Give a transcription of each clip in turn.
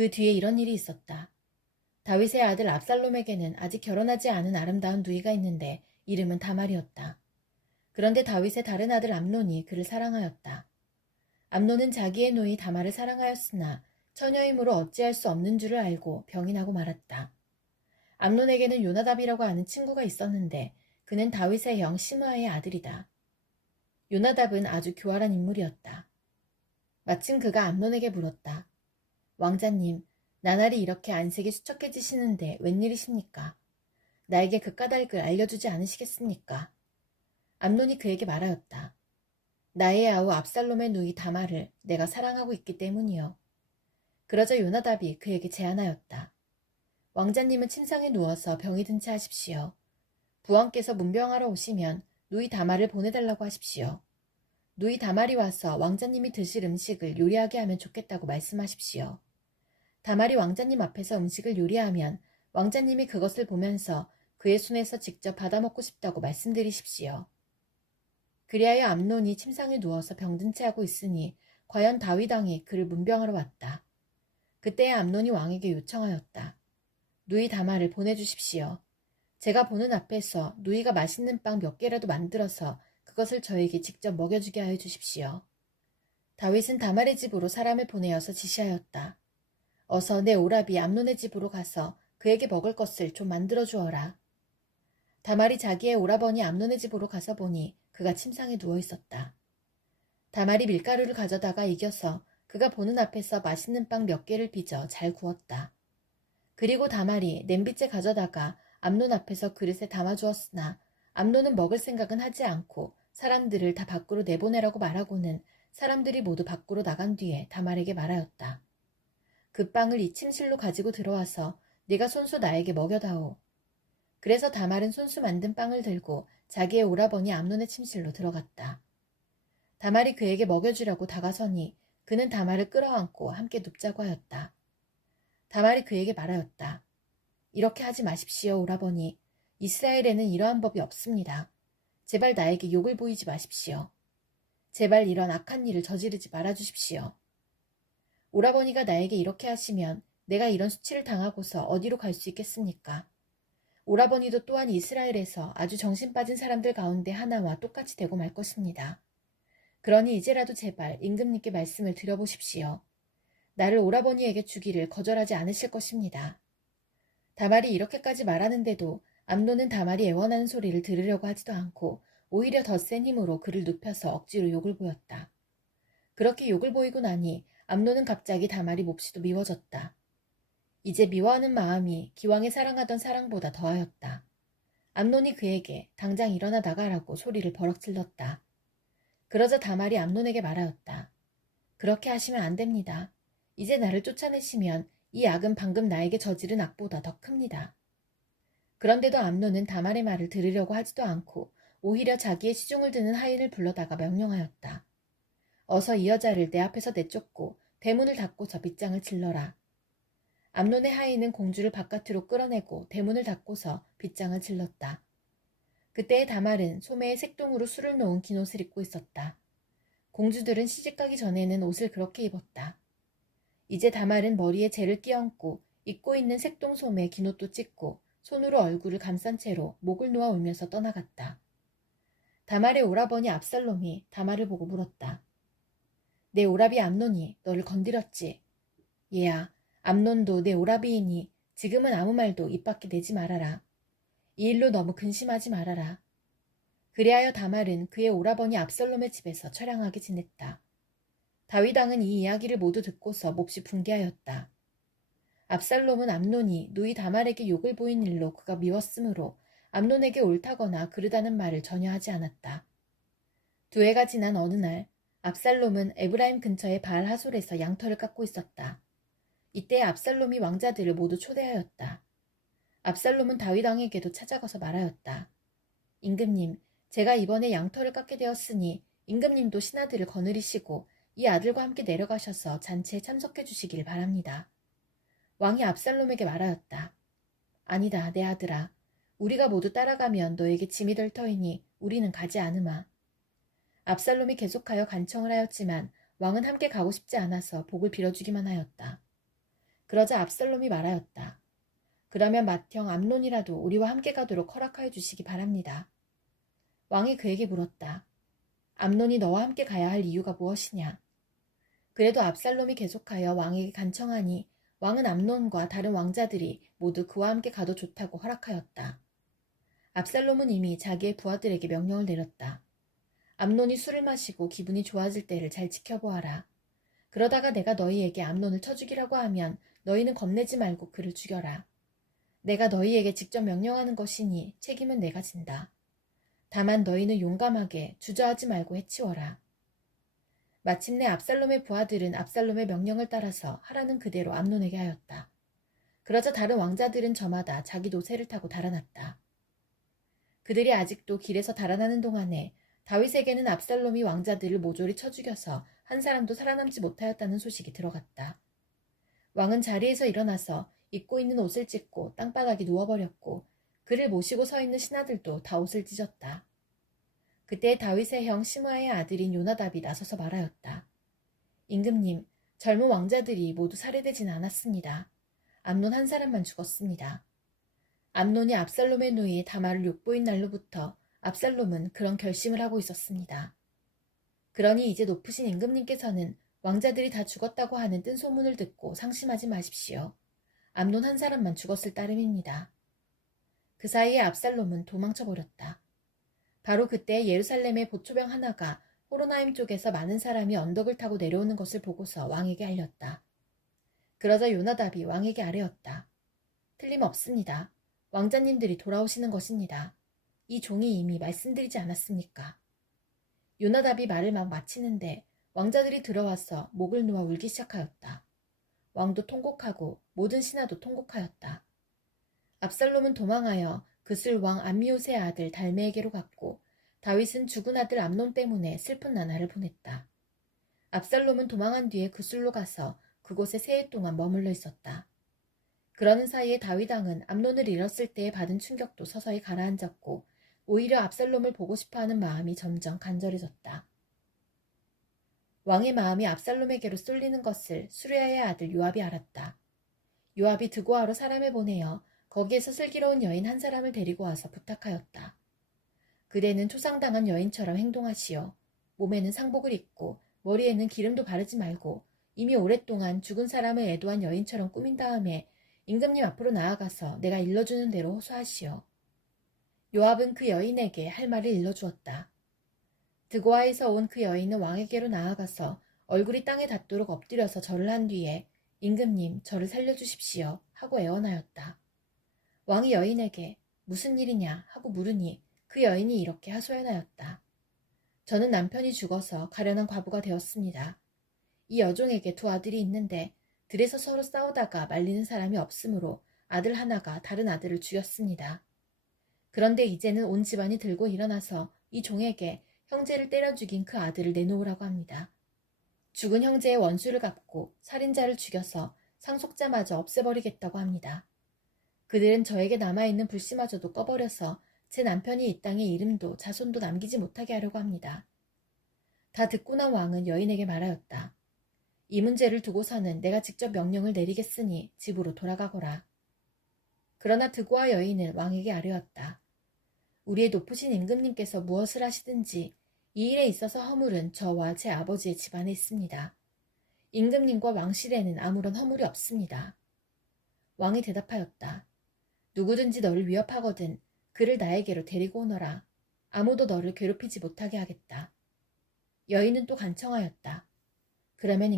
그 뒤에 이런 일이 있었다. 다윗의 아들 압살롬에게는 아직 결혼하지 않은 아름다운 누이가 있는데 이름은 다말이었다. 그런데 다윗의 다른 아들 암논이 그를 사랑하였다. 암논은 자기의 누이 다말을 사랑하였으나 처녀이므로 어찌할 수 없는 줄을 알고 병이 나고 말았다. 암논에게는 요나답이라고 하는 친구가 있었는데 그는 다윗의 형 시므아의 아들이다. 요나답은 아주 교활한 인물이었다. 마침 그가 암논에게 물었다. 왕자님, 나날이 이렇게 안색이 수척해지시는데 웬일이십니까? 나에게 그 까닭을 알려주지 않으시겠습니까? 암논이 그에게 말하였다. 나의 아우 압살롬의 누이 다말을 내가 사랑하고 있기 때문이요. 그러자 요나답이 그에게 제안하였다. 왕자님은 침상에 누워서 병이 든 채 하십시오. 부왕께서 문병하러 오시면 누이 다말을 보내달라고 하십시오. 누이 다말이 와서 왕자님이 드실 음식을 요리하게 하면 좋겠다고 말씀하십시오. 다말이 왕자님 앞에서 음식을 요리하면 왕자님이 그것을 보면서 그의 손에서 직접 받아먹고 싶다고 말씀드리십시오. 그리하여 암논이 침상에 누워서 병든 채 하고 있으니 과연 다윗 왕이 그를 문병하러 왔다. 그때에 암논이 왕에게 요청하였다. 누이 다말을 보내주십시오. 제가 보는 앞에서 누이가 맛있는 빵 몇 개라도 만들어서 그것을 저에게 직접 먹여주게 하여 주십시오. 다윗은 다말의 집으로 사람을 보내어서 지시하였다. 어서 내 오라비 암논의 집으로 가서 그에게 먹을 것을 좀 만들어 주어라. 다말이 자기의 오라버니 암논의 집으로 가서 보니 그가 침상에 누워 있었다. 다말이 밀가루를 가져다가 이겨서 그가 보는 앞에서 맛있는 빵 몇 개를 빚어 잘 구웠다. 그리고 다말이 냄비째 가져다가 암논 앞에서 그릇에 담아주었으나 암논은 먹을 생각은 하지 않고 사람들을 다 밖으로 내보내라고 말하고는 사람들이 모두 밖으로 나간 뒤에 다말에게 말하였다. 그 빵을 이 침실로 가지고 들어와서 네가 손수 나에게 먹여다오. 그래서 다말은 손수 만든 빵을 들고 자기의 오라버니 암논의 침실로 들어갔다. 다말이 그에게 먹여주려고 다가서니 그는 다말을 끌어안고 함께 눕자고 하였다. 다말이 그에게 말하였다. 이렇게 하지 마십시오, 오라버니. 이스라엘에는 이러한 법이 없습니다. 제발 나에게 욕을 보이지 마십시오. 제발 이런 악한 일을 저지르지 말아주십시오. 오라버니가 나에게 이렇게 하시면 내가 이런 수치를 당하고서 어디로 갈 수 있겠습니까? 오라버니도 또한 이스라엘에서 아주 정신 빠진 사람들 가운데 하나와 똑같이 되고 말 것입니다. 그러니 이제라도 제발 임금님께 말씀을 드려보십시오. 나를 오라버니에게 주기를 거절하지 않으실 것입니다. 다말이 이렇게까지 말하는데도 암논은 다말이 애원하는 소리를 들으려고 하지도 않고 오히려 더 센 힘으로 그를 눕혀서 억지로 욕을 보였다. 그렇게 욕을 보이고 나니 암논은 갑자기 다말이 몹시도 미워졌다. 이제 미워하는 마음이 기왕에 사랑하던 사랑보다 더하였다. 암논이 그에게 당장 일어나 나가라고 소리를 버럭 질렀다. 그러자 다말이 암논에게 말하였다. 그렇게 하시면 안 됩니다. 이제 나를 쫓아내시면 이 악은 방금 나에게 저지른 악보다 더 큽니다. 그런데도 암논은 다말의 말을 들으려고 하지도 않고 오히려 자기의 시중을 드는 하인을 불러다가 명령하였다. 어서 이 여자를 내 앞에서 내쫓고 대문을 닫고서 빗장을 질러라. 암논의 하인은 공주를 바깥으로 끌어내고 대문을 닫고서 빗장을 질렀다. 그때의 다말은 소매에 색동으로 술을 놓은 긴 옷을 입고 있었다. 공주들은 시집가기 전에는 옷을 그렇게 입었다. 이제 다말은 머리에 재를 끼얹고 입고 있는 색동 소매 긴 옷도 찢고 손으로 얼굴을 감싼 채로 목을 놓아 울면서 떠나갔다. 다말의 오라버니 압살롬이 다말을 보고 물었다. 내 오라비 암논이 너를 건드렸지? 얘야, 암논도 내 오라비이니 지금은 아무 말도 입 밖에 내지 말아라. 이 일로 너무 근심하지 말아라. 그리하여 다말은 그의 오라버니 압살롬의 집에서 처량하게 지냈다. 다윗 왕은 이 이야기를 모두 듣고서 몹시 분개하였다. 압살롬은 암논이 누이 다말에게 욕을 보인 일로 그가 미웠으므로 암논에게 옳다거나 그르다는 말을 전혀 하지 않았다. 두 해가 지난 어느 날 압살롬은 에브라임 근처의 바알 하솔에서 양털을 깎고 있었다. 이때 압살롬이 왕자들을 모두 초대하였다. 압살롬은 다윗 왕에게도 찾아가서 말하였다. 임금님, 제가 이번에 양털을 깎게 되었으니 임금님도 신하들을 거느리시고 이 아들과 함께 내려가셔서 잔치에 참석해 주시길 바랍니다. 왕이 압살롬에게 말하였다. 아니다, 내 아들아. 우리가 모두 따라가면 너에게 짐이 될 터이니 우리는 가지 않으마. 압살롬이 계속하여 간청을 하였지만 왕은 함께 가고 싶지 않아서 복을 빌어주기만 하였다. 그러자 압살롬이 말하였다. 그러면 맏형 암논이라도 우리와 함께 가도록 허락하여 주시기 바랍니다. 왕이 그에게 물었다. 암논이 너와 함께 가야 할 이유가 무엇이냐? 그래도 압살롬이 계속하여 왕에게 간청하니 왕은 암논과 다른 왕자들이 모두 그와 함께 가도 좋다고 허락하였다. 압살롬은 이미 자기의 부하들에게 명령을 내렸다. 암논이 술을 마시고 기분이 좋아질 때를 잘 지켜보아라. 그러다가 내가 너희에게 암논을 쳐 죽이라고 하면 너희는 겁내지 말고 그를 죽여라. 내가 너희에게 직접 명령하는 것이니 책임은 내가 진다. 다만 너희는 용감하게 주저하지 말고 해치워라. 마침내 압살롬의 부하들은 압살롬의 명령을 따라서 하라는 그대로 암논에게 하였다. 그러자 다른 왕자들은 저마다 자기 노새를 타고 달아났다. 그들이 아직도 길에서 달아나는 동안에 다윗에게는 압살롬이 왕자들을 모조리 쳐 죽여서 한 사람도 살아남지 못하였다는 소식이 들어갔다. 왕은 자리에서 일어나서 입고 있는 옷을 찢고 땅바닥에 누워버렸고 그를 모시고 서 있는 신하들도 다 옷을 찢었다. 그때 다윗의 형 시므아의 아들인 요나답이 나서서 말하였다. 임금님, 젊은 왕자들이 모두 살해되진 않았습니다. 암논 한 사람만 죽었습니다. 암논이 압살롬의 누이 다말을 욕보인 날로부터 압살롬은 그런 결심을 하고 있었습니다. 그러니 이제 높으신 임금님께서는 왕자들이 다 죽었다고 하는 뜬 소문을 듣고 상심하지 마십시오. 암논 한 사람만 죽었을 따름입니다. 그 사이에 압살롬은 도망쳐버렸다. 바로 그때 예루살렘의 보초병 하나가 호로나임 쪽에서 많은 사람이 언덕을 타고 내려오는 것을 보고서 왕에게 알렸다. 그러자 요나답이 왕에게 아뢰었다. 틀림없습니다. 왕자님들이 돌아오시는 것입니다. 이 종이 이미 말씀드리지 않았습니까? 요나답이 말을 막 마치는데 왕자들이 들어와서 목을 놓아 울기 시작하였다. 왕도 통곡하고 모든 신하도 통곡하였다. 압살롬은 도망하여 그슬 왕 암미옷의 아들 달메에게로 갔고 다윗은 죽은 아들 암논 때문에 슬픈 나날을 보냈다. 압살롬은 도망한 뒤에 그술로 가서 그곳에 세 해 동안 머물러 있었다. 그러는 사이에 다윗 왕은 암논을 잃었을 때에 받은 충격도 서서히 가라앉았고 오히려 압살롬을 보고 싶어하는 마음이 점점 간절해졌다. 왕의 마음이 압살롬에게로 쏠리는 것을 수르야의 아들 요압이 알았다. 요압이 드고아로 사람을 보내어 거기에서 슬기로운 여인 한 사람을 데리고 와서 부탁하였다. 그대는 초상당한 여인처럼 행동하시오. 몸에는 상복을 입고 머리에는 기름도 바르지 말고 이미 오랫동안 죽은 사람을 애도한 여인처럼 꾸민 다음에 임금님 앞으로 나아가서 내가 일러주는 대로 호소하시오. 요압은 그 여인에게 할 말을 일러주었다. 드고아에서 온 그 여인은 왕에게로 나아가서 얼굴이 땅에 닿도록 엎드려서 절을 한 뒤에 임금님 저를 살려주십시오 하고 애원하였다. 왕이 여인에게 무슨 일이냐 하고 물으니 그 여인이 이렇게 하소연하였다. 저는 남편이 죽어서 가련한 과부가 되었습니다. 이 여종에게 두 아들이 있는데 들에서 서로 싸우다가 말리는 사람이 없으므로 아들 하나가 다른 아들을 죽였습니다. 그런데 이제는 온 집안이 들고 일어나서 이 종에게 형제를 때려 죽인 그 아들을 내놓으라고 합니다. 죽은 형제의 원수를 갚고 살인자를 죽여서 상속자마저 없애버리겠다고 합니다. 그들은 저에게 남아있는 불씨마저도 꺼버려서 제 남편이 이 땅에 이름도 자손도 남기지 못하게 하려고 합니다. 다 듣고 난 왕은 여인에게 말하였다. 이 문제를 두고서는 내가 직접 명령을 내리겠으니 집으로 돌아가거라. 그러나 드고아 여인은 왕에게 아뢰었다. 우리의 높으신 임금님께서 무엇을 하시든지 이 일에 있어서 허물은 저와 제 아버지의 집안에 있습니다. 임금님과 왕실에는 아무런 허물이 없습니다. 왕이 대답하였다. 누구든지 너를 위협하거든 그를 나에게로 데리고 오너라. 아무도 너를 괴롭히지 못하게 하겠다. 여인은 또 간청하였다. 그러면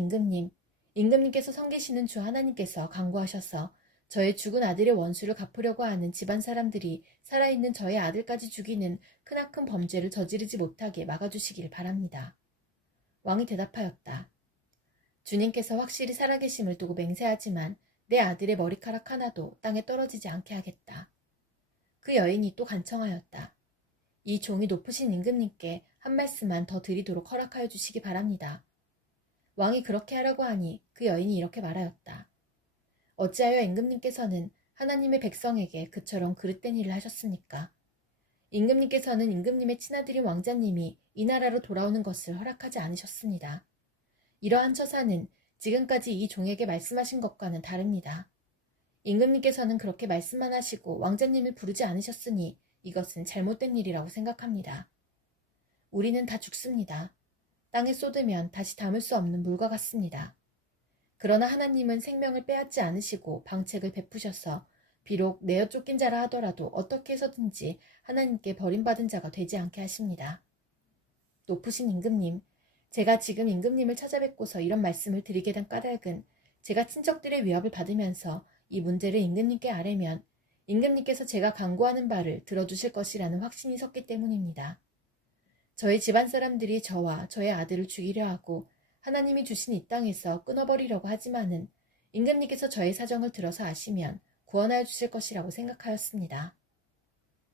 임금님께서 섬기시는 주 하나님께서 강구하셔서 저의 죽은 아들의 원수를 갚으려고 하는 집안 사람들이 살아있는 저의 아들까지 죽이는 크나큰 범죄를 저지르지 못하게 막아주시길 바랍니다. 왕이 대답하였다. 주님께서 확실히 살아계심을 두고 맹세하지만 내 아들의 머리카락 하나도 땅에 떨어지지 않게 하겠다. 그 여인이 또 간청하였다. 이 종이 높으신 임금님께 한 말씀만 더 드리도록 허락하여 주시기 바랍니다. 왕이 그렇게 하라고 하니 그 여인이 이렇게 말하였다. 어찌하여 임금님께서는 하나님의 백성에게 그처럼 그릇된 일을 하셨습니까? 임금님께서는 임금님의 친아들인 왕자님이 이 나라로 돌아오는 것을 허락하지 않으셨습니다. 이러한 처사는 지금까지 이 종에게 말씀하신 것과는 다릅니다. 임금님께서는 그렇게 말씀만 하시고 왕자님을 부르지 않으셨으니 이것은 잘못된 일이라고 생각합니다. 우리는 다 죽습니다. 땅에 쏟으면 다시 담을 수 없는 물과 같습니다. 그러나 하나님은 생명을 빼앗지 않으시고 방책을 베푸셔서 비록 내어 쫓긴 자라 하더라도 어떻게 해서든지 하나님께 버림받은 자가 되지 않게 하십니다. 높으신 임금님, 제가 지금 임금님을 찾아뵙고서 이런 말씀을 드리게 된 까닭은 제가 친척들의 위협을 받으면서 이 문제를 임금님께 아뢰면 임금님께서 제가 간구하는 바를 들어주실 것이라는 확신이 섰기 때문입니다. 저희 집안 사람들이 저와 저의 아들을 죽이려 하고 하나님이 주신 이 땅에서 끊어버리려고 하지만은 임금님께서 저의 사정을 들어서 아시면 구원하여 주실 것이라고 생각하였습니다.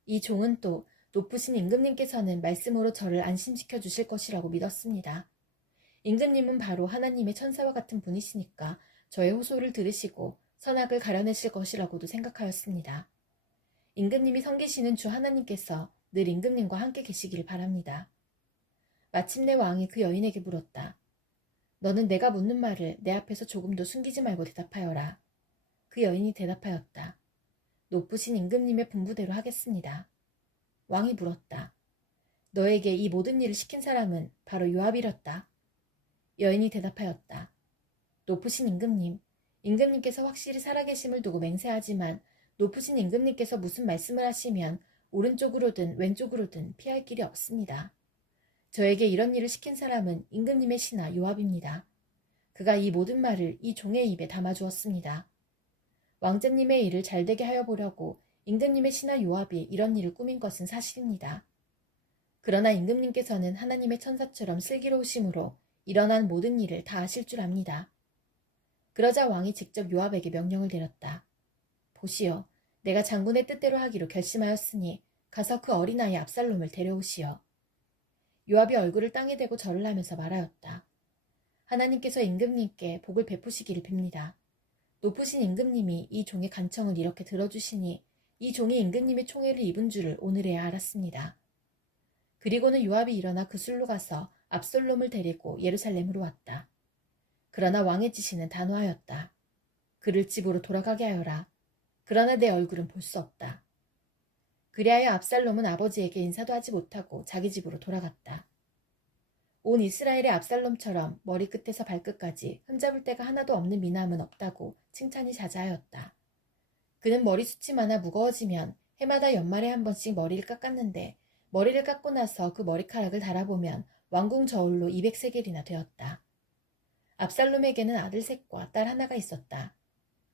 이 종은 또 높으신 임금님께서는 말씀으로 저를 안심시켜 주실 것이라고 믿었습니다. 임금님은 바로 하나님의 천사와 같은 분이시니까 저의 호소를 들으시고 선악을 가려내실 것이라고도 생각하였습니다. 임금님이 섬기시는 주 하나님께서 늘 임금님과 함께 계시기를 바랍니다. 마침내 왕이 그 여인에게 물었다. 너는 내가 묻는 말을 내 앞에서 조금도 숨기지 말고 대답하여라. 그 여인이 대답하였다. 높으신 임금님의 분부대로 하겠습니다. 왕이 물었다. 너에게 이 모든 일을 시킨 사람은 바로 요압이렸다. 여인이 대답하였다. 높으신 임금님, 임금님께서 확실히 살아계심을 두고 맹세하지만 높으신 임금님께서 무슨 말씀을 하시면 오른쪽으로든 왼쪽으로든 피할 길이 없습니다. 저에게 이런 일을 시킨 사람은 임금님의 신하 요압입니다. 그가 이 모든 말을 이 종의 입에 담아주었습니다. 왕자님의 일을 잘되게 하여 보려고 임금님의 신하 요압이 이런 일을 꾸민 것은 사실입니다. 그러나 임금님께서는 하나님의 천사처럼 슬기로우심으로 일어난 모든 일을 다 아실 줄 압니다. 그러자 왕이 직접 요압에게 명령을 내렸다. 보시오, 내가 장군의 뜻대로 하기로 결심하였으니 가서 그 어린아이 압살롬을 데려오시오. 요압이 얼굴을 땅에 대고 절을 하면서 말하였다. 하나님께서 임금님께 복을 베푸시기를 빕니다. 높으신 임금님이 이 종의 간청을 이렇게 들어주시니 이 종이 임금님의 총애를 입은 줄을 오늘에야 알았습니다. 그리고는 요압이 일어나 그 술로 가서 압살롬을 데리고 예루살렘으로 왔다. 그러나 왕의 지시는 단호하였다. 그를 집으로 돌아가게 하여라. 그러나 내 얼굴은 볼 수 없다. 그리하여 압살롬은 아버지에게 인사도 하지 못하고 자기 집으로 돌아갔다. 온 이스라엘의 압살롬처럼 머리끝에서 발끝까지 흠잡을 데가 하나도 없는 미남은 없다고 칭찬이 자자하였다. 그는 머리숱이 많아 무거워지면 해마다 연말에 한 번씩 머리를 깎았는데 머리를 깎고 나서 그 머리카락을 달아보면 왕궁 저울로 200세겔이나 되었다. 압살롬에게는 아들 셋과 딸 하나가 있었다.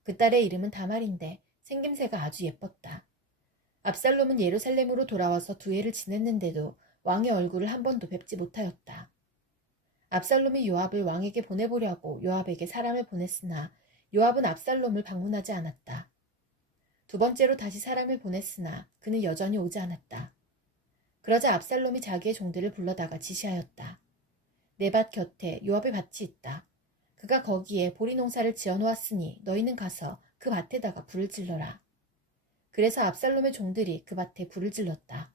그 딸의 이름은 다말인데 생김새가 아주 예뻤다. 압살롬은 예루살렘으로 돌아와서 두 해를 지냈는데도 왕의 얼굴을 한 번도 뵙지 못하였다. 압살롬이 요압을 왕에게 보내보려고 요압에게 사람을 보냈으나 요압은 압살롬을 방문하지 않았다. 두 번째로 다시 사람을 보냈으나 그는 여전히 오지 않았다. 그러자 압살롬이 자기의 종들을 불러다가 지시하였다. 내 밭 곁에 요압의 밭이 있다. 그가 거기에 보리 농사를 지어놓았으니 너희는 가서 그 밭에다가 불을 질러라. 그래서 압살롬의 종들이 그 밭에 불을 질렀다.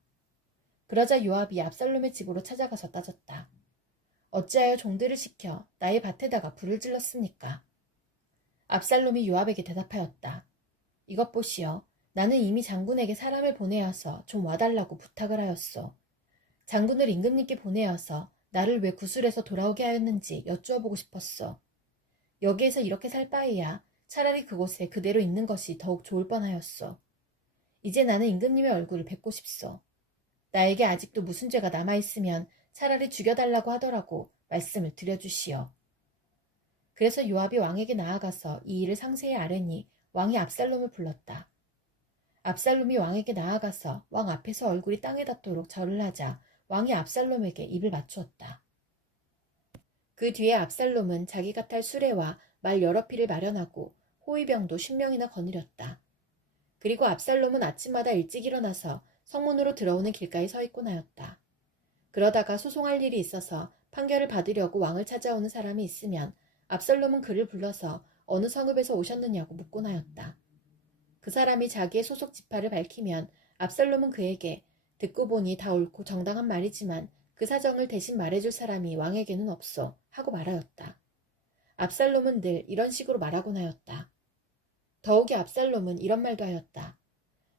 그러자 요압이 압살롬의 집으로 찾아가서 따졌다. 어찌하여 종들을 시켜 나의 밭에다가 불을 질렀습니까? 압살롬이 요압에게 대답하였다. 이것 보시오. 나는 이미 장군에게 사람을 보내어서 좀 와달라고 부탁을 하였소. 장군을 임금님께 보내어서 나를 왜 구술에서 돌아오게 하였는지 여쭈어보고 싶었소. 여기에서 이렇게 살 바에야 차라리 그곳에 그대로 있는 것이 더욱 좋을 뻔하였소. 이제 나는 임금님의 얼굴을 뵙고 싶소. 나에게 아직도 무슨 죄가 남아있으면 차라리 죽여달라고 하더라고 말씀을 드려주시오. 그래서 요압이 왕에게 나아가서 이 일을 상세히 아뢰니 왕이 압살롬을 불렀다. 압살롬이 왕에게 나아가서 왕 앞에서 얼굴이 땅에 닿도록 절을 하자 왕이 압살롬에게 입을 맞추었다. 그 뒤에 압살롬은 자기가 탈 수레와 말 여러匹를 마련하고 호위병도 10명이나 거느렸다. 그리고 압살롬은 아침마다 일찍 일어나서 성문으로 들어오는 길가에 서 있곤 하였다. 그러다가 소송할 일이 있어서 판결을 받으려고 왕을 찾아오는 사람이 있으면 압살롬은 그를 불러서 어느 성읍에서 오셨느냐고 묻곤 하였다. 그 사람이 자기의 소속 지파를 밝히면 압살롬은 그에게 듣고 보니 다 옳고 정당한 말이지만 그 사정을 대신 말해줄 사람이 왕에게는 없어 하고 말하였다. 압살롬은 늘 이런 식으로 말하곤 하였다. 더욱이 압살롬은 이런 말도 하였다.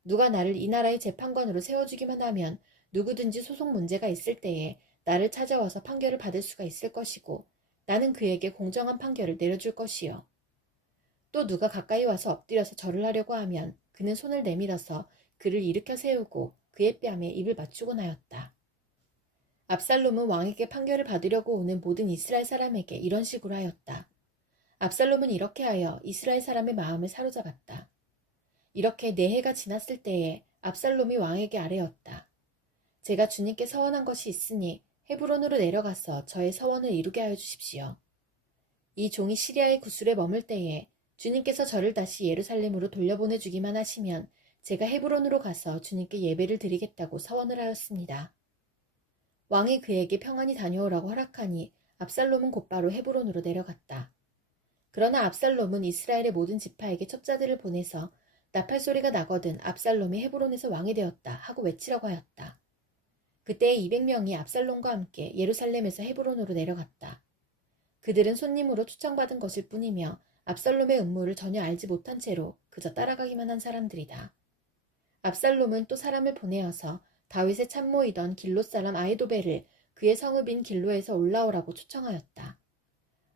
누가 나를 이 나라의 재판관으로 세워주기만 하면 누구든지 소송 문제가 있을 때에 나를 찾아와서 판결을 받을 수가 있을 것이고 나는 그에게 공정한 판결을 내려줄 것이요. 또 누가 가까이 와서 엎드려서 절을 하려고 하면 그는 손을 내밀어서 그를 일으켜 세우고 그의 뺨에 입을 맞추곤 하였다. 압살롬은 왕에게 판결을 받으려고 오는 모든 이스라엘 사람에게 이런 식으로 하였다. 압살롬은 이렇게 하여 이스라엘 사람의 마음을 사로잡았다. 이렇게 4해가 지났을 때에 압살롬이 왕에게 아뢰었다. 제가 주님께 서원한 것이 있으니 헤브론으로 내려가서 저의 서원을 이루게 하여 주십시오. 이 종이 시리아의 구술에 머물 때에 주님께서 저를 다시 예루살렘으로 돌려보내주기만 하시면 제가 헤브론으로 가서 주님께 예배를 드리겠다고 서원을 하였습니다. 왕이 그에게 평안히 다녀오라고 허락하니 압살롬은 곧바로 헤브론으로 내려갔다. 그러나 압살롬은 이스라엘의 모든 지파에게 첩자들을 보내서 나팔 소리가 나거든 압살롬이 헤브론에서 왕이 되었다 하고 외치라고 하였다. 그때 200명이 압살롬과 함께 예루살렘에서 헤브론으로 내려갔다. 그들은 손님으로 초청받은 것일 뿐이며 압살롬의 음모를 전혀 알지 못한 채로 그저 따라가기만 한 사람들이다. 압살롬은 또 사람을 보내어서 다윗의 참모이던 길롯 사람 아히도벨을 그의 성읍인 길로에서 올라오라고 초청하였다.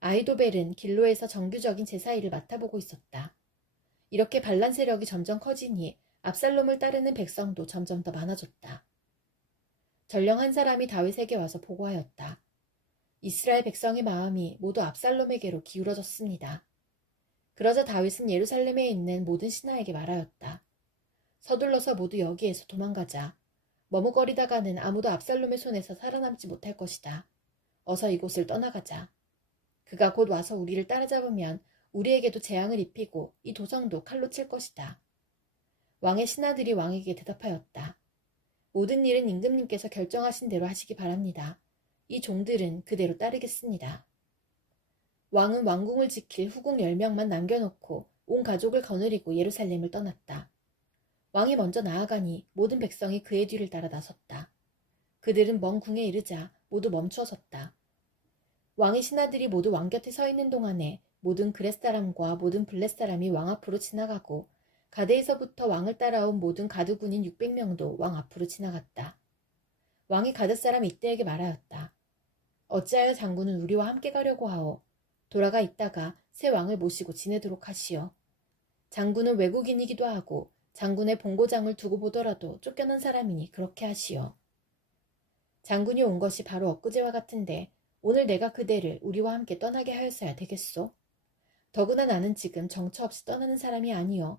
아히도벨은 길로에서 정규적인 제사 일을 맡아보고 있었다. 이렇게 반란 세력이 점점 커지니 압살롬을 따르는 백성도 점점 더 많아졌다. 전령 한 사람이 다윗에게 와서 보고하였다. 이스라엘 백성의 마음이 모두 압살롬에게로 기울어졌습니다. 그러자 다윗은 예루살렘에 있는 모든 신하에게 말하였다. 서둘러서 모두 여기에서 도망가자. 머뭇거리다가는 아무도 압살롬의 손에서 살아남지 못할 것이다. 어서 이곳을 떠나가자. 그가 곧 와서 우리를 따라잡으면 우리에게도 재앙을 입히고 이 도성도 칼로 칠 것이다. 왕의 신하들이 왕에게 대답하였다. 모든 일은 임금님께서 결정하신 대로 하시기 바랍니다. 이 종들은 그대로 따르겠습니다. 왕은 왕궁을 지킬 후궁 10명만 남겨놓고 온 가족을 거느리고 예루살렘을 떠났다. 왕이 먼저 나아가니 모든 백성이 그의 뒤를 따라 나섰다. 그들은 먼 궁에 이르자 모두 멈추어 섰다. 왕의 신하들이 모두 왕 곁에 서 있는 동안에 모든 그렛 사람과 모든 블렛 사람이 왕 앞으로 지나가고 가드에서부터 왕을 따라온 모든 가드 군인 600명도 왕 앞으로 지나갔다. 왕이 가드 사람 이때에게 말하였다. 어찌하여 장군은 우리와 함께 가려고 하오. 돌아가 있다가 새 왕을 모시고 지내도록 하시오. 장군은 외국인이기도 하고 장군의 본고장을 두고 보더라도 쫓겨난 사람이니 그렇게 하시오. 장군이 온 것이 바로 엊그제와 같은데 오늘 내가 그대를 우리와 함께 떠나게 하였어야 되겠소? 더구나 나는 지금 정처 없이 떠나는 사람이 아니오.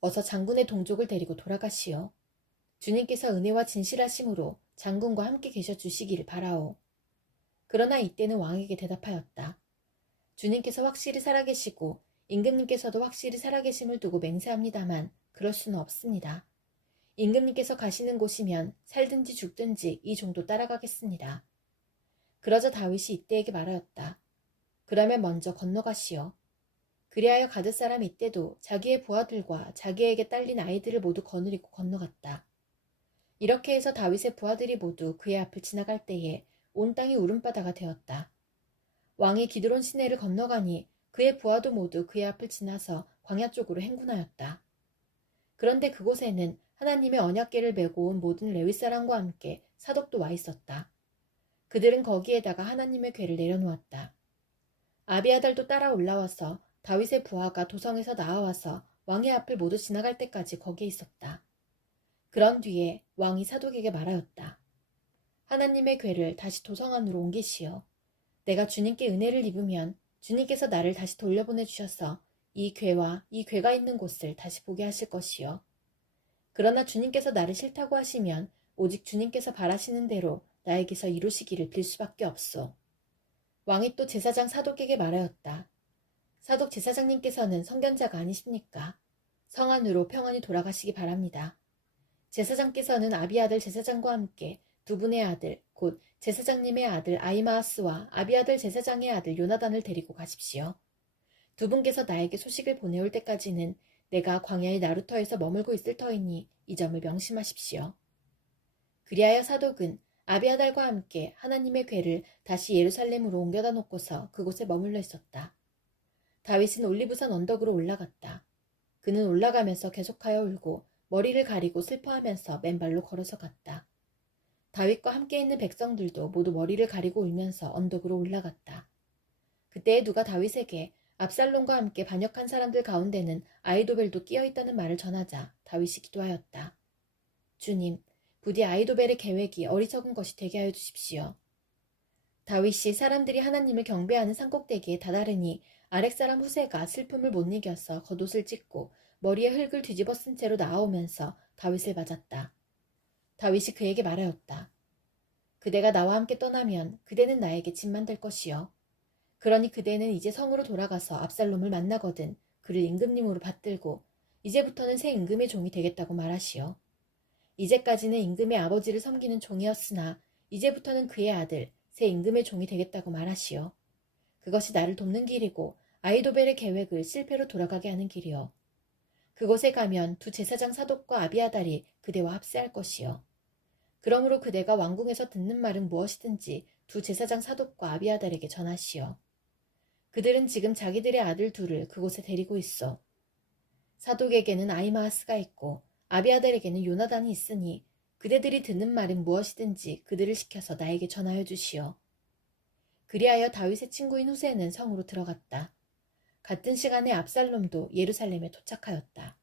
어서 장군의 동족을 데리고 돌아가시오. 주님께서 은혜와 진실하심으로 장군과 함께 계셔 주시기를 바라오. 그러나 이때는 왕에게 대답하였다. 주님께서 확실히 살아계시고 임금님께서도 확실히 살아계심을 두고 맹세합니다만 그럴 수는 없습니다. 임금님께서 가시는 곳이면 살든지 죽든지 이 종도 따라가겠습니다. 그러자 다윗이 이때에게 말하였다. 그러면 먼저 건너가시오. 그리하여 가드 사람 이때도 자기의 부하들과 자기에게 딸린 아이들을 모두 거느리고 건너갔다. 이렇게 해서 다윗의 부하들이 모두 그의 앞을 지나갈 때에 온 땅이 울음바다가 되었다. 왕이 기드론 시내를 건너가니 그의 부하도 모두 그의 앞을 지나서 광야 쪽으로 행군하였다. 그런데 그곳에는 하나님의 언약궤를 메고 온 모든 레위 사람과 함께 사독도 와 있었다. 그들은 거기에다가 하나님의 궤를 내려놓았다. 아비아달도 따라 올라와서 다윗의 부하가 도성에서 나와서 왕의 앞을 모두 지나갈 때까지 거기에 있었다. 그런 뒤에 왕이 사독에게 말하였다. 하나님의 궤를 다시 도성 안으로 옮기시오. 내가 주님께 은혜를 입으면 주님께서 나를 다시 돌려보내 주셔서 이 궤와 이 궤가 있는 곳을 다시 보게 하실 것이요. 그러나 주님께서 나를 싫다고 하시면 오직 주님께서 바라시는 대로 나에게서 이루시기를 빌 수밖에 없소. 왕이 또 제사장 사독에게 말하였다. 사독 제사장님께서는 선견자가 아니십니까? 성 안으로 평안히 돌아가시기 바랍니다. 제사장께서는 아비아들 제사장과 함께 두 분의 아들, 곧 제사장님의 아들 아히마아스와 아비아들 제사장의 아들 요나단을 데리고 가십시오. 두 분께서 나에게 소식을 보내올 때까지는 내가 광야의 나루터에서 머물고 있을 터이니 이 점을 명심하십시오. 그리하여 사독은 아비아달과 함께 하나님의 궤를 다시 예루살렘으로 옮겨다 놓고서 그곳에 머물러 있었다. 다윗은 올리브산 언덕으로 올라갔다. 그는 올라가면서 계속하여 울고 머리를 가리고 슬퍼하면서 맨발로 걸어서 갔다. 다윗과 함께 있는 백성들도 모두 머리를 가리고 울면서 언덕으로 올라갔다. 그때에 누가 다윗에게 압살롬과 함께 반역한 사람들 가운데는 아이도벨도 끼어 있다는 말을 전하자 다윗이 기도하였다. 주님, 부디 아이도벨의 계획이 어리석은 것이 되게 하여 주십시오. 다윗이 사람들이 하나님을 경배하는 산꼭대기에 다다르니 아렉사람 후세가 슬픔을 못 이겨서 겉옷을 찢고 머리에 흙을 뒤집어 쓴 채로 나아오면서 다윗을 맞았다. 다윗이 그에게 말하였다. 그대가 나와 함께 떠나면 그대는 나에게 짐만 될 것이요. 그러니 그대는 이제 성으로 돌아가서 압살롬을 만나거든 그를 임금님으로 받들고 이제부터는 새 임금의 종이 되겠다고 말하시오. 이제까지는 임금의 아버지를 섬기는 종이었으나 이제부터는 그의 아들 새 임금의 종이 되겠다고 말하시오. 그것이 나를 돕는 길이고 아이도벨의 계획을 실패로 돌아가게 하는 길이요. 그곳에 가면 두 제사장 사독과 아비아달이 그대와 합세할 것이요. 그러므로 그대가 왕궁에서 듣는 말은 무엇이든지 두 제사장 사독과 아비아달에게 전하시오. 그들은 지금 자기들의 아들 둘을 그곳에 데리고 있어. 사독에게는 아히마아스가 있고 아비아달에게는 요나단이 있으니 그대들이 듣는 말은 무엇이든지 그들을 시켜서 나에게 전하여 주시오. 그리하여 다윗의 친구인 후세는 성으로 들어갔다. 같은 시간에 압살롬도 예루살렘에 도착하였다.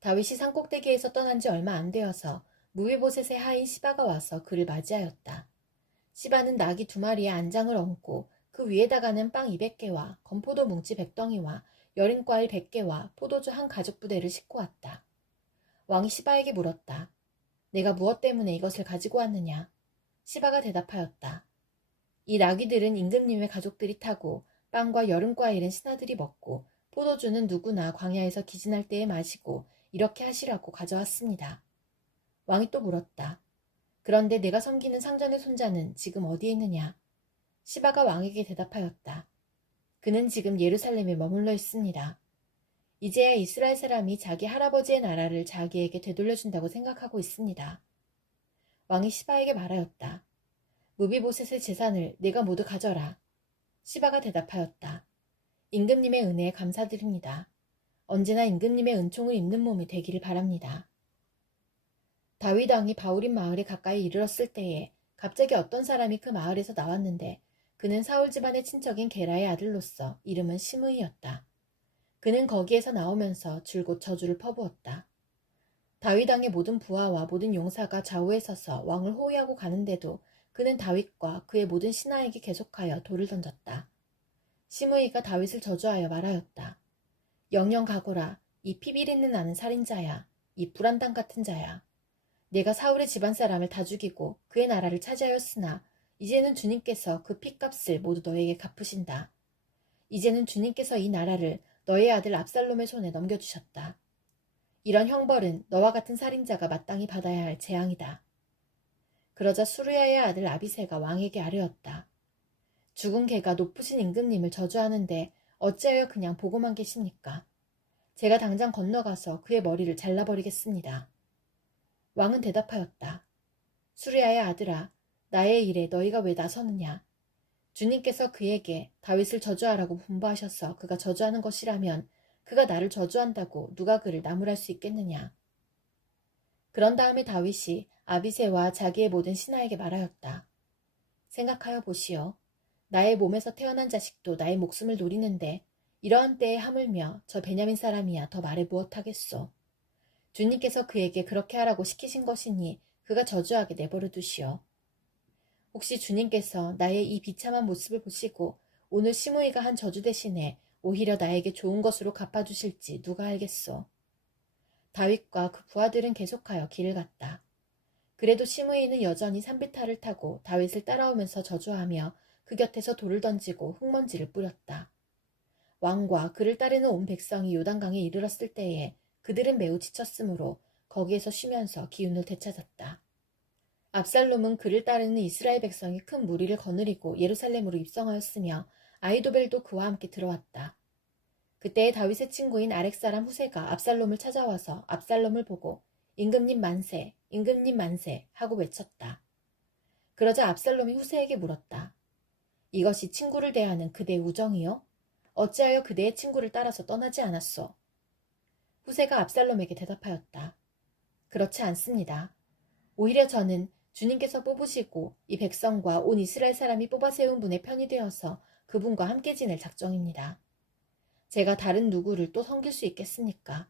다윗이 산꼭대기에서 떠난 지 얼마 안 되어서 무비보셋의 하인 시바가 와서 그를 맞이하였다. 시바는 나귀 2마리에 안장을 얹고 그 위에다가는 빵 200개와 건포도 뭉치 100덩이와 여린과일 100개와 포도주 한 가죽 부대를 싣고 왔다. 왕이 시바에게 물었다. 내가 무엇 때문에 이것을 가지고 왔느냐? 시바가 대답하였다. 이 나귀들은 임금님의 가족들이 타고 빵과 여름과일은 신하들이 먹고 포도주는 누구나 광야에서 기진할 때에 마시고 이렇게 하시라고 가져왔습니다. 왕이 또 물었다. 그런데 내가 섬기는 상전의 손자는 지금 어디에 있느냐? 시바가 왕에게 대답하였다. 그는 지금 예루살렘에 머물러 있습니다. 이제야 이스라엘 사람이 자기 할아버지의 나라를 자기에게 되돌려준다고 생각하고 있습니다. 왕이 시바에게 말하였다. 무비보셋의 재산을 내가 모두 가져라. 시바가 대답하였다. 임금님의 은혜에 감사드립니다. 언제나 임금님의 은총을 입는 몸이 되기를 바랍니다. 다윗 왕이 바울임 마을에 가까이 이르렀을 때에 갑자기 어떤 사람이 그 마을에서 나왔는데 그는 사울 집안의 친척인 게라의 아들로서 이름은 시므이였다. 그는 거기에서 나오면서 줄곧 저주를 퍼부었다. 다윗 왕의 모든 부하와 모든 용사가 좌우에 서서 왕을 호위하고 가는데도 그는 다윗과 그의 모든 신하에게 계속하여 돌을 던졌다. 시므이가 다윗을 저주하여 말하였다. 영영 가거라. 이 피비린내 나는 살인자야. 이 불안당 같은 자야. 내가 사울의 집안 사람을 다 죽이고 그의 나라를 차지하였으나 이제는 주님께서 그 핏값을 모두 너에게 갚으신다. 이제는 주님께서 이 나라를 너의 아들 압살롬의 손에 넘겨주셨다. 이런 형벌은 너와 같은 살인자가 마땅히 받아야 할 재앙이다. 그러자 수르야의 아들 아비새가 왕에게 아뢰었다. 죽은 개가 높으신 임금님을 저주하는데 어찌하여 그냥 보고만 계십니까? 제가 당장 건너가서 그의 머리를 잘라버리겠습니다. 왕은 대답하였다. 수르야의 아들아, 나의 일에 너희가 왜 나서느냐? 주님께서 그에게 다윗을 저주하라고 분부하셔서 그가 저주하는 것이라면 그가 나를 저주한다고 누가 그를 나무랄 수 있겠느냐? 그런 다음에 다윗이 아비새와 자기의 모든 신하에게 말하였다. 생각하여 보시오. 나의 몸에서 태어난 자식도 나의 목숨을 노리는데 이러한 때에 하물며 저 베냐민 사람이야 더 말해 무엇하겠소. 주님께서 그에게 그렇게 하라고 시키신 것이니 그가 저주하게 내버려 두시오. 혹시 주님께서 나의 이 비참한 모습을 보시고 오늘 시므이가 한 저주 대신에 오히려 나에게 좋은 것으로 갚아주실지 누가 알겠소. 다윗과 그 부하들은 계속하여 길을 갔다. 그래도 시므이는 여전히 산비탈을 타고 다윗을 따라오면서 저주하며 그 곁에서 돌을 던지고 흙먼지를 뿌렸다. 왕과 그를 따르는 온 백성이 요단강에 이르렀을 때에 그들은 매우 지쳤으므로 거기에서 쉬면서 기운을 되찾았다. 압살롬은 그를 따르는 이스라엘 백성이 큰 무리를 거느리고 예루살렘으로 입성하였으며 아히도벨도 그와 함께 들어왔다. 그때에 다윗의 친구인 아렉사람 후세가 압살롬을 찾아와서 압살롬을 보고 임금님 만세, 임금님 만세 하고 외쳤다. 그러자 압살롬이 후세에게 물었다. 이것이 친구를 대하는 그대의 우정이요? 어찌하여 그대의 친구를 따라서 떠나지 않았소? 후세가 압살롬에게 대답하였다. 그렇지 않습니다. 오히려 저는 주님께서 뽑으시고 이 백성과 온 이스라엘 사람이 뽑아 세운 분의 편이 되어서 그분과 함께 지낼 작정입니다. 제가 다른 누구를 또 섬길 수 있겠습니까?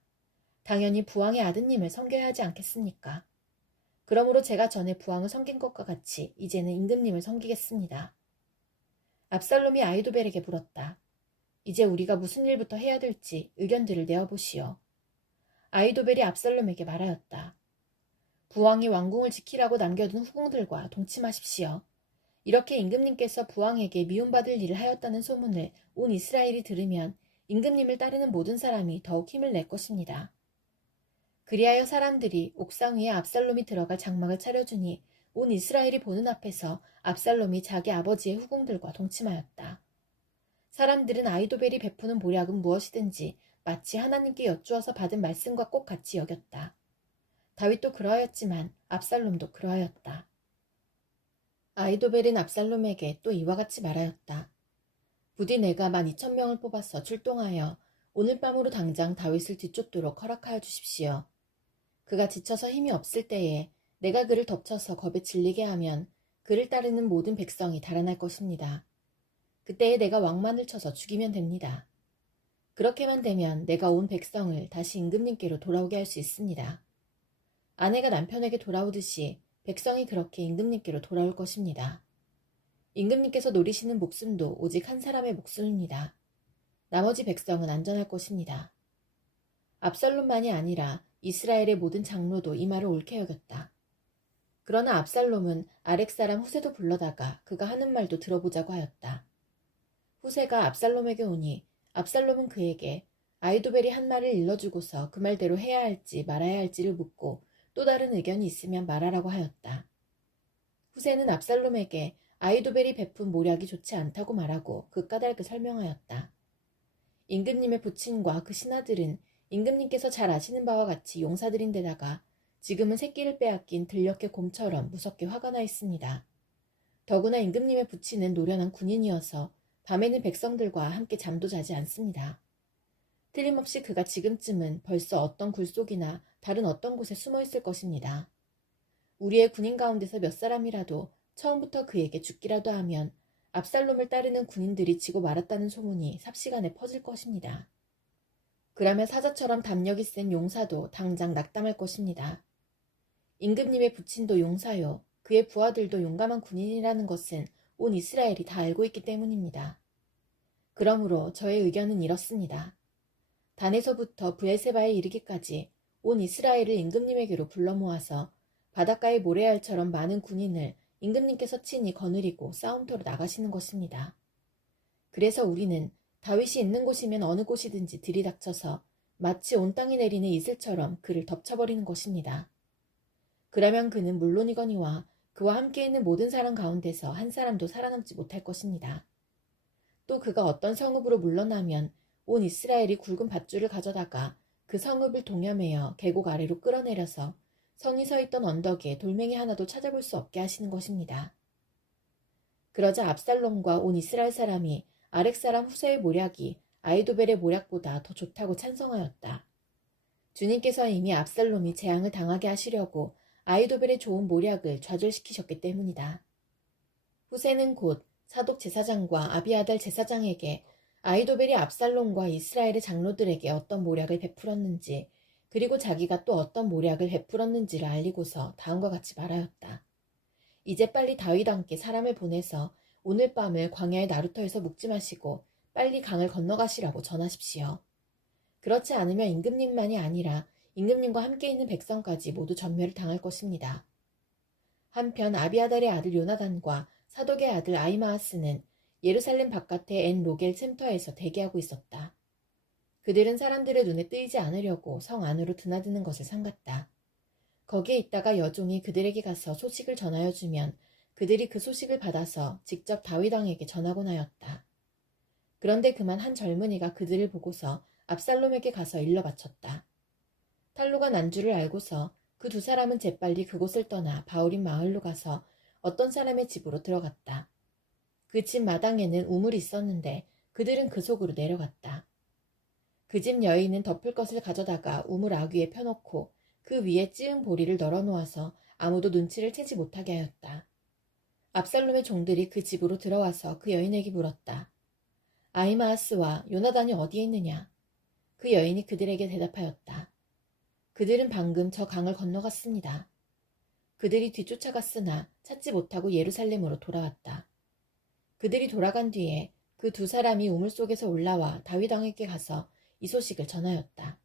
당연히 부왕의 아드님을 섬겨야 하지 않겠습니까? 그러므로 제가 전에 부왕을 섬긴 것과 같이 이제는 임금님을 섬기겠습니다. 압살롬이 아히도벨에게 물었다. 이제 우리가 무슨 일부터 해야 될지 의견들을 내어보시오. 아히도벨이 압살롬에게 말하였다. 부왕이 왕궁을 지키라고 남겨둔 후궁들과 동침하십시오. 이렇게 임금님께서 부왕에게 미움받을 일을 하였다는 소문을 온 이스라엘이 들으면 임금님을 따르는 모든 사람이 더욱 힘을 낼 것입니다. 그리하여 사람들이 옥상 위에 압살롬이 들어갈 장막을 차려주니 온 이스라엘이 보는 앞에서 압살롬이 자기 아버지의 후궁들과 동침하였다. 사람들은 아히도벨이 베푸는 모략은 무엇이든지 마치 하나님께 여쭈어서 받은 말씀과 꼭 같이 여겼다. 다윗도 그러하였지만 압살롬도 그러하였다. 아히도벨은 압살롬에게 또 이와 같이 말하였다. 부디 내가 12,000명을 뽑아서 출동하여 오늘 밤으로 당장 다윗을 뒤쫓도록 허락하여 주십시오. 그가 지쳐서 힘이 없을 때에 내가 그를 덮쳐서 겁에 질리게 하면 그를 따르는 모든 백성이 달아날 것입니다. 그때에 내가 왕만을 쳐서 죽이면 됩니다. 그렇게만 되면 내가 온 백성을 다시 임금님께로 돌아오게 할 수 있습니다. 아내가 남편에게 돌아오듯이 백성이 그렇게 임금님께로 돌아올 것입니다. 임금님께서 노리시는 목숨도 오직 한 사람의 목숨입니다. 나머지 백성은 안전할 것입니다. 압살롬만이 아니라 이스라엘의 모든 장로도 이 말을 옳게 여겼다. 그러나 압살롬은 아렉 사람 후세도 불러다가 그가 하는 말도 들어보자고 하였다. 후세가 압살롬에게 오니 압살롬은 그에게 아히도벨이 한 말을 일러주고서 그 말대로 해야 할지 말아야 할지를 묻고 또 다른 의견이 있으면 말하라고 하였다. 후세는 압살롬에게 아히도벨이 베푼 모략이 좋지 않다고 말하고 그 까닭을 설명하였다. 임금님의 부친과 그 신하들은 임금님께서 잘 아시는 바와 같이 용사들인데다가 지금은 새끼를 빼앗긴 들녘의 곰처럼 무섭게 화가 나 있습니다. 더구나 임금님의 부친은 노련한 군인이어서 밤에는 백성들과 함께 잠도 자지 않습니다. 틀림없이 그가 지금쯤은 벌써 어떤 굴속이나 다른 어떤 곳에 숨어 있을 것입니다. 우리의 군인 가운데서 몇 사람이라도 처음부터 그에게 죽기라도 하면 압살롬을 따르는 군인들이 지고 말았다는 소문이 삽시간에 퍼질 것입니다. 그러면 사자처럼 담력이 센 용사도 당장 낙담할 것입니다. 임금님의 부친도 용사요, 그의 부하들도 용감한 군인이라는 것은 온 이스라엘이 다 알고 있기 때문입니다. 그러므로 저의 의견은 이렇습니다. 단에서부터 브엘세바에 이르기까지 온 이스라엘을 임금님에게로 불러 모아서 바닷가의 모래알처럼 많은 군인을 임금님께서 친히 거느리고 싸움터로 나가시는 것입니다. 그래서 우리는 다윗이 있는 곳이면 어느 곳이든지 들이닥쳐서 마치 온 땅이 내리는 이슬처럼 그를 덮쳐버리는 것입니다. 그러면 그는 물론이거니와 그와 함께 있는 모든 사람 가운데서 한 사람도 살아남지 못할 것입니다. 또 그가 어떤 성읍으로 물러나면 온 이스라엘이 굵은 밧줄을 가져다가 그 성읍을 동여매어 계곡 아래로 끌어내려서 성이 서 있던 언덕에 돌멩이 하나도 찾아볼 수 없게 하시는 것입니다. 그러자 압살롬과 온 이스라엘 사람이 아렉 사람 후세의 모략이 아히도벨의 모략보다 더 좋다고 찬성하였다. 주님께서 이미 압살롬이 재앙을 당하게 하시려고 아히도벨의 좋은 모략을 좌절시키셨기 때문이다. 후세는 곧 사독 제사장과 아비아달 제사장에게 아히도벨이 압살롬과 이스라엘의 장로들에게 어떤 모략을 베풀었는지, 그리고 자기가 또 어떤 모략을 베풀었는지를 알리고서 다음과 같이 말하였다. 이제 빨리 다윗 함께 사람을 보내서 오늘 밤을 광야의 나루터에서 묵지 마시고 빨리 강을 건너가시라고 전하십시오. 그렇지 않으면 임금님만이 아니라 임금님과 함께 있는 백성까지 모두 전멸을 당할 것입니다. 한편 아비아달의 아들 요나단과 사독의 아들 아히마아스는 예루살렘 바깥의 엔 로겔 샘터에서 대기하고 있었다. 그들은 사람들의 눈에 뜨이지 않으려고 성 안으로 드나드는 것을 삼갔다. 거기에 있다가 여종이 그들에게 가서 소식을 전하여 주면 그들이 그 소식을 받아서 직접 다윗 왕에게 전하곤 하였다. 그런데 그만 한 젊은이가 그들을 보고서 압살롬에게 가서 일러 바쳤다. 탈로가 난 줄을 알고서 그 두 사람은 재빨리 그곳을 떠나 바울임 마을로 가서 어떤 사람의 집으로 들어갔다. 그 집 마당에는 우물이 있었는데 그들은 그 속으로 내려갔다. 그 집 여인은 덮을 것을 가져다가 우물 아귀에 펴놓고 그 위에 찌은 보리를 널어놓아서 아무도 눈치를 채지 못하게 하였다. 압살롬의 종들이 그 집으로 들어와서 그 여인에게 물었다. 아히마아스와 요나단이 어디에 있느냐? 그 여인이 그들에게 대답하였다. 그들은 방금 저 강을 건너갔습니다. 그들이 뒤쫓아갔으나 찾지 못하고 예루살렘으로 돌아왔다. 그들이 돌아간 뒤에 그 두 사람이 우물 속에서 올라와 다윗 왕에게 가서 이 소식을 전하였다.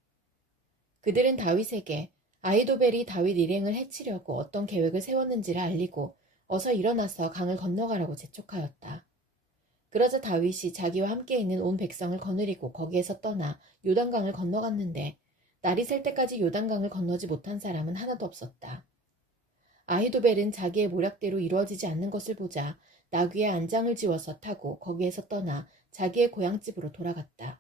그들은 다윗에게 아히도벨이 다윗 일행을 해치려고 어떤 계획을 세웠는지를 알리고 어서 일어나서 강을 건너가라고 재촉하였다. 그러자 다윗이 자기와 함께 있는 온 백성을 거느리고 거기에서 떠나 요단강을 건너갔는데 날이 셀 때까지 요단강을 건너지 못한 사람은 하나도 없었다. 아히도벨은 자기의 모략대로 이루어지지 않는 것을 보자 나귀에 안장을 지워서 타고 거기에서 떠나 자기의 고향집으로 돌아갔다.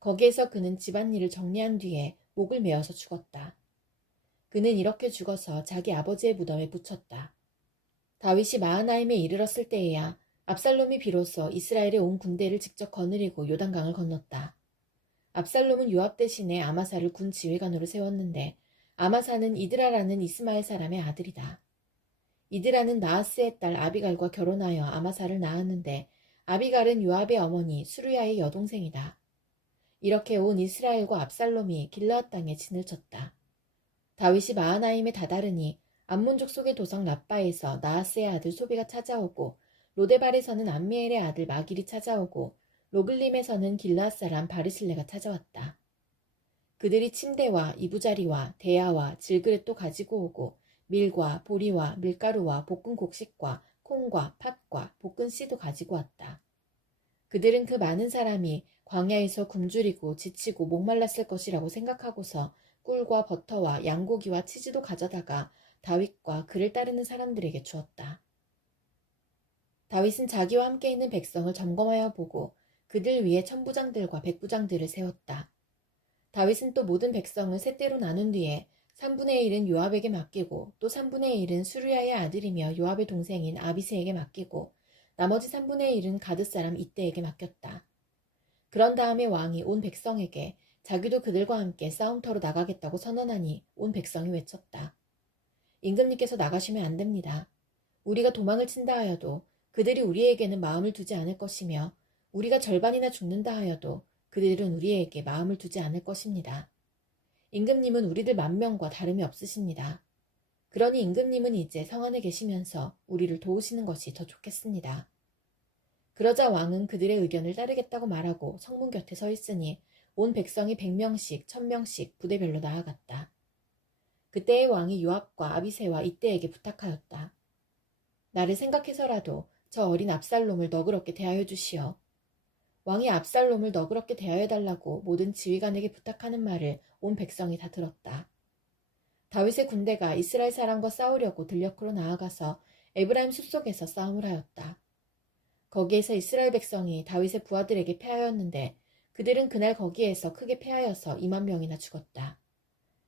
거기에서 그는 집안일을 정리한 뒤에 목을 메어서 죽었다. 그는 이렇게 죽어서 자기 아버지의 무덤에 묻혔다. 다윗이 마하나임에 이르렀을 때에야 압살롬이 비로소 이스라엘의 온 군대를 직접 거느리고 요단강을 건넜다. 압살롬은 요압 대신에 아마사를 군 지휘관으로 세웠는데 아마사는 이드라라는 이스마엘 사람의 아들이다. 이드라는 나하스의 딸 아비갈과 결혼하여 아마사를 낳았는데 아비갈은 요압의 어머니 수르야의 여동생이다. 이렇게 온 이스라엘과 압살롬이 길르앗 땅에 진을 쳤다. 다윗이 마하나임에 다다르니 암몬 족속의 도성 라빠에서 나하스의 아들 소비가 찾아오고 로데발에서는 암미엘의 아들 마길이 찾아오고 로글림에서는 길르앗 사람 바르실레가 찾아왔다. 그들이 침대와 이부자리와 대야와 질그릇도 가지고 오고 밀과 보리와 밀가루와 볶은 곡식과 콩과 팥과 볶은 씨도 가지고 왔다. 그들은 그 많은 사람이 광야에서 굶주리고 지치고 목말랐을 것이라고 생각하고서 꿀과 버터와 양고기와 치즈도 가져다가 다윗과 그를 따르는 사람들에게 주었다. 다윗은 자기와 함께 있는 백성을 점검하여 보고 그들 위에 천부장들과 백부장들을 세웠다. 다윗은 또 모든 백성을 셋대로 나눈 뒤에 3분의 1은 요압에게 맡기고 또 3분의 1은 수르야의 아들이며 요압의 동생인 아비새에게 맡기고 나머지 3분의 1은 가드 사람 이때에게 맡겼다. 그런 다음에 왕이 온 백성에게 자기도 그들과 함께 싸움터로 나가겠다고 선언하니 온 백성이 외쳤다. 임금님께서 나가시면 안 됩니다. 우리가 도망을 친다 하여도 그들이 우리에게는 마음을 두지 않을 것이며 우리가 절반이나 죽는다 하여도 그들은 우리에게 마음을 두지 않을 것입니다. 임금님은 우리들 10,000명과 다름이 없으십니다. 그러니 임금님은 이제 성 안에 계시면서 우리를 도우시는 것이 더 좋겠습니다. 그러자 왕은 그들의 의견을 따르겠다고 말하고 성문 곁에 서 있으니 온 백성이 100명씩 1000명씩 부대별로 나아갔다. 그때의 왕이 요압과 아비새와 이때에게 부탁하였다. 나를 생각해서라도 저 어린 압살롬을 너그럽게 대하여 주시오. 왕이 압살롬을 너그럽게 대하여달라고 모든 지휘관에게 부탁하는 말을 온 백성이 다 들었다. 다윗의 군대가 이스라엘 사람과 싸우려고 들녘으로 나아가서 에브라임 숲속에서 싸움을 하였다. 거기에서 이스라엘 백성이 다윗의 부하들에게 패하였는데 그들은 그날 거기에서 크게 패하여서 20,000명이나 죽었다.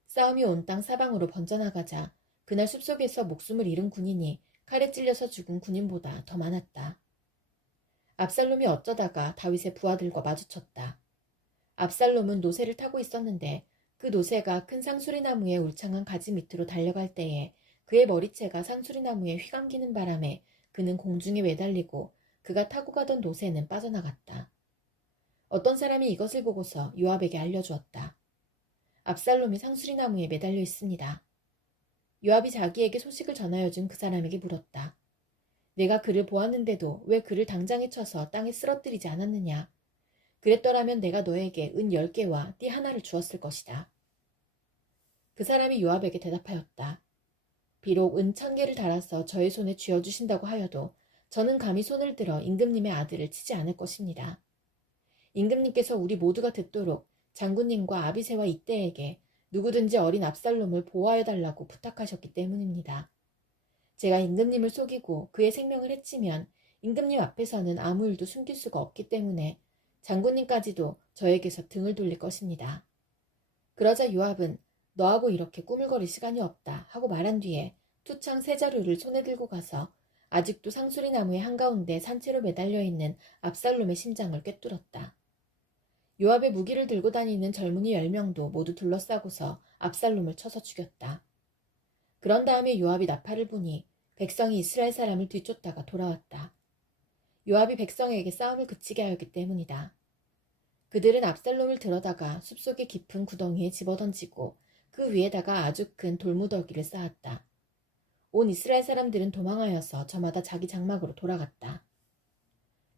싸움이 온 땅 사방으로 번져나가자 그날 숲속에서 목숨을 잃은 군인이 칼에 찔려서 죽은 군인보다 더 많았다. 압살롬이 어쩌다가 다윗의 부하들과 마주쳤다. 압살롬은 노새를 타고 있었는데 그 노새가 큰 상수리나무의 울창한 가지 밑으로 달려갈 때에 그의 머리채가 상수리나무에 휘감기는 바람에 그는 공중에 매달리고 그가 타고 가던 노새는 빠져나갔다. 어떤 사람이 이것을 보고서 요압에게 알려주었다. 압살롬이 상수리나무에 매달려 있습니다. 요압이 자기에게 소식을 전하여 준 그 사람에게 물었다. 내가 그를 보았는데도 왜 그를 당장에 쳐서 땅에 쓰러뜨리지 않았느냐? 그랬더라면 내가 너에게 은 10개와 띠 하나를 주었을 것이다. 그 사람이 요압에게 대답하였다. 비록 은 1,000개를 달아서 저의 손에 쥐어주신다고 하여도 저는 감히 손을 들어 임금님의 아들을 치지 않을 것입니다. 임금님께서 우리 모두가 듣도록 장군님과 아비새와 이때에게 누구든지 어린 압살롬을 보호하여달라고 부탁하셨기 때문입니다. 제가 임금님을 속이고 그의 생명을 해치면 임금님 앞에서는 아무 일도 숨길 수가 없기 때문에 장군님까지도 저에게서 등을 돌릴 것입니다. 그러자 요압은 너하고 이렇게 꾸물거릴 시간이 없다 하고 말한 뒤에 투창 세 자루를 손에 들고 가서 아직도 상수리 나무의 한가운데 산채로 매달려 있는 압살롬의 심장을 꿰뚫었다. 요압의 무기를 들고 다니는 젊은이 10명도 모두 둘러싸고서 압살롬을 쳐서 죽였다. 그런 다음에 요압이 나팔을 부니 백성이 이스라엘 사람을 뒤쫓다가 돌아왔다. 요압이 백성에게 싸움을 그치게 하였기 때문이다. 그들은 압살롬을 들어다가 숲속의 깊은 구덩이에 집어던지고 그 위에다가 아주 큰 돌무더기를 쌓았다. 온 이스라엘 사람들은 도망하여서 저마다 자기 장막으로 돌아갔다.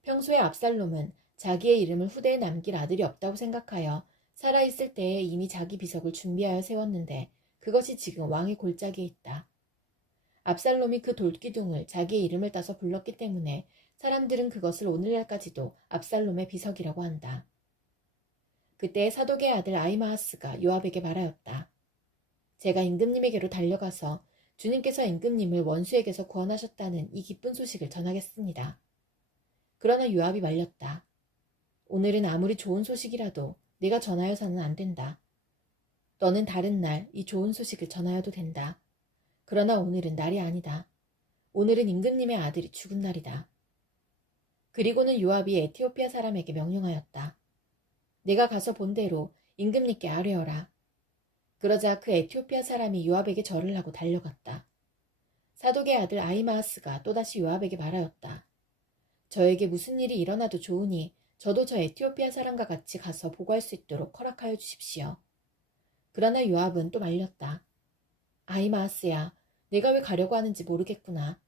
평소에 압살롬은 자기의 이름을 후대에 남길 아들이 없다고 생각하여 살아있을 때에 이미 자기 비석을 준비하여 세웠는데 그것이 지금 왕의 골짜기에 있다. 압살롬이 그 돌기둥을 자기의 이름을 따서 불렀기 때문에 사람들은 그것을 오늘날까지도 압살롬의 비석이라고 한다. 그때 사독의 아들 아히마아스가 요압에게 말하였다. 제가 임금님에게로 달려가서 주님께서 임금님을 원수에게서 구원하셨다는 이 기쁜 소식을 전하겠습니다. 그러나 요압이 말렸다. 오늘은 아무리 좋은 소식이라도 내가 전하여서는 안 된다. 너는 다른 날 이 좋은 소식을 전하여도 된다. 그러나 오늘은 날이 아니다. 오늘은 임금님의 아들이 죽은 날이다. 그리고는 요압이 에티오피아 사람에게 명령하였다. 내가 가서 본 대로 임금님께 아뢰어라. 그러자 그 에티오피아 사람이 요압에게 절을 하고 달려갔다. 사독의 아들 아히마아스가 또다시 요압에게 말하였다. 저에게 무슨 일이 일어나도 좋으니 저도 저 에티오피아 사람과 같이 가서 보고할 수 있도록 허락하여 주십시오. 그러나 요압은 또 말렸다. 아히마아스야, 내가 왜 가려고 하는지 모르겠구나.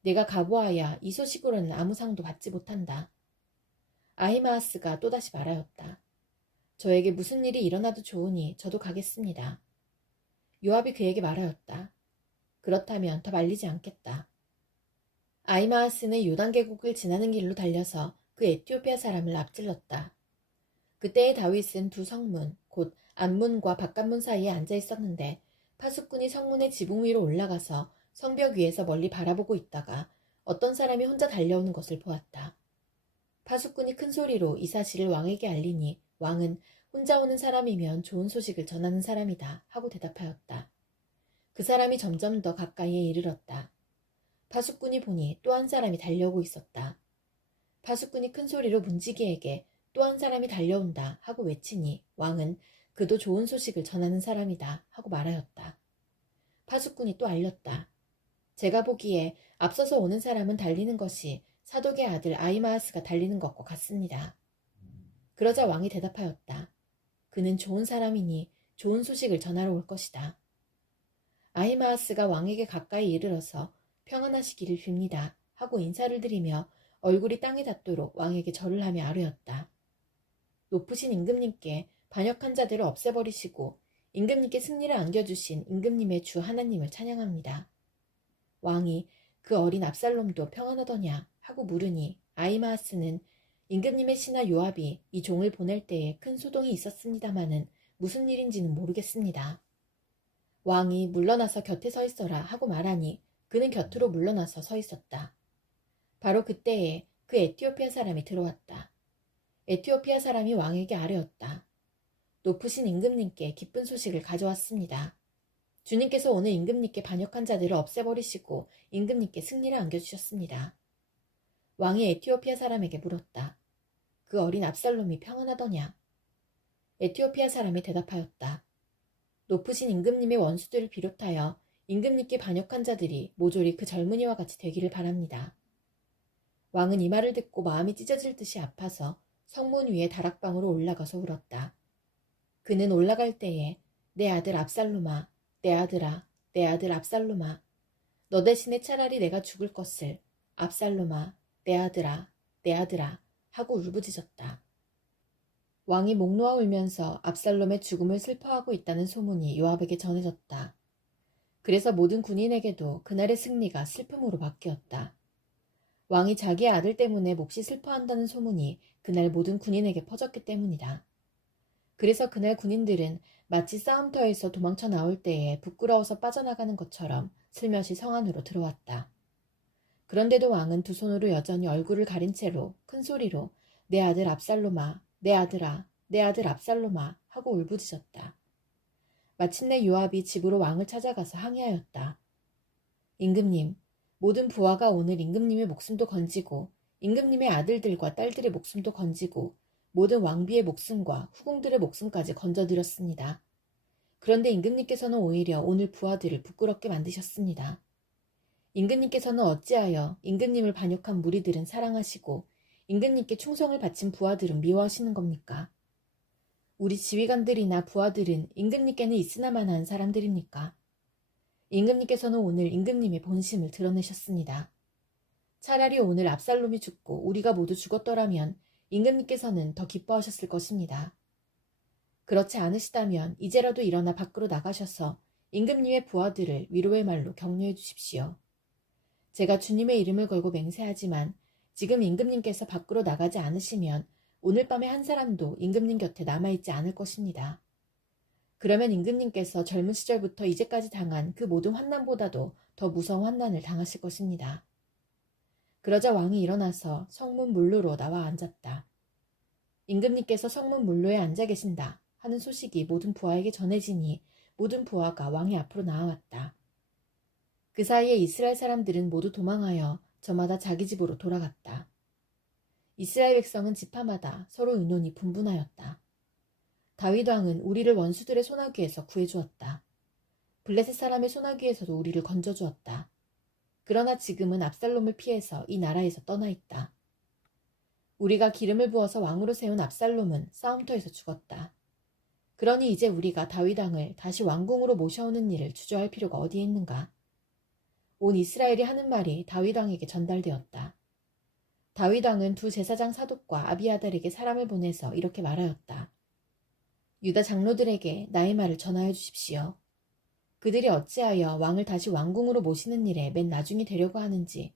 내가 가보아야 이 소식으로는 아무 상도 받지 못한다. 아히마아스가 또다시 말하였다. 저에게 무슨 일이 일어나도 좋으니 저도 가겠습니다. 요압이 그에게 말하였다. 그렇다면 더 말리지 않겠다. 아히마아스는 요단 계곡을 지나는 길로 달려서 그 에티오피아 사람을 앞질렀다. 그때의 다윗은 두 성문, 곧 안문과 바깥문 사이에 앉아 있었는데 파수꾼이 성문의 지붕 위로 올라가서 성벽 위에서 멀리 바라보고 있다가 어떤 사람이 혼자 달려오는 것을 보았다. 파수꾼이 큰 소리로 이 사실을 왕에게 알리니 왕은 혼자 오는 사람이면 좋은 소식을 전하는 사람이다 하고 대답하였다. 그 사람이 점점 더 가까이에 이르렀다. 파수꾼이 보니 또 한 사람이 달려오고 있었다. 파수꾼이 큰 소리로 문지기에게 또 한 사람이 달려온다 하고 외치니 왕은 그도 좋은 소식을 전하는 사람이다 하고 말하였다. 파수꾼이 또 알렸다. 제가 보기에 앞서서 오는 사람은 달리는 것이 사독의 아들 아히마아스가 달리는 것과 같습니다. 그러자 왕이 대답하였다. 그는 좋은 사람이니 좋은 소식을 전하러 올 것이다. 아히마아스가 왕에게 가까이 이르러서 평안하시기를 빕니다 하고 인사를 드리며 얼굴이 땅에 닿도록 왕에게 절을 하며 아뢰었다. 높으신 임금님께 반역한 자들을 없애버리시고 임금님께 승리를 안겨주신 임금님의 주 하나님을 찬양합니다. 왕이 그 어린 압살롬도 평안하더냐 하고 물으니 아히마아스는 임금님의 신하 요압이 이 종을 보낼 때에 큰 소동이 있었습니다마는 무슨 일인지는 모르겠습니다. 왕이 물러나서 곁에 서 있어라 하고 말하니 그는 곁으로 물러나서 서 있었다. 바로 그때에 그 에티오피아 사람이 들어왔다. 에티오피아 사람이 왕에게 아뢰었다. 높으신 임금님께 기쁜 소식을 가져왔습니다. 주님께서 오늘 임금님께 반역한 자들을 없애버리시고 임금님께 승리를 안겨주셨습니다. 왕이 에티오피아 사람에게 물었다. 그 어린 압살롬이 평안하더냐? 에티오피아 사람이 대답하였다. 높으신 임금님의 원수들을 비롯하여 임금님께 반역한 자들이 모조리 그 젊은이와 같이 되기를 바랍니다. 왕은 이 말을 듣고 마음이 찢어질 듯이 아파서 성문 위에 다락방으로 올라가서 울었다. 그는 올라갈 때에 내 아들 압살롬아, 내 아들아, 내 아들 압살롬아, 너 대신에 차라리 내가 죽을 것을 압살롬아, 내 아들아, 내 아들아 하고 울부짖었다. 왕이 목 놓아 울면서 압살롬의 죽음을 슬퍼하고 있다는 소문이 요압에게 전해졌다. 그래서 모든 군인에게도 그날의 승리가 슬픔으로 바뀌었다. 왕이 자기의 아들 때문에 몹시 슬퍼한다는 소문이 그날 모든 군인에게 퍼졌기 때문이다. 그래서 그날 군인들은 마치 싸움터에서 도망쳐 나올 때에 부끄러워서 빠져나가는 것처럼 슬며시 성 안으로 들어왔다. 그런데도 왕은 두 손으로 여전히 얼굴을 가린 채로 큰 소리로 내 아들 압살롬아, 내 아들아, 내 아들 압살롬아 하고 울부짖었다. 마침내 요압이 집으로 왕을 찾아가서 항의하였다. 임금님, 모든 부하가 오늘 임금님의 목숨도 건지고 임금님의 아들들과 딸들의 목숨도 건지고 모든 왕비의 목숨과 후궁들의 목숨까지 건져드렸습니다. 그런데 임금님께서는 오히려 오늘 부하들을 부끄럽게 만드셨습니다. 임금님께서는 어찌하여 임금님을 반역한 무리들은 사랑하시고 임금님께 충성을 바친 부하들은 미워하시는 겁니까? 우리 지휘관들이나 부하들은 임금님께는 있으나마나한 사람들입니까? 임금님께서는 오늘 임금님의 본심을 드러내셨습니다. 차라리 오늘 압살롬이 죽고 우리가 모두 죽었더라면 임금님께서는 더 기뻐하셨을 것입니다. 그렇지 않으시다면 이제라도 일어나 밖으로 나가셔서 임금님의 부하들을 위로의 말로 격려해 주십시오. 제가 주님의 이름을 걸고 맹세하지만 지금 임금님께서 밖으로 나가지 않으시면 오늘 밤에 한 사람도 임금님 곁에 남아있지 않을 것입니다. 그러면 임금님께서 젊은 시절부터 이제까지 당한 그 모든 환난보다도 더 무서운 환난을 당하실 것입니다. 그러자 왕이 일어나서 성문 문로로 나와 앉았다. 임금님께서 성문 문로에 앉아 계신다 하는 소식이 모든 부하에게 전해지니 모든 부하가 왕의 앞으로 나아왔다. 그 사이에 이스라엘 사람들은 모두 도망하여 저마다 자기 집으로 돌아갔다. 이스라엘 백성은 지파마다 서로 의논이 분분하였다. 다윗 왕은 우리를 원수들의 손아귀에서 구해주었다. 블레셋 사람의 손아귀에서도 우리를 건져주었다. 그러나 지금은 압살롬을 피해서 이 나라에서 떠나 있다. 우리가 기름을 부어서 왕으로 세운 압살롬은 싸움터에서 죽었다. 그러니 이제 우리가 다윗 왕을 다시 왕궁으로 모셔오는 일을 주저할 필요가 어디에 있는가? 온 이스라엘이 하는 말이 다윗 왕에게 전달되었다. 다윗 왕은 두 제사장 사독과 아비아달에게 사람을 보내서 이렇게 말하였다. 유다 장로들에게 나의 말을 전하여 주십시오. 그들이 어찌하여 왕을 다시 왕궁으로 모시는 일에 맨 나중이 되려고 하는지,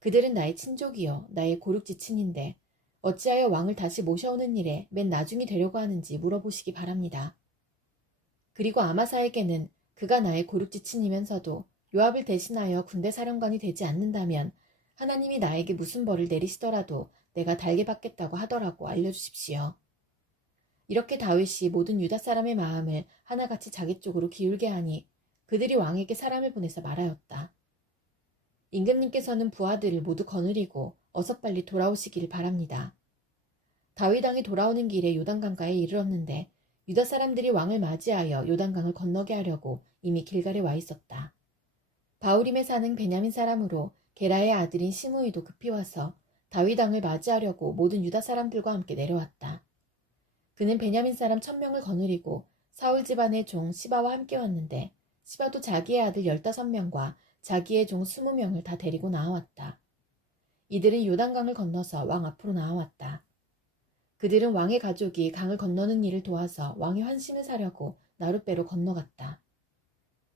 그들은 나의 친족이요 나의 고륙지친인데 어찌하여 왕을 다시 모셔오는 일에 맨 나중이 되려고 하는지 물어보시기 바랍니다. 그리고 아마사에게는 그가 나의 고륙지친이면서도 요압을 대신하여 군대 사령관이 되지 않는다면 하나님이 나에게 무슨 벌을 내리시더라도 내가 달게 받겠다고 하더라고 알려주십시오. 이렇게 다윗이 모든 유다 사람의 마음을 하나같이 자기 쪽으로 기울게 하니 그들이 왕에게 사람을 보내서 말하였다. 임금님께서는 부하들을 모두 거느리고 어서 빨리 돌아오시기를 바랍니다. 다윗 왕이 돌아오는 길에 요단강가에 이르렀는데 유다 사람들이 왕을 맞이하여 요단강을 건너게 하려고 이미 길갈에 와 있었다. 바후림에 사는 베냐민 사람으로 게라의 아들인 시므이도 급히 와서 다윗 왕을 맞이하려고 모든 유다 사람들과 함께 내려왔다. 그는 베냐민 사람 1000명을 거느리고 사울 집안의 종 시바와 함께 왔는데 시바도 자기의 아들 15명과 자기의 종 20명을 다 데리고 나와왔다. 이들은 요단강을 건너서 왕 앞으로 나와왔다. 그들은 왕의 가족이 강을 건너는 일을 도와서 왕의 환심을 사려고 나룻배로 건너갔다.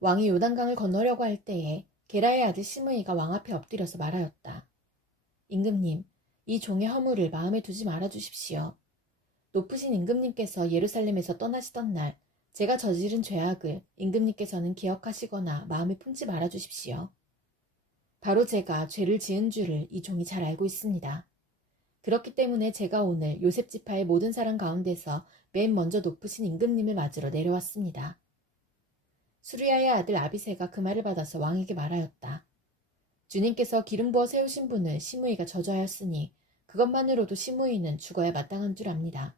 왕이 요단강을 건너려고 할 때에 게라의 아들 시므이가 왕 앞에 엎드려서 말하였다. 임금님, 이 종의 허물을 마음에 두지 말아 주십시오. 높으신 임금님께서 예루살렘에서 떠나시던 날 제가 저지른 죄악을 임금님께서는 기억하시거나 마음에 품지 말아 주십시오. 바로 제가 죄를 지은 줄을 이 종이 잘 알고 있습니다. 그렇기 때문에 제가 오늘 요셉 지파의 모든 사람 가운데서 맨 먼저 높으신 임금님을 맞으러 내려왔습니다. 수리야의 아들 아비새가 그 말을 받아서 왕에게 말하였다. 주님께서 기름 부어 세우신 분을 시므이가 저주하였으니 그것만으로도 시므이는 죽어야 마땅한 줄 압니다.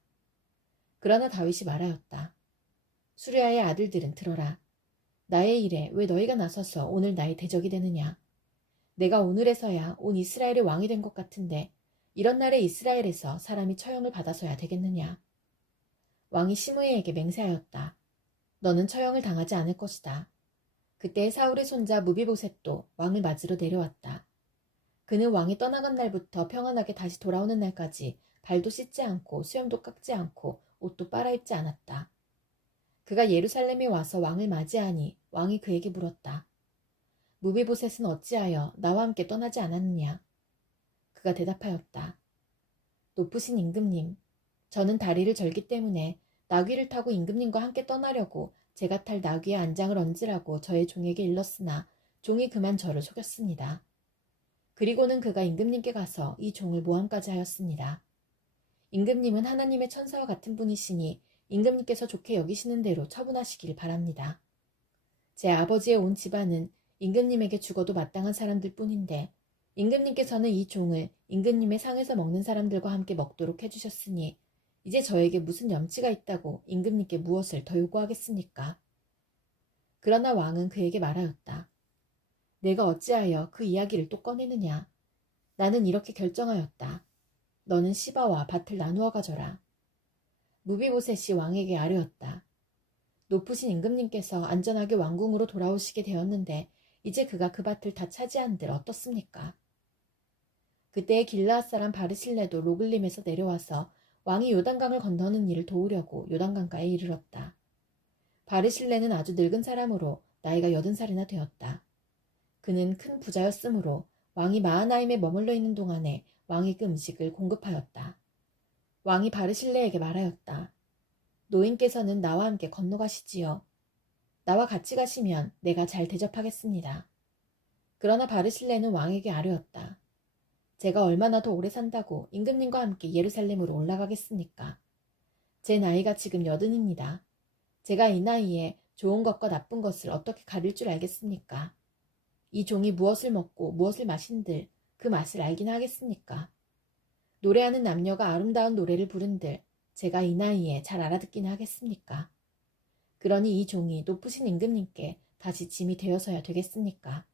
그러나 다윗이 말하였다. 수리야의 아들들은 들어라. 나의 일에 왜 너희가 나서서 오늘 나의 대적이 되느냐. 내가 오늘에서야 온 이스라엘의 왕이 된 것 같은데 이런 날에 이스라엘에서 사람이 처형을 받아서야 되겠느냐. 왕이 시므이에게 맹세하였다. 너는 처형을 당하지 않을 것이다. 그때 사울의 손자 무비보셋도 왕을 맞으러 내려왔다. 그는 왕이 떠나간 날부터 평안하게 다시 돌아오는 날까지 발도 씻지 않고 수염도 깎지 않고 옷도 빨아입지 않았다. 그가 예루살렘에 와서 왕을 맞이하니 왕이 그에게 물었다. 무비보셋은 어찌하여 나와 함께 떠나지 않았느냐? 그가 대답하였다. 높으신 임금님, 저는 다리를 절기 때문에 나귀를 타고 임금님과 함께 떠나려고 제가 탈 나귀의 안장을 얹으라고 저의 종에게 일렀으나 종이 그만 저를 속였습니다. 그리고는 그가 임금님께 가서 이 종을 모함까지 하였습니다. 임금님은 하나님의 천사와 같은 분이시니 임금님께서 좋게 여기시는 대로 처분하시기를 바랍니다. 제 아버지의 온 집안은 임금님에게 죽어도 마땅한 사람들 뿐인데 임금님께서는 이 종을 임금님의 상에서 먹는 사람들과 함께 먹도록 해주셨으니 이제 저에게 무슨 염치가 있다고 임금님께 무엇을 더 요구하겠습니까? 그러나 왕은 그에게 말하였다. 내가 어찌하여 그 이야기를 또 꺼내느냐? 나는 이렇게 결정하였다. 너는 시바와 밭을 나누어 가져라. 무비보셋이 왕에게 아뢰었다. 높으신 임금님께서 안전하게 왕궁으로 돌아오시게 되었는데 이제 그가 그 밭을 다 차지한들 어떻습니까? 그때의 길르앗 사람 바르실레도 로글림에서 내려와서 왕이 요단강을 건너는 일을 도우려고 요단강가에 이르렀다. 바르실레는 아주 늙은 사람으로 나이가 80살이나 되었다. 그는 큰 부자였으므로 왕이 마하나임에 머물러 있는 동안에 왕에게 음식을 공급하였다. 왕이 바르실레에게 말하였다. 노인께서는 나와 함께 건너가시지요. 나와 같이 가시면 내가 잘 대접하겠습니다. 그러나 바르실레는 왕에게 아뢰었다. 제가 얼마나 더 오래 산다고 임금님과 함께 예루살렘으로 올라가겠습니까? 제 나이가 지금 80입니다. 제가 이 나이에 좋은 것과 나쁜 것을 어떻게 가릴 줄 알겠습니까? 이 종이 무엇을 먹고 무엇을 마신들 그 맛을 알긴 하겠습니까? 노래하는 남녀가 아름다운 노래를 부른들 제가 이 나이에 잘 알아듣긴 하겠습니까? 그러니 이 종이 높으신 임금님께 다시 짐이 되어서야 되겠습니까?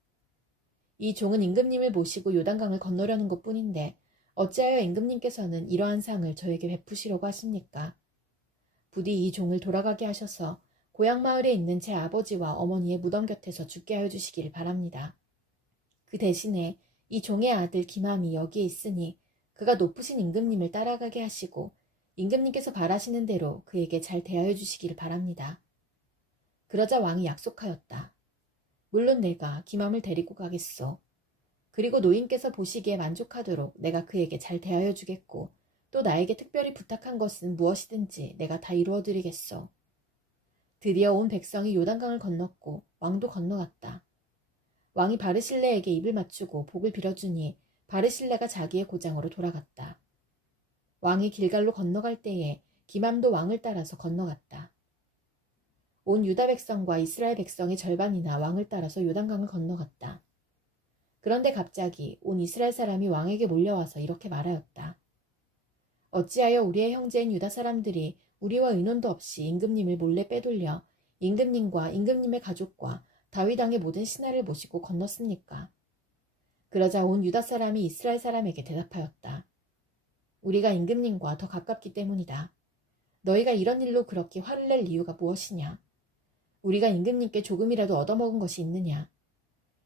이 종은 임금님을 모시고 요단강을 건너려는 것뿐인데 어찌하여 임금님께서는 이러한 상을 저에게 베푸시려고 하십니까? 부디 이 종을 돌아가게 하셔서 고향 마을에 있는 제 아버지와 어머니의 무덤 곁에서 죽게 하여 주시기를 바랍니다. 그 대신에 이 종의 아들 기맘이 여기에 있으니 그가 높으신 임금님을 따라가게 하시고 임금님께서 바라시는 대로 그에게 잘 대하여 주시기를 바랍니다. 그러자 왕이 약속하였다. 물론 내가 기맘을 데리고 가겠소. 그리고 노인께서 보시기에 만족하도록 내가 그에게 잘 대하여 주겠고 또 나에게 특별히 부탁한 것은 무엇이든지 내가 다 이루어 드리겠소. 드디어 온 백성이 요단강을 건넜고 왕도 건너갔다. 왕이 바르실레에게 입을 맞추고 복을 빌어주니 바르실레가 자기의 고장으로 돌아갔다. 왕이 길갈로 건너갈 때에 기맘도 왕을 따라서 건너갔다. 온 유다 백성과 이스라엘 백성의 절반이나 왕을 따라서 요단강을 건너갔다. 그런데 갑자기 온 이스라엘 사람이 왕에게 몰려와서 이렇게 말하였다. 어찌하여 우리의 형제인 유다 사람들이 우리와 의논도 없이 임금님을 몰래 빼돌려 임금님과 임금님의 가족과 다윗 왕의 모든 신하를 모시고 건넜습니까? 그러자 온 유다 사람이 이스라엘 사람에게 대답하였다. 우리가 임금님과 더 가깝기 때문이다. 너희가 이런 일로 그렇게 화를 낼 이유가 무엇이냐? 우리가 임금님께 조금이라도 얻어먹은 것이 있느냐?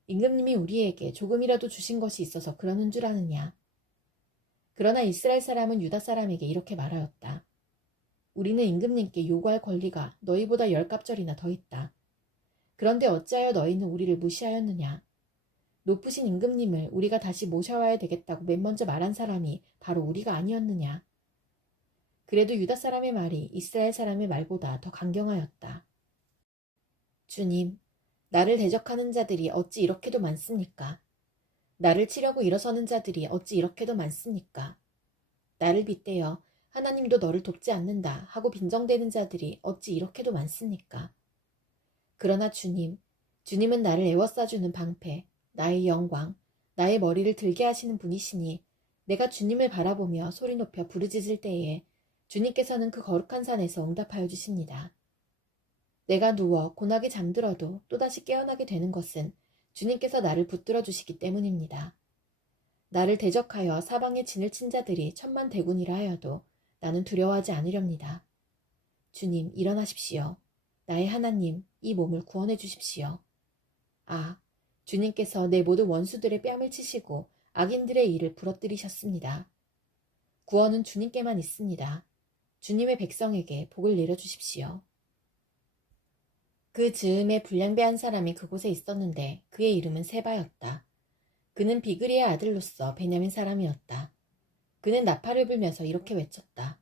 임금님이 우리에게 조금이라도 주신 것이 있어서 그러는 줄 아느냐? 그러나 이스라엘 사람은 유다 사람에게 이렇게 말하였다. 우리는 임금님께 요구할 권리가 너희보다 10갑절이나 더 있다. 그런데 어찌하여 너희는 우리를 무시하였느냐? 높으신 임금님을 우리가 다시 모셔와야 되겠다고 맨 먼저 말한 사람이 바로 우리가 아니었느냐? 그래도 유다 사람의 말이 이스라엘 사람의 말보다 더 강경하였다. 주님, 나를 대적하는 자들이 어찌 이렇게도 많습니까? 나를 치려고 일어서는 자들이 어찌 이렇게도 많습니까? 나를 빗대어 하나님도 너를 돕지 않는다 하고 빈정대는 자들이 어찌 이렇게도 많습니까? 그러나 주님은 나를 애워싸주는 방패, 나의 영광, 나의 머리를 들게 하시는 분이시니 내가 주님을 바라보며 소리 높여 부르짖을 때에 주님께서는 그 거룩한 산에서 응답하여 주십니다. 내가 누워 고나게 잠들어도 또다시 깨어나게 되는 것은 주님께서 나를 붙들어 주시기 때문입니다. 나를 대적하여 사방에 진을 친 자들이 천만대군이라 하여도 나는 두려워하지 않으렵니다. 주님, 일어나십시오. 나의 하나님, 이 몸을 구원해 주십시오. 아, 주님께서 내 모든 원수들의 뺨을 치시고 악인들의 일을 부러뜨리셨습니다. 구원은 주님께만 있습니다. 주님의 백성에게 복을 내려주십시오. 그 즈음에 불량배한 사람이 그곳에 있었는데 그의 이름은 세바였다. 그는 비그리의 아들로서 베냐민 사람이었다. 그는 나팔을 불면서 이렇게 외쳤다.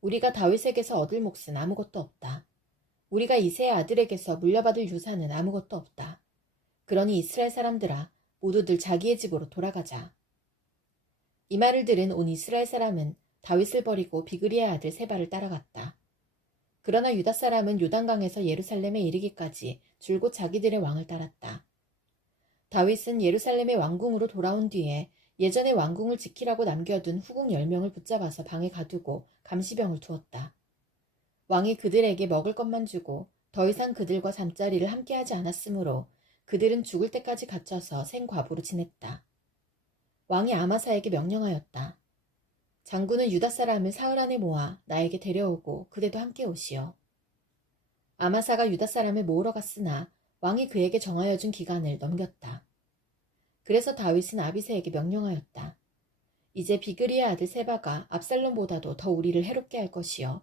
우리가 다윗에게서 얻을 몫은 아무것도 없다. 우리가 이새의 아들에게서 물려받을 유산은 아무것도 없다. 그러니 이스라엘 사람들아, 모두들 자기의 집으로 돌아가자. 이 말을 들은 온 이스라엘 사람은 다윗을 버리고 비그리의 아들 세바를 따라갔다. 그러나 유다 사람은 요단강에서 예루살렘에 이르기까지 줄곧 자기들의 왕을 따랐다. 다윗은 예루살렘의 왕궁으로 돌아온 뒤에 예전에 왕궁을 지키라고 남겨둔 후궁 10명을 붙잡아서 방에 가두고 감시병을 두었다. 왕이 그들에게 먹을 것만 주고 더 이상 그들과 잠자리를 함께하지 않았으므로 그들은 죽을 때까지 갇혀서 생과부로 지냈다. 왕이 아마사에게 명령하였다. 장군은 유다 사람을 사흘 안에 모아 나에게 데려오고 그대도 함께 오시오. 아마사가 유다 사람을 모으러 갔으나 왕이 그에게 정하여 준 기간을 넘겼다. 그래서 다윗은 아비새에게 명령하였다. 이제 비그리의 아들 세바가 압살롬보다도 더 우리를 해롭게 할 것이요.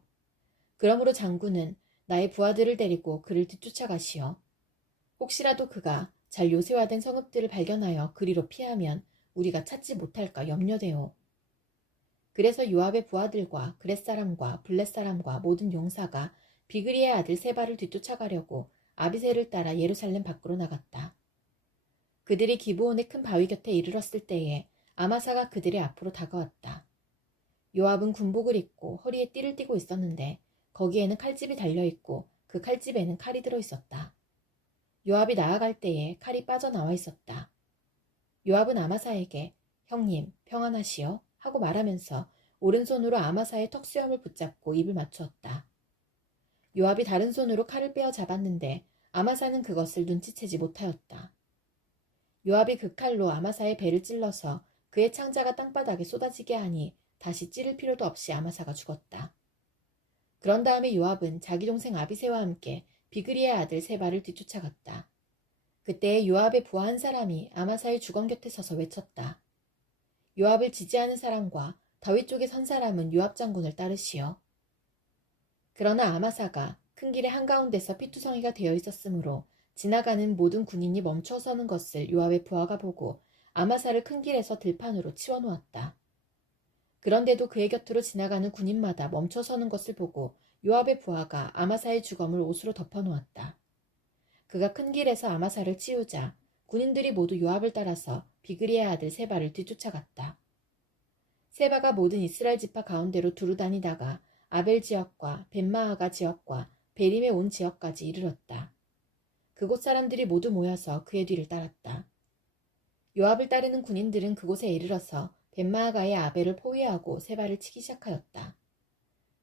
그러므로 장군은 나의 부하들을 데리고 그를 뒤쫓아가시오. 혹시라도 그가 잘 요새화된 성읍들을 발견하여 그리로 피하면 우리가 찾지 못할까 염려되오. 그래서 요압의 부하들과 그렛 사람과 블렛 사람과 모든 용사가 비그리의 아들 세바를 뒤쫓아가려고 아비새를 따라 예루살렘 밖으로 나갔다. 그들이 기브온의 큰 바위 곁에 이르렀을 때에 아마사가 그들의 앞으로 다가왔다. 요압은 군복을 입고 허리에 띠를 띠고 있었는데 거기에는 칼집이 달려있고 그 칼집에는 칼이 들어있었다. 요압이 나아갈 때에 칼이 빠져나와 있었다. 요압은 아마사에게 형님 평안하시오 하고 말하면서 오른손으로 아마사의 턱수염을 붙잡고 입을 맞추었다. 요압이 다른 손으로 칼을 빼어 잡았는데 아마사는 그것을 눈치채지 못하였다. 요압이 그 칼로 아마사의 배를 찔러서 그의 창자가 땅바닥에 쏟아지게 하니 다시 찌를 필요도 없이 아마사가 죽었다. 그런 다음에 요압은 자기 동생 아비새와 함께 비그리의 아들 세바를 뒤쫓아갔다. 그때 요압의 부하 한 사람이 아마사의 주검 곁에 서서 외쳤다. 요압을 지지하는 사람과 다윗 쪽에 선 사람은 요압 장군을 따르시오. 그러나 아마사가 큰 길의 한가운데서 피투성이가 되어 있었으므로 지나가는 모든 군인이 멈춰 서는 것을 요압의 부하가 보고 아마사를 큰 길에서 들판으로 치워놓았다. 그런데도 그의 곁으로 지나가는 군인마다 멈춰 서는 것을 보고 요압의 부하가 아마사의 주검을 옷으로 덮어놓았다. 그가 큰 길에서 아마사를 치우자 군인들이 모두 요압을 따라서 비그리의 아들 세바를 뒤쫓아갔다. 세바가 모든 이스라엘 지파 가운데로 두루 다니다가 아벨 지역과 벳마아가 지역과 베림의 온 지역까지 이르렀다. 그곳 사람들이 모두 모여서 그의 뒤를 따랐다. 요압을 따르는 군인들은 그곳에 이르러서 벳마아가의 아벨을 포위하고 세바를 치기 시작하였다.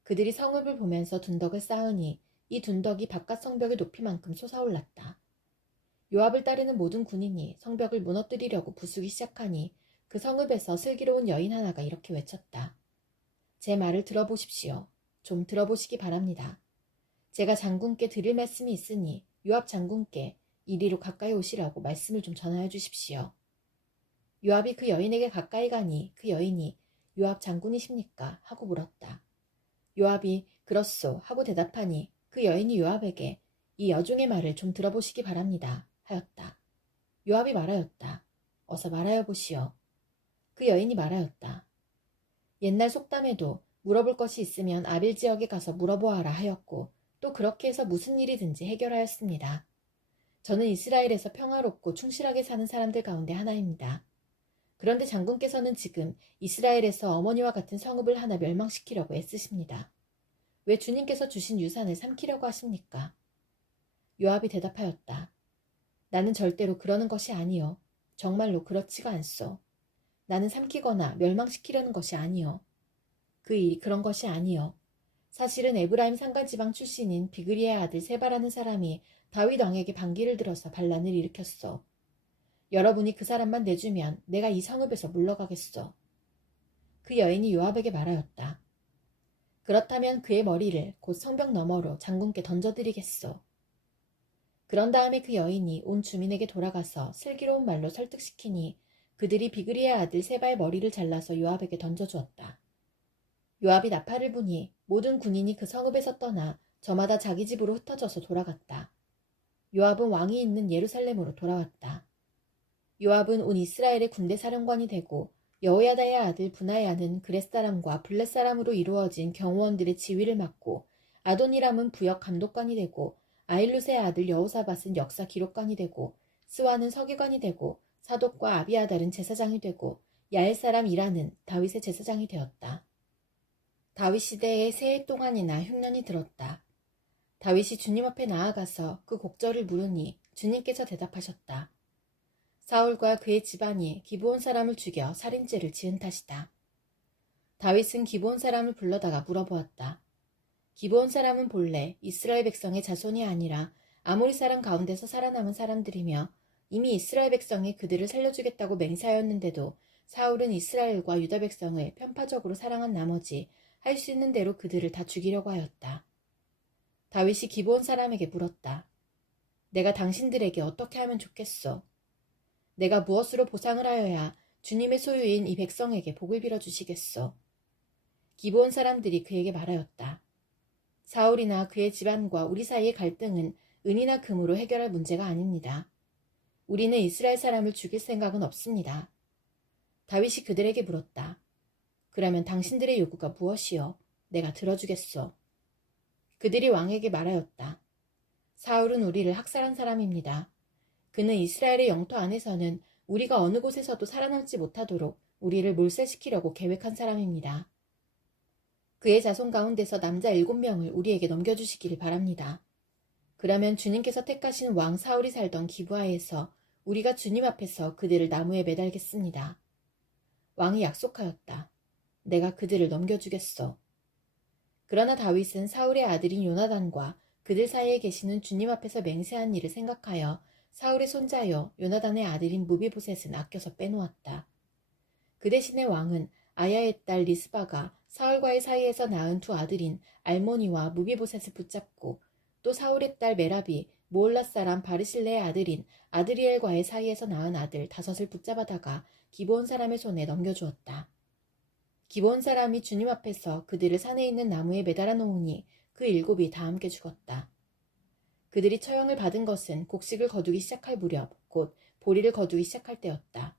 그들이 성읍을 보면서 둔덕을 쌓으니 이 둔덕이 바깥 성벽의 높이만큼 솟아올랐다. 요압을 따르는 모든 군인이 성벽을 무너뜨리려고 부수기 시작하니 그 성읍에서 슬기로운 여인 하나가 이렇게 외쳤다. 제 말을 들어보십시오. 좀 들어보시기 바랍니다. 제가 장군께 드릴 말씀이 있으니 요압 장군께 이리로 가까이 오시라고 말씀을 좀 전하여 주십시오. 요압이 그 여인에게 가까이 가니 그 여인이 요압 장군이십니까? 하고 물었다. 요압이 그렇소 하고 대답하니 그 여인이 요압에게 이 여종의 말을 좀 들어보시기 바랍니다 하였다. 요압이 말하였다. 어서 말하여 보시오. 그 여인이 말하였다. 옛날 속담에도 물어볼 것이 있으면 아빌 지역에 가서 물어보아라 하였고 또 그렇게 해서 무슨 일이든지 해결하였습니다. 저는 이스라엘에서 평화롭고 충실하게 사는 사람들 가운데 하나입니다. 그런데 장군께서는 지금 이스라엘에서 어머니와 같은 성읍을 하나 멸망시키려고 애쓰십니다. 왜 주님께서 주신 유산을 삼키려고 하십니까? 요압이 대답하였다. 나는 절대로 그러는 것이 아니요. 정말로 그렇지가 않소. 나는 삼키거나 멸망시키려는 것이 아니요. 그 일이 그런 것이 아니요. 사실은 에브라임 산간지방 출신인 비그리의 아들 세바라는 사람이 다윗 왕에게 반기를 들어서 반란을 일으켰소. 여러분이 그 사람만 내주면 내가 이 성읍에서 물러가겠소. 그 여인이 요압에게 말하였다. 그렇다면 그의 머리를 곧 성벽 너머로 장군께 던져드리겠소. 그런 다음에 그 여인이 온 주민에게 돌아가서 슬기로운 말로 설득시키니 그들이 비그리의 아들 세바의 머리를 잘라서 요압에게 던져주었다. 요압이 나팔을 부니 모든 군인이 그 성읍에서 떠나 저마다 자기 집으로 흩어져서 돌아갔다. 요압은 왕이 있는 예루살렘으로 돌아왔다. 요압은 온 이스라엘의 군대 사령관이 되고 여호야다의 아들 브나야는 그렛 사람과 블렛 사람으로 이루어진 경호원들의 지휘를 맡고 아도니람은 부역 감독관이 되고 아일룻의 아들 여호사밧은 역사 기록관이 되고 스와는 서기관이 되고 사독과 아비아달은 제사장이 되고 야엘 사람 이라는 다윗의 제사장이 되었다. 다윗 시대에 세 해 동안이나 흉년이 들었다. 다윗이 주님 앞에 나아가서 그 곡절을 물으니 주님께서 대답하셨다. 사울과 그의 집안이 기브온 사람을 죽여 살인죄를 지은 탓이다. 다윗은 기브온 사람을 불러다가 물어보았다. 기브온 사람은 본래 이스라엘 백성의 자손이 아니라 아모리 사람 가운데서 살아남은 사람들이며 이미 이스라엘 백성이 그들을 살려주겠다고 맹세하였는데도 사울은 이스라엘과 유다 백성을 편파적으로 사랑한 나머지 할 수 있는 대로 그들을 다 죽이려고 하였다. 다윗이 기브온 사람에게 물었다. 내가 당신들에게 어떻게 하면 좋겠소? 내가 무엇으로 보상을 하여야 주님의 소유인 이 백성에게 복을 빌어주시겠소? 기브온 사람들이 그에게 말하였다. 사울이나 그의 집안과 우리 사이의 갈등은 은이나 금으로 해결할 문제가 아닙니다. 우리는 이스라엘 사람을 죽일 생각은 없습니다. 다윗이 그들에게 물었다. 그러면 당신들의 요구가 무엇이요? 내가 들어주겠소. 그들이 왕에게 말하였다. 사울은 우리를 학살한 사람입니다. 그는 이스라엘의 영토 안에서는 우리가 어느 곳에서도 살아남지 못하도록 우리를 몰살시키려고 계획한 사람입니다. 그의 자손 가운데서 남자 7명을 우리에게 넘겨주시기를 바랍니다. 그러면 주님께서 택하신 왕 사울이 살던 기브아에서 우리가 주님 앞에서 그들을 나무에 매달겠습니다. 왕이 약속하였다. 내가 그들을 넘겨주겠소. 그러나 다윗은 사울의 아들인 요나단과 그들 사이에 계시는 주님 앞에서 맹세한 일을 생각하여 사울의 손자여 요나단의 아들인 무비보셋은 아껴서 빼놓았다. 그 대신에 왕은 아야의 딸 리스바가 사울과의 사이에서 낳은 두 아들인 알모니와 무비보셋을 붙잡고 또 사울의 딸 메라비 모올라 사람 바르실레의 아들인 아드리엘과의 사이에서 낳은 아들 5을 붙잡아다가 기브온 사람의 손에 넘겨주었다. 기브온 사람이 주님 앞에서 그들을 산에 있는 나무에 매달아 놓으니 그 7이 다 함께 죽었다. 그들이 처형을 받은 것은 곡식을 거두기 시작할 무렵 곧 보리를 거두기 시작할 때였다.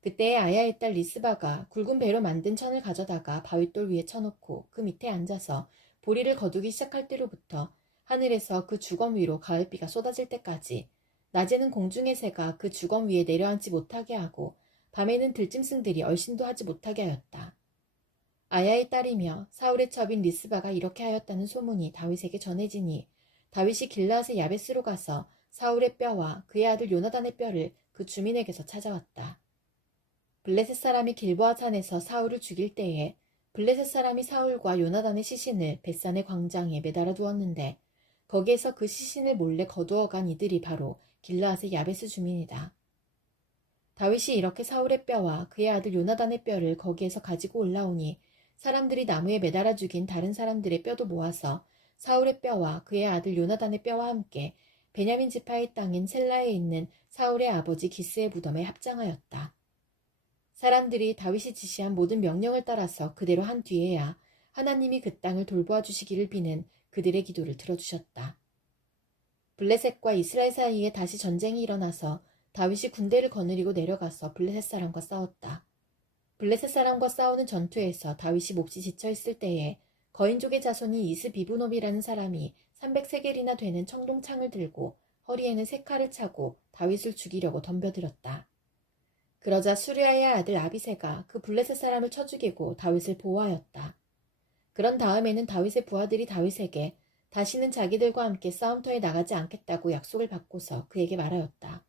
그때에 아야의 딸 리스바가 굵은 배로 만든 천을 가져다가 바윗돌 위에 쳐놓고 그 밑에 앉아서 보리를 거두기 시작할 때로부터 하늘에서 그 주검 위로 가을비가 쏟아질 때까지 낮에는 공중의 새가 그 주검 위에 내려앉지 못하게 하고 밤에는 들짐승들이 얼씬도 하지 못하게 하였다. 아야의 딸이며 사울의 첩인 리스바가 이렇게 하였다는 소문이 다윗에게 전해지니 다윗이 길르앗의 야베스로 가서 사울의 뼈와 그의 아들 요나단의 뼈를 그 주민에게서 찾아왔다. 블레셋 사람이 길보아 산에서 사울을 죽일 때에 블레셋 사람이 사울과 요나단의 시신을 벳산의 광장에 매달아 두었는데 거기에서 그 시신을 몰래 거두어간 이들이 바로 길르앗의 야베스 주민이다. 다윗이 이렇게 사울의 뼈와 그의 아들 요나단의 뼈를 거기에서 가지고 올라오니 사람들이 나무에 매달아 죽인 다른 사람들의 뼈도 모아서 사울의 뼈와 그의 아들 요나단의 뼈와 함께 베냐민 지파의 땅인 셀라에 있는 사울의 아버지 기스의 무덤에 합장하였다. 사람들이 다윗이 지시한 모든 명령을 따라서 그대로 한 뒤에야 하나님이 그 땅을 돌보아 주시기를 비는 그들의 기도를 들어주셨다. 블레셋과 이스라엘 사이에 다시 전쟁이 일어나서 다윗이 군대를 거느리고 내려가서 블레셋 사람과 싸웠다. 블레셋 사람과 싸우는 전투에서 다윗이 몹시 지쳐있을 때에 거인족의 자손이 이스비브놈이라는 사람이 300세겔이나 되는 청동창을 들고 허리에는 세 칼을 차고 다윗을 죽이려고 덤벼들었다. 그러자 수르야의 아들 아비새가 그 블레셋 사람을 쳐 죽이고 다윗을 보호하였다. 그런 다음에는 다윗의 부하들이 다윗에게 다시는 자기들과 함께 싸움터에 나가지 않겠다고 약속을 받고서 그에게 말하였다.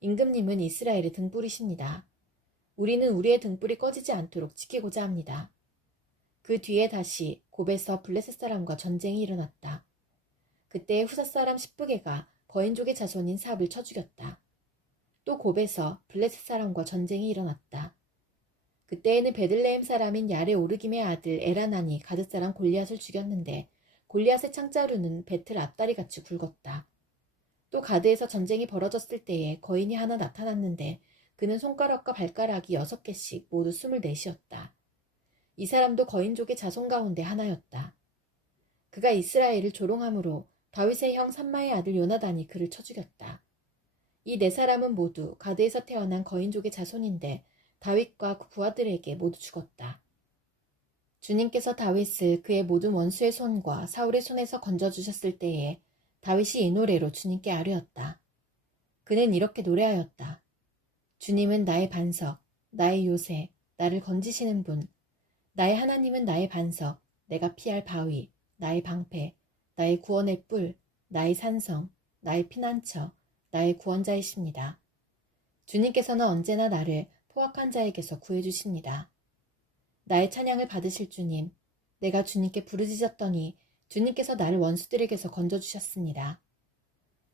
임금님은 이스라엘의 등불이십니다. 우리는 우리의 등불이 꺼지지 않도록 지키고자 합니다. 그 뒤에 다시 곱에서 블레셋 사람과 전쟁이 일어났다. 그때 후사 사람 십부게가 거인족의 자손인 삽을 쳐 죽였다. 또 곱에서 블레셋 사람과 전쟁이 일어났다. 그때에는 베들레헴 사람인 야레 오르김의 아들 에라난이 가드 사람 골리앗을 죽였는데 골리앗의 창자루는 배틀 앞다리 같이 굵었다. 또 가드에서 전쟁이 벌어졌을 때에 거인이 하나 나타났는데 그는 손가락과 발가락이 6개씩 모두 24이었다. 이 사람도 거인족의 자손 가운데 하나였다. 그가 이스라엘을 조롱함으로 다윗의 형 삼마의 아들 요나단이 그를 쳐 죽였다. 이 4사람은 모두 가드에서 태어난 거인족의 자손인데 다윗과 그 부하들에게 모두 죽었다. 주님께서 다윗을 그의 모든 원수의 손과 사울의 손에서 건져주셨을 때에 다윗이 이 노래로 주님께 아뢰었다. 그는 이렇게 노래하였다. 주님은 나의 반석, 나의 요새, 나를 건지시는 분. 나의 하나님은 나의 반석, 내가 피할 바위, 나의 방패, 나의 구원의 뿔, 나의 산성, 나의 피난처, 나의 구원자이십니다. 주님께서는 언제나 나를 포악한 자에게서 구해주십니다. 나의 찬양을 받으실 주님, 내가 주님께 부르짖었더니 주님께서 나를 원수들에게서 건져주셨습니다.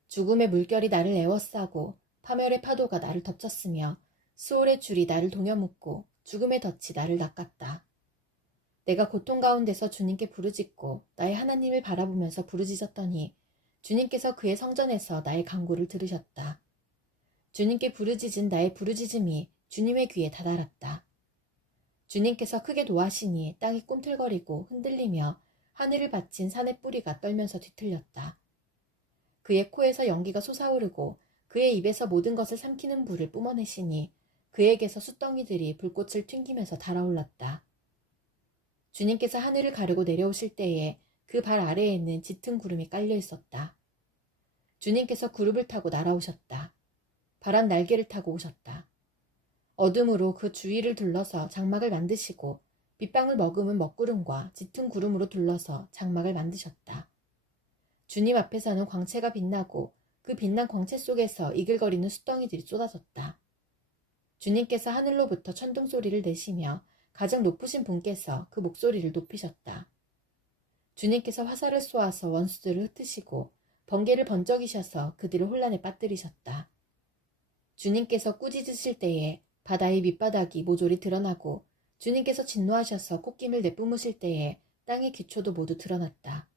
죽음의 물결이 나를 에워싸고 파멸의 파도가 나를 덮쳤으며 수월의 줄이 나를 동여묶고 죽음의 덫이 나를 낚았다. 내가 고통 가운데서 주님께 부르짖고 나의 하나님을 바라보면서 부르짖었더니 주님께서 그의 성전에서 나의 간구를 들으셨다. 주님께 부르짖은 나의 부르짖음이 주님의 귀에 다다랐다. 주님께서 크게 노하시니 땅이 꿈틀거리고 흔들리며 하늘을 받친 산의 뿌리가 떨면서 뒤틀렸다. 그의 코에서 연기가 솟아오르고 그의 입에서 모든 것을 삼키는 불을 뿜어내시니 그에게서 숯덩이들이 불꽃을 튕기면서 달아올랐다. 주님께서 하늘을 가르고 내려오실 때에 그 발 아래에는 짙은 구름이 깔려 있었다. 주님께서 구름을 타고 날아오셨다. 바람 날개를 타고 오셨다. 어둠으로 그 주위를 둘러서 장막을 만드시고 빗방울 머금은 먹구름과 짙은 구름으로 둘러서 장막을 만드셨다. 주님 앞에서는 광채가 빛나고 그 빛난 광채 속에서 이글거리는 숫덩이들이 쏟아졌다. 주님께서 하늘로부터 천둥 소리를 내시며 가장 높으신 분께서 그 목소리를 높이셨다. 주님께서 화살을 쏘아서 원수들을 흩으시고 번개를 번쩍이셔서 그들을 혼란에 빠뜨리셨다. 주님께서 꾸짖으실 때에 바다의 밑바닥이 모조리 드러나고 주님께서 진노하셔서 콧김을 내뿜으실 때에 땅의 기초도 모두 드러났다.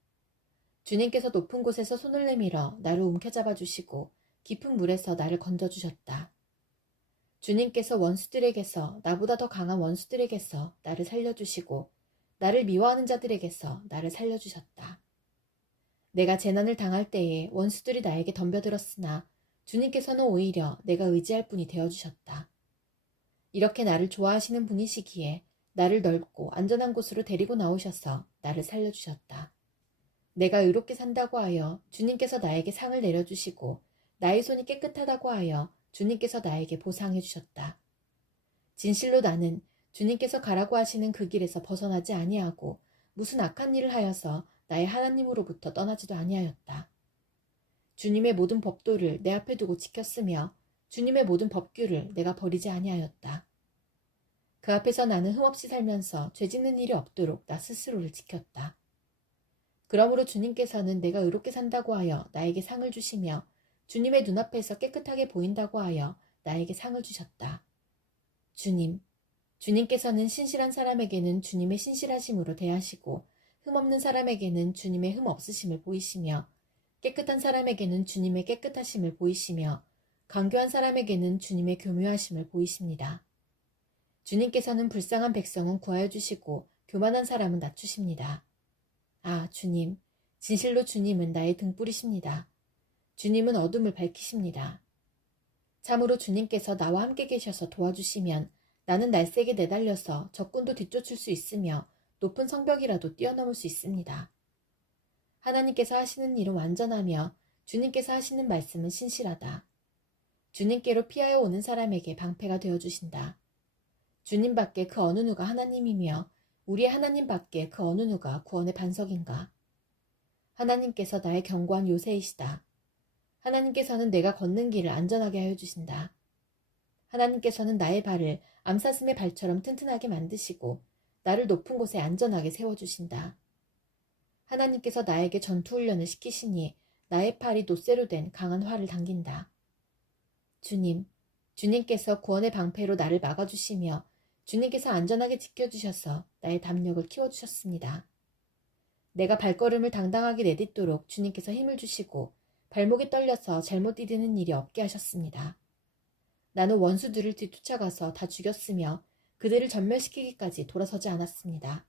주님께서 높은 곳에서 손을 내밀어 나를 움켜잡아 주시고 깊은 물에서 나를 건져주셨다. 주님께서 원수들에게서 나보다 더 강한 원수들에게서 나를 살려주시고 나를 미워하는 자들에게서 나를 살려주셨다. 내가 재난을 당할 때에 원수들이 나에게 덤벼들었으나 주님께서는 오히려 내가 의지할 분이 되어주셨다. 이렇게 나를 좋아하시는 분이시기에 나를 넓고 안전한 곳으로 데리고 나오셔서 나를 살려주셨다. 내가 의롭게 산다고 하여 주님께서 나에게 상을 내려주시고 나의 손이 깨끗하다고 하여 주님께서 나에게 보상해 주셨다. 진실로 나는 주님께서 가라고 하시는 그 길에서 벗어나지 아니하고 무슨 악한 일을 하여서 나의 하나님으로부터 떠나지도 아니하였다. 주님의 모든 법도를 내 앞에 두고 지켰으며 주님의 모든 법규를 내가 버리지 아니하였다. 그 앞에서 나는 흠없이 살면서 죄 짓는 일이 없도록 나 스스로를 지켰다. 그러므로 주님께서는 내가 의롭게 산다고 하여 나에게 상을 주시며 주님의 눈앞에서 깨끗하게 보인다고 하여 나에게 상을 주셨다. 주님께서는 신실한 사람에게는 주님의 신실하심으로 대하시고 흠없는 사람에게는 주님의 흠없으심을 보이시며 깨끗한 사람에게는 주님의 깨끗하심을 보이시며 강교한 사람에게는 주님의 교묘하심을 보이십니다. 주님께서는 불쌍한 백성은 구하여 주시고 교만한 사람은 낮추십니다. 아, 주님, 진실로 주님은 나의 등불이십니다. 주님은 어둠을 밝히십니다. 참으로 주님께서 나와 함께 계셔서 도와주시면 나는 날쌔게 내달려서 적군도 뒤쫓을 수 있으며 높은 성벽이라도 뛰어넘을 수 있습니다. 하나님께서 하시는 일은 완전하며 주님께서 하시는 말씀은 신실하다. 주님께로 피하여 오는 사람에게 방패가 되어주신다. 주님 밖에 그 어느 누가 하나님이며 우리의 하나님 밖에 그 어느 누가 구원의 반석인가. 하나님께서 나의 견고한 요새이시다. 하나님께서는 내가 걷는 길을 안전하게 하여 주신다. 하나님께서는 나의 발을 암사슴의 발처럼 튼튼하게 만드시고 나를 높은 곳에 안전하게 세워주신다. 하나님께서 나에게 전투훈련을 시키시니 나의 팔이 놋쇠로 된 강한 활을 당긴다. 주님께서 구원의 방패로 나를 막아주시며 주님께서 안전하게 지켜주셔서 나의 담력을 키워주셨습니다. 내가 발걸음을 당당하게 내딛도록 주님께서 힘을 주시고 발목이 떨려서 잘못 디디는 일이 없게 하셨습니다. 나는 원수들을 뒤쫓아가서 다 죽였으며 그들을 전멸시키기까지 돌아서지 않았습니다.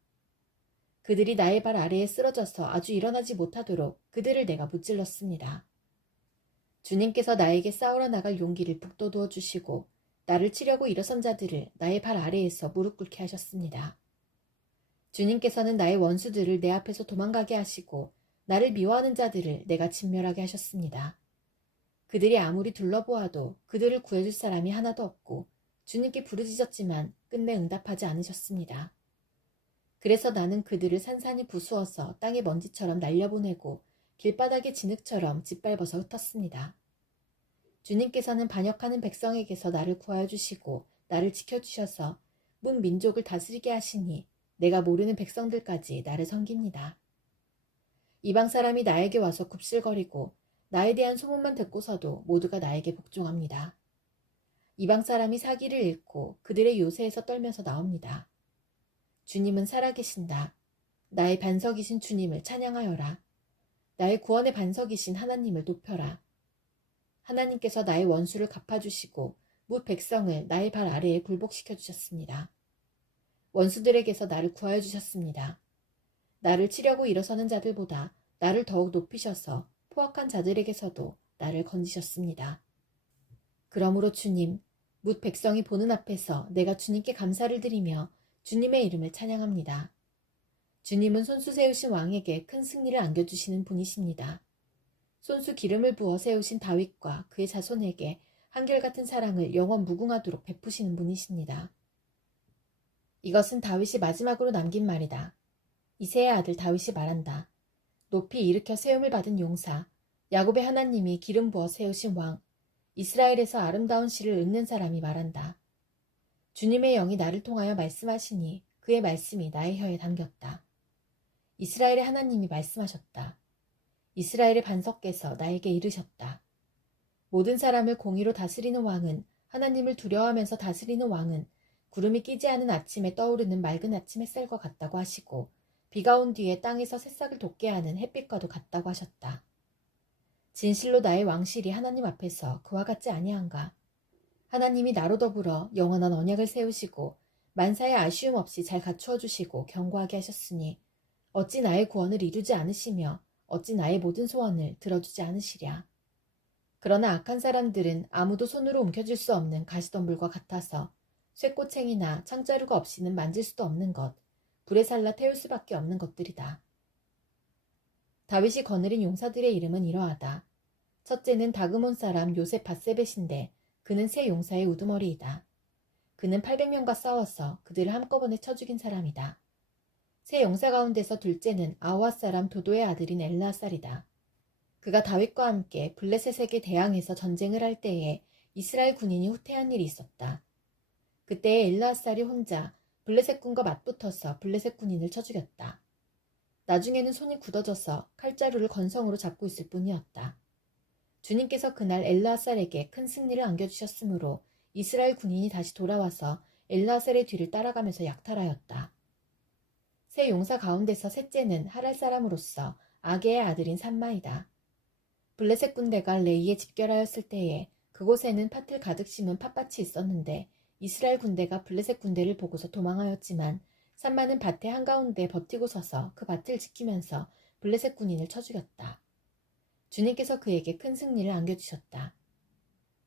그들이 나의 발 아래에 쓰러져서 아주 일어나지 못하도록 그들을 내가 무찔렀습니다. 주님께서 나에게 싸우러 나갈 용기를 북돋워 주시고 나를 치려고 일어선 자들을 나의 발 아래에서 무릎 꿇게 하셨습니다. 주님께서는 나의 원수들을 내 앞에서 도망가게 하시고 나를 미워하는 자들을 내가 진멸하게 하셨습니다. 그들이 아무리 둘러보아도 그들을 구해줄 사람이 하나도 없고 주님께 부르짖었지만 끝내 응답하지 않으셨습니다. 그래서 나는 그들을 산산이 부수어서 땅의 먼지처럼 날려보내고 길바닥의 진흙처럼 짓밟아서 흩었습니다. 주님께서는 반역하는 백성에게서 나를 구하여 주시고 나를 지켜주셔서 문 민족을 다스리게 하시니 내가 모르는 백성들까지 나를 섬깁니다. 이방 사람이 나에게 와서 굽실거리고 나에 대한 소문만 듣고서도 모두가 나에게 복종합니다. 이방 사람이 사기를 잃고 그들의 요새에서 떨면서 나옵니다. 주님은 살아계신다. 나의 반석이신 주님을 찬양하여라. 나의 구원의 반석이신 하나님을 높여라. 하나님께서 나의 원수를 갚아주시고 뭇 백성을 나의 발 아래에 굴복시켜 주셨습니다. 원수들에게서 나를 구하여 주셨습니다. 나를 치려고 일어서는 자들보다 나를 더욱 높이셔서 포악한 자들에게서도 나를 건지셨습니다. 그러므로 주님, 뭇 백성이 보는 앞에서 내가 주님께 감사를 드리며 주님의 이름을 찬양합니다. 주님은 손수 세우신 왕에게 큰 승리를 안겨주시는 분이십니다. 손수 기름을 부어 세우신 다윗과 그의 자손에게 한결같은 사랑을 영원 무궁하도록 베푸시는 분이십니다. 이것은 다윗이 마지막으로 남긴 말이다. 이새의 아들 다윗이 말한다. 높이 일으켜 세움을 받은 용사, 야곱의 하나님이 기름 부어 세우신 왕, 이스라엘에서 아름다운 시를 읊는 사람이 말한다. 주님의 영이 나를 통하여 말씀하시니 그의 말씀이 나의 혀에 담겼다. 이스라엘의 하나님이 말씀하셨다. 이스라엘의 반석께서 나에게 이르셨다. 모든 사람을 공의로 다스리는 왕은, 하나님을 두려워하면서 다스리는 왕은 구름이 끼지 않은 아침에 떠오르는 맑은 아침 햇살과 같다고 하시고 비가 온 뒤에 땅에서 새싹을 돋게 하는 햇빛과도 같다고 하셨다. 진실로 나의 왕실이 하나님 앞에서 그와 같지 아니한가. 하나님이 나로 더불어 영원한 언약을 세우시고 만사에 아쉬움 없이 잘 갖추어 주시고 견고하게 하셨으니 어찌 나의 구원을 이루지 않으시며 어찌 나의 모든 소원을 들어주지 않으시랴. 그러나 악한 사람들은 아무도 손으로 움켜쥘 수 없는 가시덤불과 같아서 쇠꼬챙이나 창자루가 없이는 만질 수도 없는 것, 불에 살라 태울 수밖에 없는 것들이다. 다윗이 거느린 용사들의 이름은 이러하다. 첫째는 다그몬 사람 요셉 바세벳인데 그는 세 용사의 우두머리이다. 그는 800명과 싸워서 그들을 한꺼번에 쳐 죽인 사람이다. 세 용사 가운데서 둘째는 아우아 사람 도도의 아들인 엘르아살이다. 그가 다윗과 함께 블레셋에게 대항해서 전쟁을 할 때에 이스라엘 군인이 후퇴한 일이 있었다. 그때에 엘르아살이 혼자 블레셋 군과 맞붙어서 블레셋 군인을 쳐 죽였다. 나중에는 손이 굳어져서 칼자루를 건성으로 잡고 있을 뿐이었다. 주님께서 그날 엘르아살에게 큰 승리를 안겨주셨으므로 이스라엘 군인이 다시 돌아와서 엘르아살의 뒤를 따라가면서 약탈하였다. 세 용사 가운데서 셋째는 하랄 사람으로서 아게의 아들인 산마이다. 블레셋 군대가 레이에 집결하였을 때에 그곳에는 팥을 가득 심은 팥밭이 있었는데 이스라엘 군대가 블레셋 군대를 보고서 도망하였지만 산마는 밭의 한가운데 버티고 서서 그 밭을 지키면서 블레셋 군인을 쳐 죽였다. 주님께서 그에게 큰 승리를 안겨주셨다.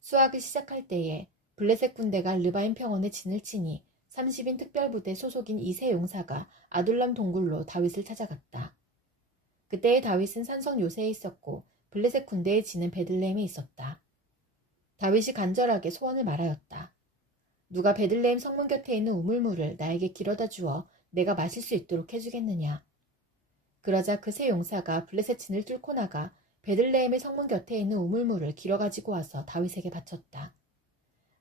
수학을 시작할 때에 블레셋 군대가 르바임 평원에 진을 치니 30인 특별부대 소속인 이세 용사가 아둘람 동굴로 다윗을 찾아갔다. 그때의 다윗은 산성 요새에 있었고 블레셋 군대의 진은 베들레헴에 있었다. 다윗이 간절하게 소원을 말하였다. 누가 베들레헴 성문 곁에 있는 우물물을 나에게 길어다 주어 내가 마실 수 있도록 해주겠느냐. 그러자 그 세 용사가 블레셋 진을 뚫고 나가 베들레헴의 성문 곁에 있는 우물물을 길어 가지고 와서 다윗에게 바쳤다.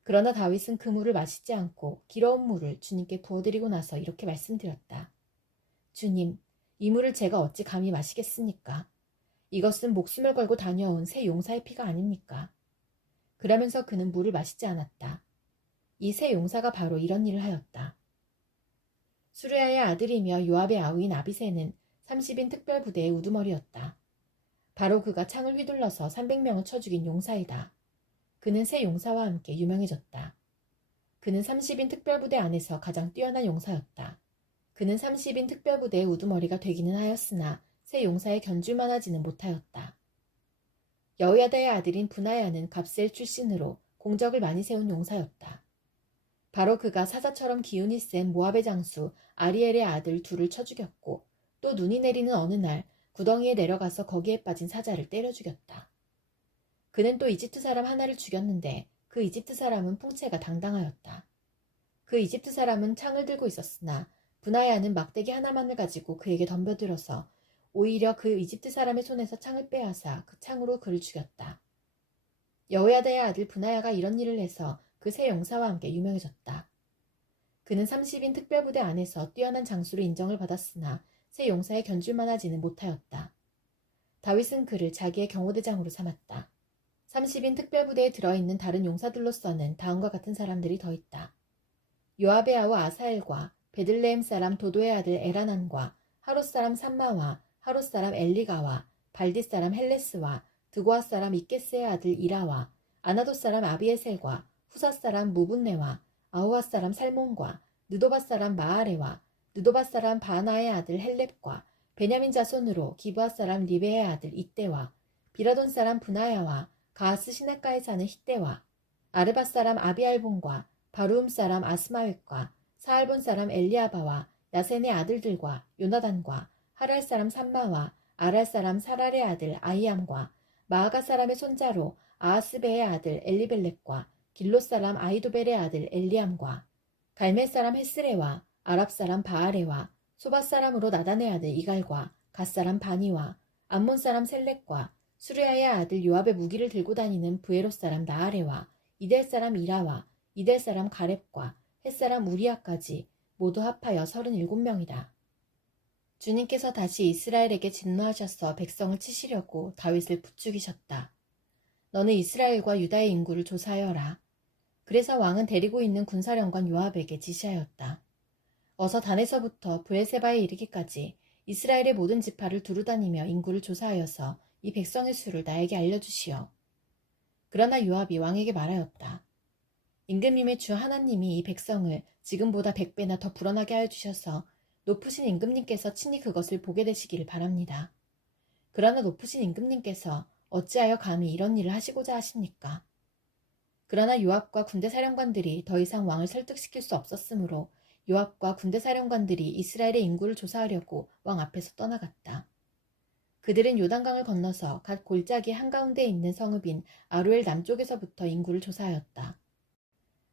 그러나 다윗은 그 물을 마시지 않고 길어온 물을 주님께 부어드리고 나서 이렇게 말씀드렸다. 주님, 이 물을 제가 어찌 감히 마시겠습니까? 이것은 목숨을 걸고 다녀온 세 용사의 피가 아닙니까? 그러면서 그는 물을 마시지 않았다. 이 세 용사가 바로 이런 일을 하였다. 수르야의 아들이며 요압의 아우인 아비새는 30인 특별부대의 우두머리였다. 바로 그가 창을 휘둘러서 300명을 쳐 죽인 용사이다. 그는 세 용사와 함께 유명해졌다. 그는 30인 특별부대 안에서 가장 뛰어난 용사였다. 그는 30인 특별부대의 우두머리가 되기는 하였으나 세 용사에 견줄만하지는 못하였다. 여호야다의 아들인 분하야는 갑셀 출신으로 공적을 많이 세운 용사였다. 바로 그가 사자처럼 기운이 센 모압의 장수 아리엘의 아들 둘을 쳐 죽였고 또 눈이 내리는 어느 날 구덩이에 내려가서 거기에 빠진 사자를 때려 죽였다. 그는 또 이집트 사람 하나를 죽였는데 그 이집트 사람은 풍채가 당당하였다. 그 이집트 사람은 창을 들고 있었으나 분하야는 막대기 하나만을 가지고 그에게 덤벼들어서 오히려 그 이집트 사람의 손에서 창을 빼앗아 그 창으로 그를 죽였다. 여호야다의 아들 분하야가 이런 일을 해서 그 세 용사와 함께 유명해졌다. 그는 30인 특별부대 안에서 뛰어난 장수로 인정을 받았으나 세 용사에 견줄 만하지는 못하였다. 다윗은 그를 자기의 경호대장으로 삼았다. 30인 특별부대에 들어있는 다른 용사들로서는 다음과 같은 사람들이 더 있다. 요압의 아우 아사엘과 베들레헴 사람 도도의 아들 에라난과 하롯 사람 삼마와 하롯 사람 엘리가와 발디 사람 헬레스와 드고아 사람 이케스의 아들 이라와 아나돗 사람 아비에셀과 후사 사람 무분네와 아우아 사람 살몬과 느도바 사람 마아레와 느도바 사람 바나의 아들 헬렙과 베냐민 자손으로 기브아 사람 리베의 아들 이때와 비라돈 사람 분하야와 가하스 시냇가에 사는 히때와 아르바 사람 아비알본과 바루움 사람 아스마웻과 사알본 사람 엘리아바와 야센의 아들들과 요나단과 하랄 사람 삼마와 아랄 사람 사랄의 아들 아이암과 마아가 사람의 손자로 아하스베의 아들 엘리벨렉과 길롯 사람 아히도벨의 아들 엘리암과 갈멜 사람 헤스레와 아랍 사람 바아레와 소밧 사람으로 나단의 아들 이갈과 갓 사람 바니와 암몬 사람 셀렉과 수르야의 아들 요압의 무기를 들고 다니는 부에롯 사람 나아레와 이델 사람 이라와 이델 사람 가렙과 헷 사람 우리아까지 모두 합하여 37명이다. 주님께서 다시 이스라엘에게 진노하셔서 백성을 치시려고 다윗을 부추기셨다. 너는 이스라엘과 유다의 인구를 조사하여라. 그래서 왕은 데리고 있는 군사령관 요압에게 지시하였다. 어서 단에서부터 브엘세바에 이르기까지 이스라엘의 모든 지파를 두루다니며 인구를 조사하여서 이 백성의 수를 나에게 알려주시오. 그러나 요압이 왕에게 말하였다. 임금님의 주 하나님이 이 백성을 지금보다 100배나 더 불어나게 하여 주셔서 높으신 임금님께서 친히 그것을 보게 되시기를 바랍니다. 그러나 높으신 임금님께서 어찌하여 감히 이런 일을 하시고자 하십니까? 그러나 요압과 군대 사령관들이 더 이상 왕을 설득시킬 수 없었으므로 요압과 군대 사령관들이 이스라엘의 인구를 조사하려고 왕 앞에서 떠나갔다. 그들은 요단강을 건너서 갓 골짜기 한가운데에 있는 성읍인 아루엘 남쪽에서부터 인구를 조사하였다.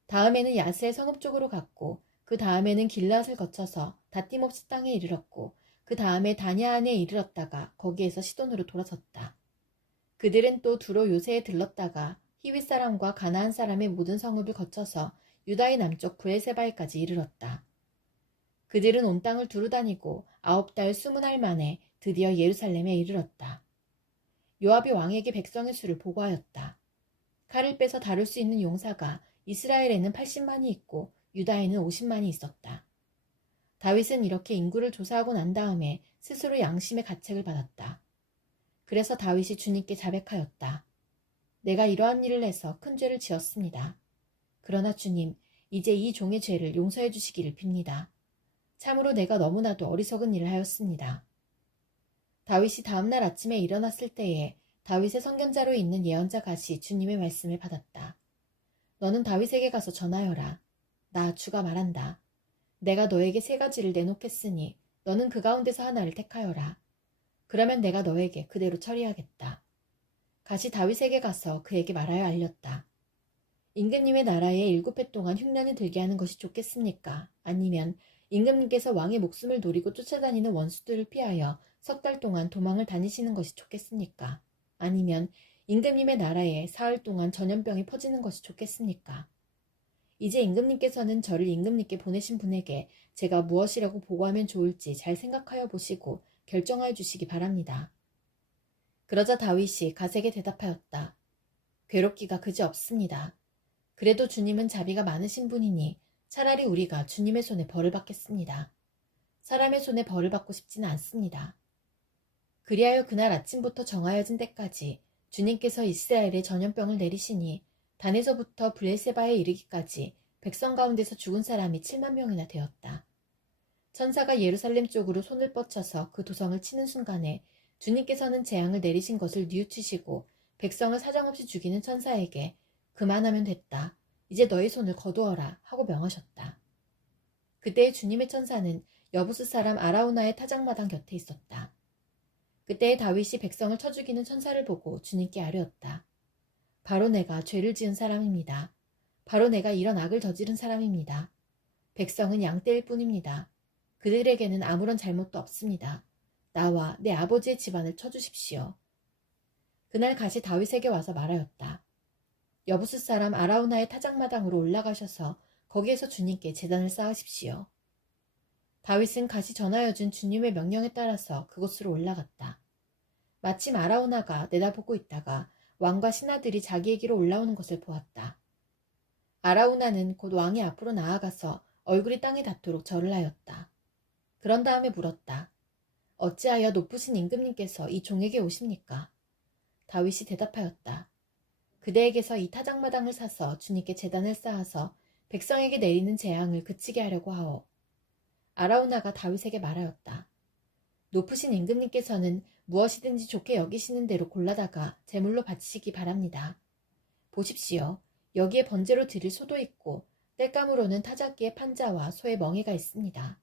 다음에는 야스의 성읍 쪽으로 갔고 그 다음에는 길르앗을 거쳐서 다띠몹스 땅에 이르렀고 그 다음에 다냐안에 이르렀다가 거기에서 시돈으로 돌아섰다. 그들은 또 두로 요새에 들렀다가 히윗 사람과 가나안 사람의 모든 성읍을 거쳐서 유다의 남쪽 브엘세바에까지 이르렀다. 그들은 온 땅을 두루다니고 9달 20날 만에 드디어 예루살렘에 이르렀다. 요압이 왕에게 백성의 수를 보고하였다. 칼을 빼서 다룰 수 있는 용사가 이스라엘에는 80만이 있고 유다에는 50만이 있었다. 다윗은 이렇게 인구를 조사하고 난 다음에 스스로 양심의 가책을 받았다. 그래서 다윗이 주님께 자백하였다. 내가 이러한 일을 해서 큰 죄를 지었습니다. 그러나 주님, 이제 이 종의 죄를 용서해 주시기를 빕니다. 참으로 내가 너무나도 어리석은 일을 하였습니다. 다윗이 다음날 아침에 일어났을 때에 다윗의 선견자로 있는 예언자 갓이 주님의 말씀을 받았다. 너는 다윗에게 가서 전하여라. 나 주가 말한다. 내가 너에게 3가지를 내놓겠으니 너는 그 가운데서 하나를 택하여라. 그러면 내가 너에게 그대로 처리하겠다. 갓이 다윗에게 가서 그에게 말하여 알렸다. 임금님의 나라에 7해 동안 흉년을 들게 하는 것이 좋겠습니까? 아니면 임금님께서 왕의 목숨을 노리고 쫓아다니는 원수들을 피하여 석 달 동안 도망을 다니시는 것이 좋겠습니까? 아니면 임금님의 나라에 사흘 동안 전염병이 퍼지는 것이 좋겠습니까? 이제 임금님께서는 저를 임금님께 보내신 분에게 제가 무엇이라고 보고하면 좋을지 잘 생각하여 보시고 결정하여 주시기 바랍니다. 그러자 다윗이 갓에게 대답하였다. 괴롭기가 그지 없습니다. 그래도 주님은 자비가 많으신 분이니 차라리 우리가 주님의 손에 벌을 받겠습니다. 사람의 손에 벌을 받고 싶지는 않습니다. 그리하여 그날 아침부터 정하여진 때까지 주님께서 이스라엘에 전염병을 내리시니 단에서부터 브엘세바에 이르기까지 백성 가운데서 죽은 사람이 7만 명이나 되었다. 천사가 예루살렘 쪽으로 손을 뻗쳐서 그 도성을 치는 순간에 주님께서는 재앙을 내리신 것을 뉘우치시고 백성을 사정없이 죽이는 천사에게 그만하면 됐다. 이제 너의 손을 거두어라 하고 명하셨다. 그때 주님의 천사는 여부스 사람 아라우나의 타작마당 곁에 있었다. 그때 다윗이 백성을 쳐 죽이는 천사를 보고 주님께 아뢰었다. 바로 내가 죄를 지은 사람입니다. 바로 내가 이런 악을 저지른 사람입니다. 백성은 양떼일 뿐입니다. 그들에게는 아무런 잘못도 없습니다. 나와 내 아버지의 집안을 쳐주십시오. 그날 갓이 다윗에게 와서 말하였다. 여부스 사람 아라우나의 타작마당으로 올라가셔서 거기에서 주님께 제단을 쌓으십시오. 다윗은 가시 전하여준 주님의 명령에 따라서 그곳으로 올라갔다. 마침 아라우나가 내다보고 있다가 왕과 신하들이 자기에게로 올라오는 것을 보았다. 아라우나는 곧 왕이 앞으로 나아가서 얼굴이 땅에 닿도록 절을 하였다. 그런 다음에 물었다. 어찌하여 높으신 임금님께서 이 종에게 오십니까? 다윗이 대답하였다. 그대에게서 이 타작마당을 사서 주님께 제단을 쌓아서 백성에게 내리는 재앙을 그치게 하려고 하오. 아라우나가 다윗에게 말하였다. 높으신 임금님께서는 무엇이든지 좋게 여기시는 대로 골라다가 제물로 바치시기 바랍니다. 보십시오. 여기에 번제로 드릴 소도 있고 땔감으로는 타작기의 판자와 소의 멍에가 있습니다.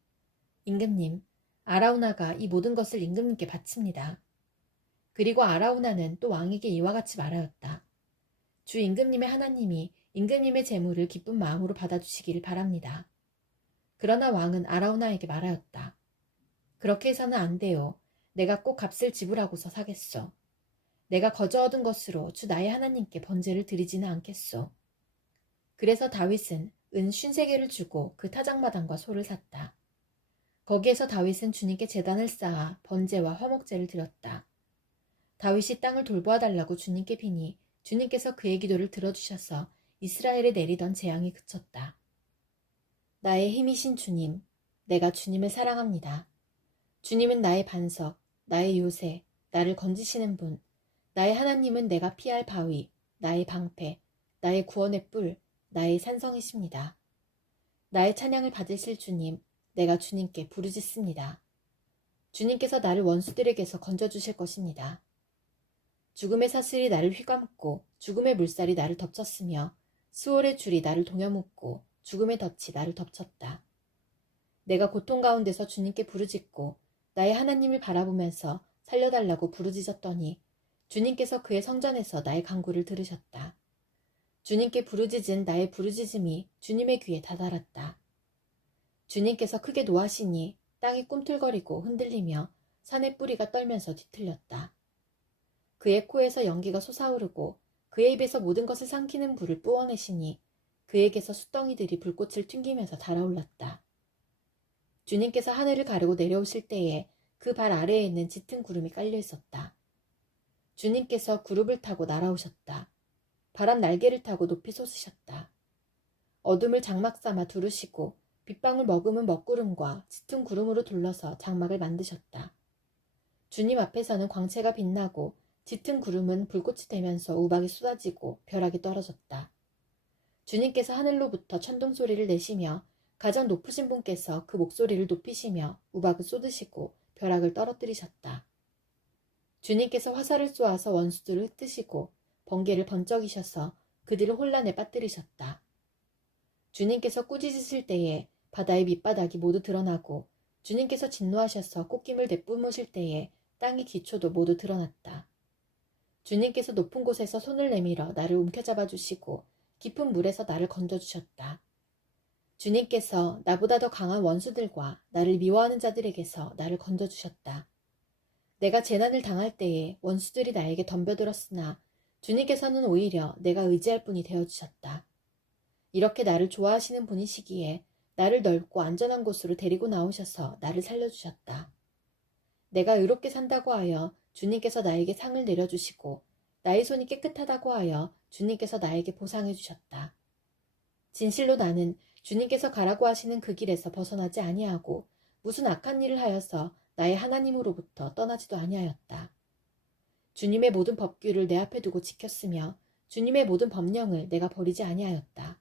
임금님, 아라우나가 이 모든 것을 임금님께 바칩니다. 그리고 아라우나는 또 왕에게 이와 같이 말하였다. 주 임금님의 하나님이 임금님의 제물을 기쁜 마음으로 받아주시기를 바랍니다. 그러나 왕은 아라우나에게 말하였다. 그렇게 해서는 안 돼요. 내가 꼭 값을 지불하고서 사겠소. 내가 거저 얻은 것으로 주 나의 하나님께 번제를 드리지는 않겠소. 그래서 다윗은 은 53개를 주고 그 타작마당과 소를 샀다. 거기에서 다윗은 주님께 제단을 쌓아 번제와 화목제를 드렸다. 다윗이 땅을 돌보아 달라고 주님께 비니 주님께서 그의 기도를 들어주셔서 이스라엘에 내리던 재앙이 그쳤다. 나의 힘이신 주님, 내가 주님을 사랑합니다. 주님은 나의 반석, 나의 요새, 나를 건지시는 분, 나의 하나님은 내가 피할 바위, 나의 방패, 나의 구원의 뿔, 나의 산성이십니다. 나의 찬양을 받으실 주님, 내가 주님께 부르짖습니다. 주님께서 나를 원수들에게서 건져주실 것입니다. 죽음의 사슬이 나를 휘감고 죽음의 물살이 나를 덮쳤으며 수월의 줄이 나를 동여묶고 죽음의 덫이 나를 덮쳤다. 내가 고통 가운데서 주님께 부르짖고 나의 하나님을 바라보면서 살려달라고 부르짖었더니 주님께서 그의 성전에서 나의 간구를 들으셨다. 주님께 부르짖은 나의 부르짖음이 주님의 귀에 다다랐다. 주님께서 크게 노하시니 땅이 꿈틀거리고 흔들리며 산의 뿌리가 떨면서 뒤틀렸다. 그의 코에서 연기가 솟아오르고 그의 입에서 모든 것을 삼키는 불을 뿜어내시니 그에게서 숫덩이들이 불꽃을 튕기면서 달아올랐다. 주님께서 하늘을 가르고 내려오실 때에 그 발 아래에 있는 짙은 구름이 깔려 있었다. 주님께서 구름을 타고 날아오셨다. 바람 날개를 타고 높이 솟으셨다. 어둠을 장막 삼아 두르시고 빗방울 머금은 먹구름과 짙은 구름으로 둘러서 장막을 만드셨다. 주님 앞에서는 광채가 빛나고 짙은 구름은 불꽃이 되면서 우박이 쏟아지고 벼락이 떨어졌다. 주님께서 하늘로부터 천둥 소리를 내시며 가장 높으신 분께서 그 목소리를 높이시며 우박을 쏟으시고 벼락을 떨어뜨리셨다. 주님께서 화살을 쏘아서 원수들을 흩으시고 번개를 번쩍이셔서 그들을 혼란에 빠뜨리셨다. 주님께서 꾸짖으실 때에 바다의 밑바닥이 모두 드러나고 주님께서 진노하셔서 꽃김을 내뿜으실 때에 땅의 기초도 모두 드러났다. 주님께서 높은 곳에서 손을 내밀어 나를 움켜잡아 주시고 깊은 물에서 나를 건져주셨다. 주님께서 나보다 더 강한 원수들과 나를 미워하는 자들에게서 나를 건져주셨다. 내가 재난을 당할 때에 원수들이 나에게 덤벼들었으나 주님께서는 오히려 내가 의지할 분이 되어주셨다. 이렇게 나를 좋아하시는 분이시기에 나를 넓고 안전한 곳으로 데리고 나오셔서 나를 살려주셨다. 내가 의롭게 산다고 하여 주님께서 나에게 상을 내려주시고 나의 손이 깨끗하다고 하여 주님께서 나에게 보상해 주셨다. 진실로 나는 주님께서 가라고 하시는 그 길에서 벗어나지 아니하고 무슨 악한 일을 하여서 나의 하나님으로부터 떠나지도 아니하였다. 주님의 모든 법규를 내 앞에 두고 지켰으며 주님의 모든 법령을 내가 버리지 아니하였다.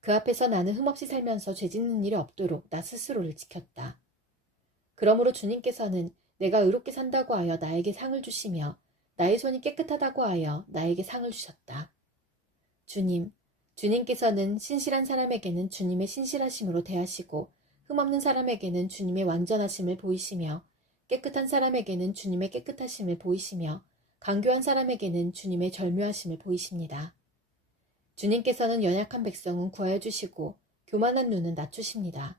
그 앞에서 나는 흠없이 살면서 죄짓는 일이 없도록 나 스스로를 지켰다. 그러므로 주님께서는 내가 의롭게 산다고 하여 나에게 상을 주시며 나의 손이 깨끗하다고 하여 나에게 상을 주셨다. 주님께서는 신실한 사람에게는 주님의 신실하심으로 대하시고 흠없는 사람에게는 주님의 완전하심을 보이시며 깨끗한 사람에게는 주님의 깨끗하심을 보이시며 간교한 사람에게는 주님의 절묘하심을 보이십니다. 주님께서는 연약한 백성은 구하여 주시고 교만한 눈은 낮추십니다.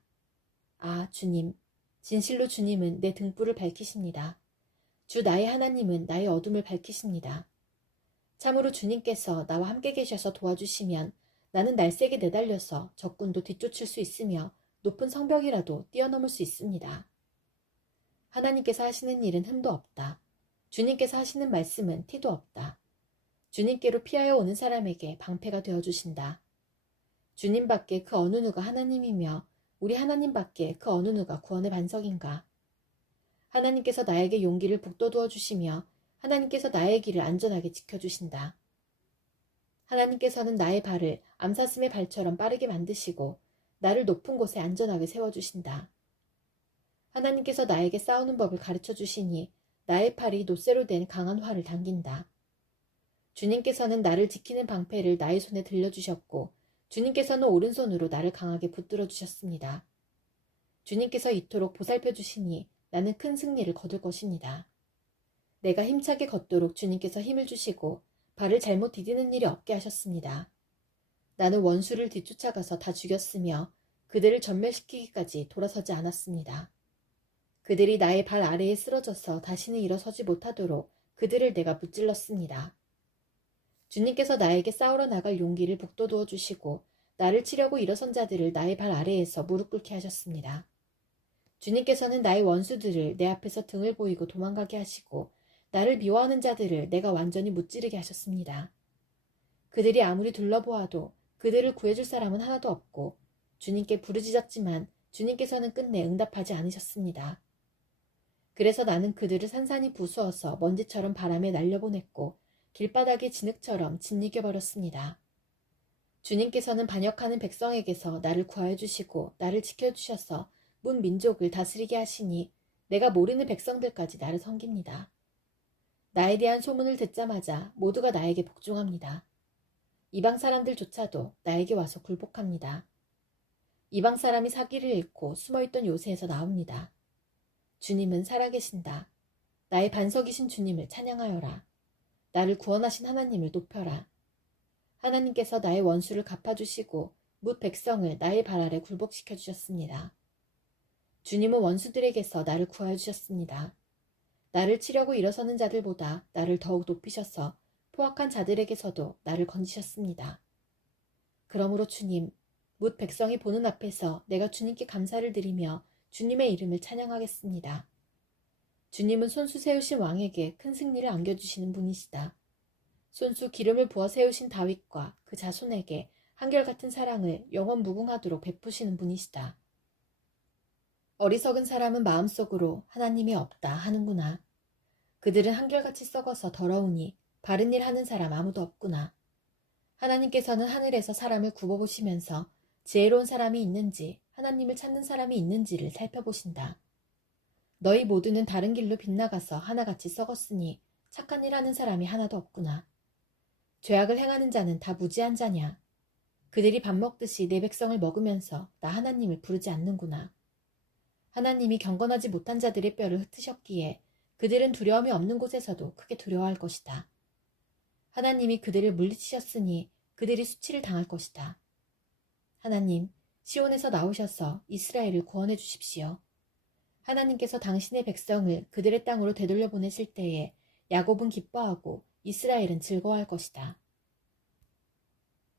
아, 주님, 진실로 주님은 내 등불을 밝히십니다. 주 나의 하나님은 나의 어둠을 밝히십니다. 참으로 주님께서 나와 함께 계셔서 도와주시면 나는 날쌔게 내달려서 적군도 뒤쫓을 수 있으며 높은 성벽이라도 뛰어넘을 수 있습니다. 하나님께서 하시는 일은 흠도 없다. 주님께서 하시는 말씀은 티도 없다. 주님께로 피하여 오는 사람에게 방패가 되어주신다. 주님밖에 그 어느 누가 하나님이며 우리 하나님밖에 그 어느 누가 구원의 반석인가. 하나님께서 나에게 용기를 북돋워 주시며 하나님께서 나의 길을 안전하게 지켜주신다. 하나님께서는 나의 발을 암사슴의 발처럼 빠르게 만드시고 나를 높은 곳에 안전하게 세워주신다. 하나님께서 나에게 싸우는 법을 가르쳐 주시니 나의 팔이 놋쇠로 된 강한 활을 당긴다. 주님께서는 나를 지키는 방패를 나의 손에 들려주셨고 주님께서는 오른손으로 나를 강하게 붙들어 주셨습니다. 주님께서 이토록 보살펴 주시니 나는 큰 승리를 거둘 것입니다. 내가 힘차게 걷도록 주님께서 힘을 주시고 발을 잘못 디디는 일이 없게 하셨습니다. 나는 원수를 뒤쫓아가서 다 죽였으며 그들을 전멸시키기까지 돌아서지 않았습니다. 그들이 나의 발 아래에 쓰러져서 다시는 일어서지 못하도록 그들을 내가 무찔렀습니다. 주님께서 나에게 싸우러 나갈 용기를 북돋워 주시고 나를 치려고 일어선 자들을 나의 발 아래에서 무릎 꿇게 하셨습니다. 주님께서는 나의 원수들을 내 앞에서 등을 보이고 도망가게 하시고 나를 미워하는 자들을 내가 완전히 무찌르게 하셨습니다. 그들이 아무리 둘러보아도 그들을 구해줄 사람은 하나도 없고 주님께 부르짖었지만 주님께서는 끝내 응답하지 않으셨습니다. 그래서 나는 그들을 산산이 부수어서 먼지처럼 바람에 날려보냈고 길바닥의 진흙처럼 짓이겨버렸습니다. 주님께서는 반역하는 백성에게서 나를 구하여 주시고 나를 지켜주셔서 문 민족을 다스리게 하시니 내가 모르는 백성들까지 나를 섬깁니다. 나에 대한 소문을 듣자마자 모두가 나에게 복종합니다. 이방 사람들조차도 나에게 와서 굴복합니다. 이방 사람이 사기를 잃고 숨어있던 요새에서 나옵니다. 주님은 살아계신다. 나의 반석이신 주님을 찬양하여라. 나를 구원하신 하나님을 높여라. 하나님께서 나의 원수를 갚아주시고 뭇 백성을 나의 발 아래 굴복시켜 주셨습니다. 주님은 원수들에게서 나를 구하여 주셨습니다. 나를 치려고 일어서는 자들보다 나를 더욱 높이셔서 포악한 자들에게서도 나를 건지셨습니다. 그러므로 주님, 뭇 백성이 보는 앞에서 내가 주님께 감사를 드리며 주님의 이름을 찬양하겠습니다. 주님은 손수 세우신 왕에게 큰 승리를 안겨주시는 분이시다. 손수 기름을 부어 세우신 다윗과 그 자손에게 한결같은 사랑을 영원 무궁하도록 베푸시는 분이시다. 어리석은 사람은 마음속으로 하나님이 없다 하는구나. 그들은 한결같이 썩어서 더러우니 바른 일 하는 사람 아무도 없구나. 하나님께서는 하늘에서 사람을 굽어보시면서 지혜로운 사람이 있는지 하나님을 찾는 사람이 있는지를 살펴보신다. 너희 모두는 다른 길로 빗나가서 하나같이 썩었으니 착한 일 하는 사람이 하나도 없구나. 죄악을 행하는 자는 다 무지한 자냐. 그들이 밥 먹듯이 내 백성을 먹으면서 나 하나님을 부르지 않는구나. 하나님이 경건하지 못한 자들의 뼈를 흩으셨기에 그들은 두려움이 없는 곳에서도 크게 두려워할 것이다. 하나님이 그들을 물리치셨으니 그들이 수치를 당할 것이다. 하나님, 시온에서 나오셔서 이스라엘을 구원해 주십시오. 하나님께서 당신의 백성을 그들의 땅으로 되돌려 보내실 때에 야곱은 기뻐하고 이스라엘은 즐거워할 것이다.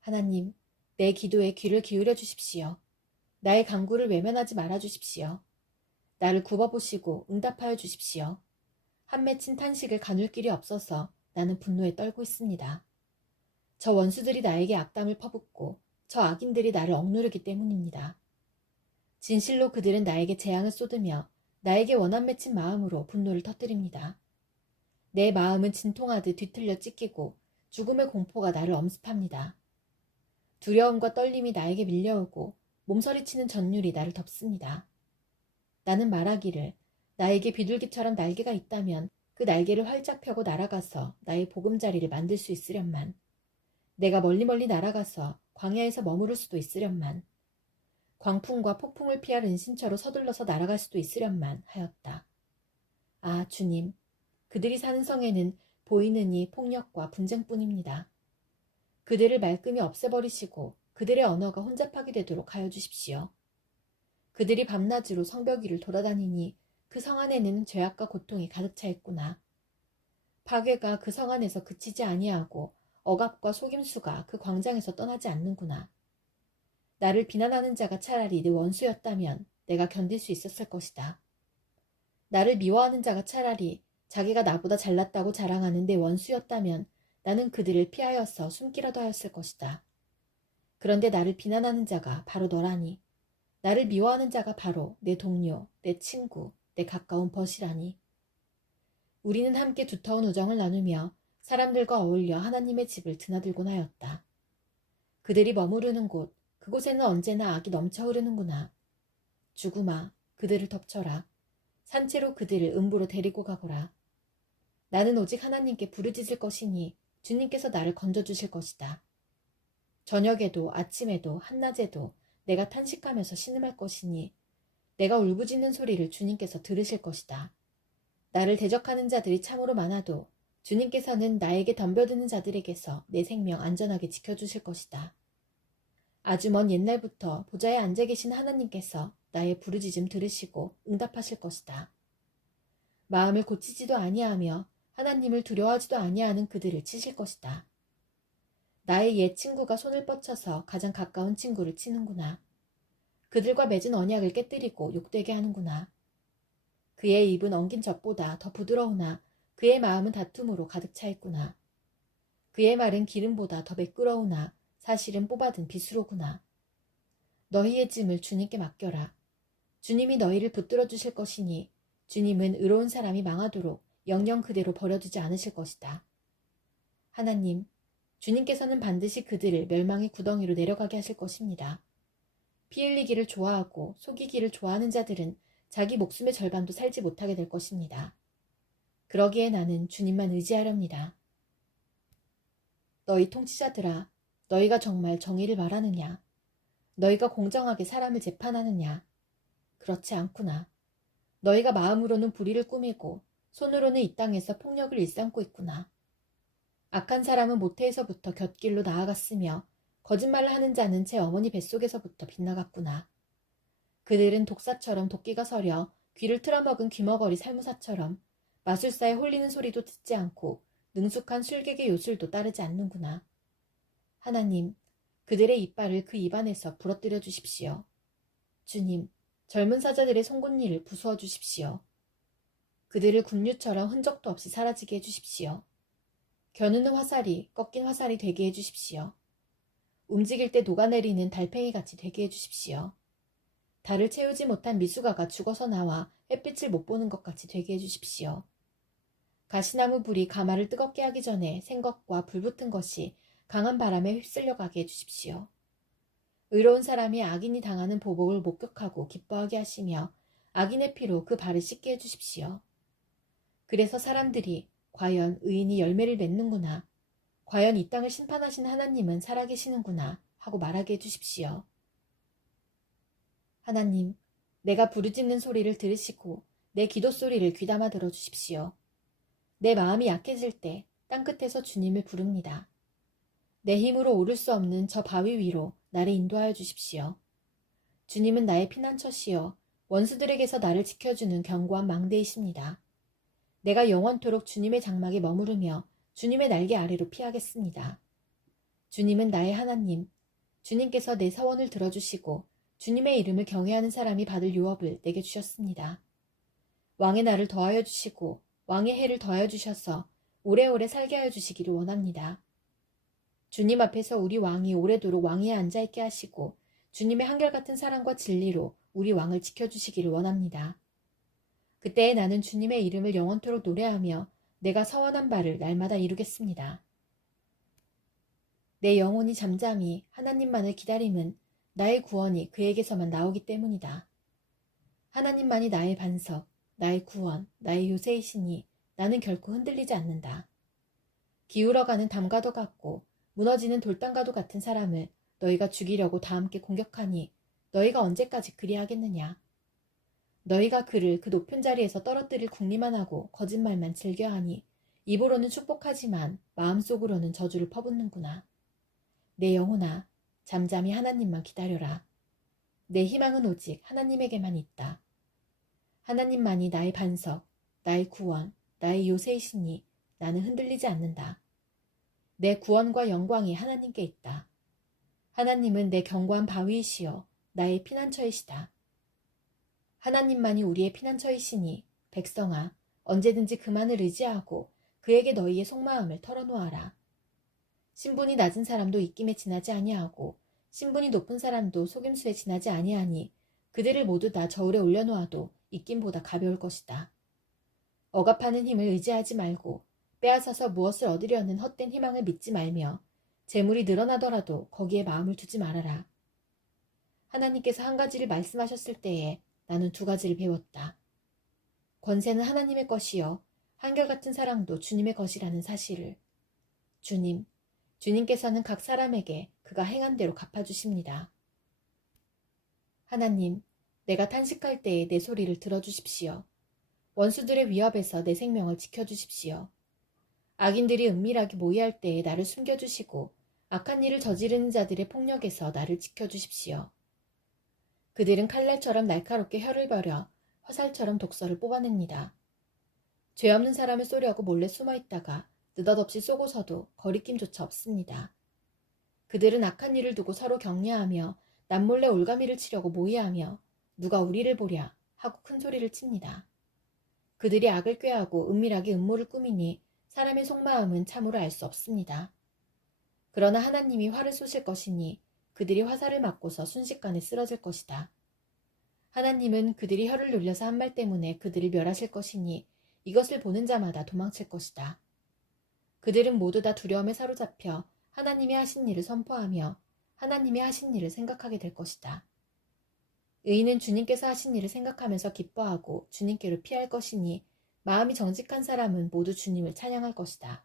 하나님, 내 기도에 귀를 기울여 주십시오. 나의 간구를 외면하지 말아 주십시오. 나를 굽어보시고 응답하여 주십시오. 한 맺힌 탄식을 가눌 길이 없어서 나는 분노에 떨고 있습니다. 저 원수들이 나에게 악담을 퍼붓고 저 악인들이 나를 억누르기 때문입니다. 진실로 그들은 나에게 재앙을 쏟으며 나에게 원한 맺힌 마음으로 분노를 터뜨립니다. 내 마음은 진통하듯 뒤틀려 찢기고 죽음의 공포가 나를 엄습합니다. 두려움과 떨림이 나에게 밀려오고 몸서리치는 전율이 나를 덮습니다. 나는 말하기를 나에게 비둘기처럼 날개가 있다면 그 날개를 활짝 펴고 날아가서 나의 보금자리를 만들 수 있으련만. 내가 멀리 날아가서 광야에서 머무를 수도 있으련만. 광풍과 폭풍을 피할 은신처로 서둘러서 날아갈 수도 있으련만 하였다. 아, 주님, 그들이 사는 성에는 보이는 이 폭력과 분쟁뿐입니다. 그들을 말끔히 없애버리시고 그들의 언어가 혼잡하게 되도록 하여 주십시오. 그들이 밤낮으로 성벽 위를 돌아다니니 그 성 안에는 죄악과 고통이 가득 차 있구나. 파괴가 그 성 안에서 그치지 아니하고 억압과 속임수가 그 광장에서 떠나지 않는구나. 나를 비난하는 자가 차라리 내 원수였다면 내가 견딜 수 있었을 것이다. 나를 미워하는 자가 차라리 자기가 나보다 잘났다고 자랑하는 내 원수였다면 나는 그들을 피하여서 숨기라도 하였을 것이다. 그런데 나를 비난하는 자가 바로 너라니. 나를 미워하는 자가 바로 내 동료, 내 친구, 내 가까운 벗이라니. 우리는 함께 두터운 우정을 나누며 사람들과 어울려 하나님의 집을 드나들곤 하였다. 그들이 머무르는 곳, 그곳에는 언제나 악이 넘쳐 흐르는구나. 죽음아, 그들을 덮쳐라. 산채로 그들을 음부로 데리고 가거라. 나는 오직 하나님께 부르짖을 것이니 주님께서 나를 건져주실 것이다. 저녁에도 아침에도 한낮에도 내가 탄식하면서 신음할 것이니 내가 울부짖는 소리를 주님께서 들으실 것이다. 나를 대적하는 자들이 참으로 많아도 주님께서는 나에게 덤벼드는 자들에게서 내 생명 안전하게 지켜주실 것이다. 아주 먼 옛날부터 보좌에 앉아 계신 하나님께서 나의 부르짖음 들으시고 응답하실 것이다. 마음을 고치지도 아니하며 하나님을 두려워하지도 아니하는 그들을 치실 것이다. 나의 옛 친구가 손을 뻗쳐서 가장 가까운 친구를 치는구나. 그들과 맺은 언약을 깨뜨리고 욕되게 하는구나. 그의 입은 엉킨 젖보다 더 부드러우나 그의 마음은 다툼으로 가득 차 있구나. 그의 말은 기름보다 더 매끄러우나 사실은 뽑아든 빗으로구나. 너희의 짐을 주님께 맡겨라. 주님이 너희를 붙들어 주실 것이니 주님은 의로운 사람이 망하도록 영영 그대로 버려두지 않으실 것이다. 하나님, 주님께서는 반드시 그들을 멸망의 구덩이로 내려가게 하실 것입니다. 피 흘리기를 좋아하고 속이기를 좋아하는 자들은 자기 목숨의 절반도 살지 못하게 될 것입니다. 그러기에 나는 주님만 의지하렵니다. 너희 통치자들아, 너희가 정말 정의를 말하느냐? 너희가 공정하게 사람을 재판하느냐? 그렇지 않구나. 너희가 마음으로는 불의를 꾸미고 손으로는 이 땅에서 폭력을 일삼고 있구나. 악한 사람은 모태에서부터 곁길로 나아갔으며 거짓말을 하는 자는 제 어머니 뱃속에서부터 빗나갔구나. 그들은 독사처럼 도끼가 서려 귀를 틀어먹은 귀머거리 살무사처럼 마술사의 홀리는 소리도 듣지 않고 능숙한 술객의 요술도 따르지 않는구나. 하나님, 그들의 이빨을 그 입안에서 부러뜨려 주십시오. 주님, 젊은 사자들의 송곳니를 부수어 주십시오. 그들을 군류처럼 흔적도 없이 사라지게 해주십시오. 겨누는 화살이 꺾인 화살이 되게 해주십시오. 움직일 때 녹아내리는 달팽이같이 되게 해주십시오. 달을 채우지 못한 미숙아가 죽어서 나와 햇빛을 못 보는 것 같이 되게 해주십시오. 가시나무 불이 가마를 뜨겁게 하기 전에 생것과 불붙은 것이 강한 바람에 휩쓸려 가게 해주십시오. 의로운 사람이 악인이 당하는 보복을 목격하고 기뻐하게 하시며 악인의 피로 그 발을 씻게 해주십시오. 그래서 사람들이 과연 의인이 열매를 맺는구나. 과연 이 땅을 심판하신 하나님은 살아계시는구나 하고 말하게 해주십시오. 하나님, 내가 부르짖는 소리를 들으시고 내 기도 소리를 귀담아 들어주십시오. 내 마음이 약해질 때 땅끝에서 주님을 부릅니다. 내 힘으로 오를 수 없는 저 바위 위로 나를 인도하여 주십시오. 주님은 나의 피난처시여 원수들에게서 나를 지켜주는 견고한 망대이십니다. 내가 영원토록 주님의 장막에 머무르며 주님의 날개 아래로 피하겠습니다. 주님은 나의 하나님, 주님께서 내 서원을 들어주시고 주님의 이름을 경외하는 사람이 받을 유업을 내게 주셨습니다. 왕의 날을 더하여 주시고 왕의 해를 더하여 주셔서 오래오래 살게 하여 주시기를 원합니다. 주님 앞에서 우리 왕이 오래도록 왕위에 앉아있게 하시고 주님의 한결같은 사랑과 진리로 우리 왕을 지켜주시기를 원합니다. 그때에 나는 주님의 이름을 영원토록 노래하며 내가 서원한 바를 날마다 이루겠습니다. 내 영혼이 잠잠히 하나님만을 기다림은 나의 구원이 그에게서만 나오기 때문이다. 하나님만이 나의 반석, 나의 구원, 나의 요새이시니 나는 결코 흔들리지 않는다. 기울어가는 담과도 같고 무너지는 돌담과도 같은 사람을 너희가 죽이려고 다 함께 공격하니 너희가 언제까지 그리하겠느냐. 너희가 그를 그 높은 자리에서 떨어뜨릴 궁리만 하고 거짓말만 즐겨하니 입으로는 축복하지만 마음속으로는 저주를 퍼붓는구나. 내 영혼아, 잠잠히 하나님만 기다려라. 내 희망은 오직 하나님에게만 있다. 하나님만이 나의 반석, 나의 구원, 나의 요새이시니 나는 흔들리지 않는다. 내 구원과 영광이 하나님께 있다. 하나님은 내 견고한 바위이시여 나의 피난처이시다. 하나님만이 우리의 피난처이시니 백성아 언제든지 그만을 의지하고 그에게 너희의 속마음을 털어놓아라. 신분이 낮은 사람도 입김에 지나지 아니하고 신분이 높은 사람도 속임수에 지나지 아니하니 그들을 모두 다 저울에 올려놓아도 입김보다 가벼울 것이다. 억압하는 힘을 의지하지 말고 빼앗아서 무엇을 얻으려는 헛된 희망을 믿지 말며 재물이 늘어나더라도 거기에 마음을 두지 말아라. 하나님께서 한 가지를 말씀하셨을 때에 나는 두 가지를 배웠다. 권세는 하나님의 것이요 한결같은 사랑도 주님의 것이라는 사실을. 주님께서는 각 사람에게 그가 행한 대로 갚아주십니다. 하나님, 내가 탄식할 때에 내 소리를 들어주십시오. 원수들의 위협에서 내 생명을 지켜주십시오. 악인들이 은밀하게 모의할 때에 나를 숨겨주시고 악한 일을 저지르는 자들의 폭력에서 나를 지켜주십시오. 그들은 칼날처럼 날카롭게 혀를 버려 화살처럼 독서를 뽑아냅니다. 죄 없는 사람을 쏘려고 몰래 숨어있다가 느닷없이 쏘고서도 거리낌조차 없습니다. 그들은 악한 일을 두고 서로 격려하며 남몰래 올가미를 치려고 모의하며 누가 우리를 보랴 하고 큰 소리를 칩니다. 그들이 악을 꾀하고 은밀하게 음모를 꾸미니 사람의 속마음은 참으로 알 수 없습니다. 그러나 하나님이 화를 쏘실 것이니 그들이 화살을 맞고서 순식간에 쓰러질 것이다. 하나님은 그들이 혀를 눌려서 한 말 때문에 그들을 멸하실 것이니 이것을 보는 자마다 도망칠 것이다. 그들은 모두 다 두려움에 사로잡혀 하나님이 하신 일을 선포하며 하나님이 하신 일을 생각하게 될 것이다. 의인은 주님께서 하신 일을 생각하면서 기뻐하고 주님께로 피할 것이니 마음이 정직한 사람은 모두 주님을 찬양할 것이다.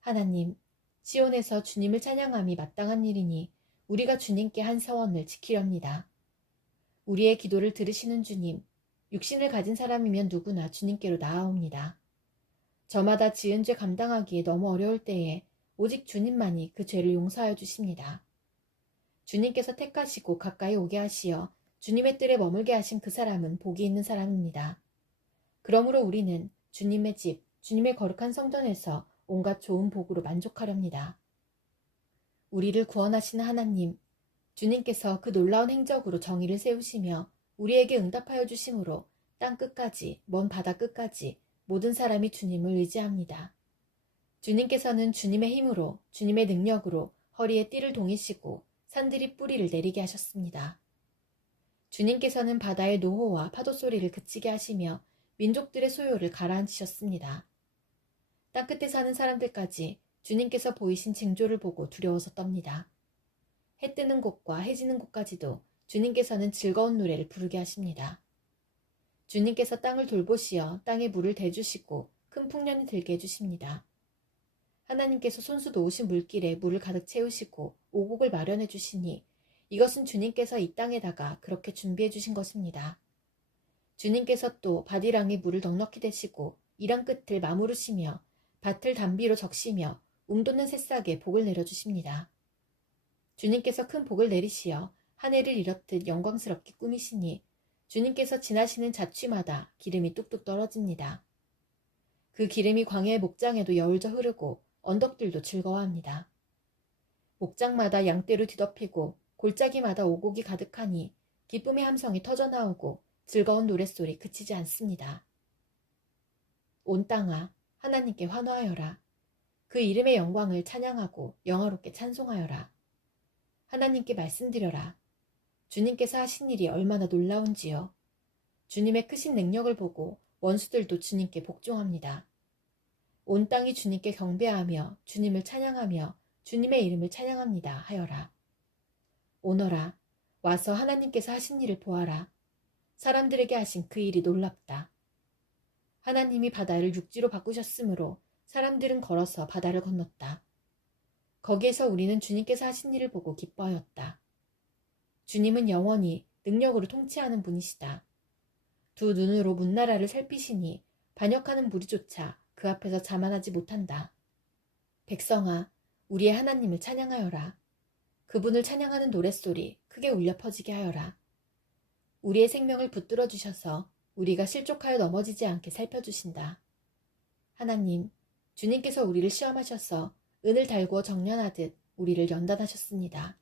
하나님, 시온에서 주님을 찬양함이 마땅한 일이니 우리가 주님께 한 서원을 지키렵니다. 우리의 기도를 들으시는 주님, 육신을 가진 사람이면 누구나 주님께로 나아옵니다. 저마다 지은 죄 감당하기에 너무 어려울 때에 오직 주님만이 그 죄를 용서하여 주십니다. 주님께서 택하시고 가까이 오게 하시어 주님의 뜰에 머물게 하신 그 사람은 복이 있는 사람입니다. 그러므로 우리는 주님의 집, 주님의 거룩한 성전에서 온갖 좋은 복으로 만족하렵니다. 우리를 구원하시는 하나님, 주님께서 그 놀라운 행적으로 정의를 세우시며 우리에게 응답하여 주심으로 땅 끝까지, 먼 바다 끝까지 모든 사람이 주님을 의지합니다. 주님께서는 주님의 힘으로, 주님의 능력으로 허리에 띠를 동이시고 산들이 뿌리를 내리게 하셨습니다. 주님께서는 바다의 노호와 파도 소리를 그치게 하시며 민족들의 소요를 가라앉히셨습니다. 땅끝에 사는 사람들까지 주님께서 보이신 징조를 보고 두려워서 떱니다. 해 뜨는 곳과 해 지는 곳까지도 주님께서는 즐거운 노래를 부르게 하십니다. 주님께서 땅을 돌보시어 땅에 물을 대주시고 큰 풍년이 들게 해주십니다. 하나님께서 손수 놓으신 물길에 물을 가득 채우시고 오곡을 마련해 주시니 이것은 주님께서 이 땅에다가 그렇게 준비해 주신 것입니다. 주님께서 또 밭이랑에 물을 넉넉히 대시고 이랑 끝을 마무르시며 밭을 담비로 적시며 웅돋는 새싹에 복을 내려주십니다. 주님께서 큰 복을 내리시어 한 해를 이렇듯 영광스럽게 꾸미시니 주님께서 지나시는 자취마다 기름이 뚝뚝 떨어집니다. 그 기름이 광야의 목장에도 여울져 흐르고 언덕들도 즐거워합니다. 목장마다 양떼로 뒤덮이고 골짜기마다 오곡이 가득하니 기쁨의 함성이 터져나오고 즐거운 노랫소리 그치지 않습니다. 온 땅아 하나님께 환호하여라. 그 이름의 영광을 찬양하고 영화롭게 찬송하여라. 하나님께 말씀드려라. 주님께서 하신 일이 얼마나 놀라운지요. 주님의 크신 능력을 보고 원수들도 주님께 복종합니다. 온 땅이 주님께 경배하며 주님을 찬양하며 주님의 이름을 찬양합니다 하여라. 오너라 와서 하나님께서 하신 일을 보아라. 사람들에게 하신 그 일이 놀랍다. 하나님이 바다를 육지로 바꾸셨으므로 사람들은 걸어서 바다를 건넜다. 거기에서 우리는 주님께서 하신 일을 보고 기뻐하였다. 주님은 영원히 능력으로 통치하는 분이시다. 두 눈으로 문나라를 살피시니 반역하는 무리조차 그 앞에서 자만하지 못한다. 백성아, 우리의 하나님을 찬양하여라. 그분을 찬양하는 노랫소리 크게 울려 퍼지게 하여라. 우리의 생명을 붙들어 주셔서 우리가 실족하여 넘어지지 않게 살펴주신다. 하나님, 주님께서 우리를 시험하셔서 은을 달구어 정련하듯 우리를 연단하셨습니다.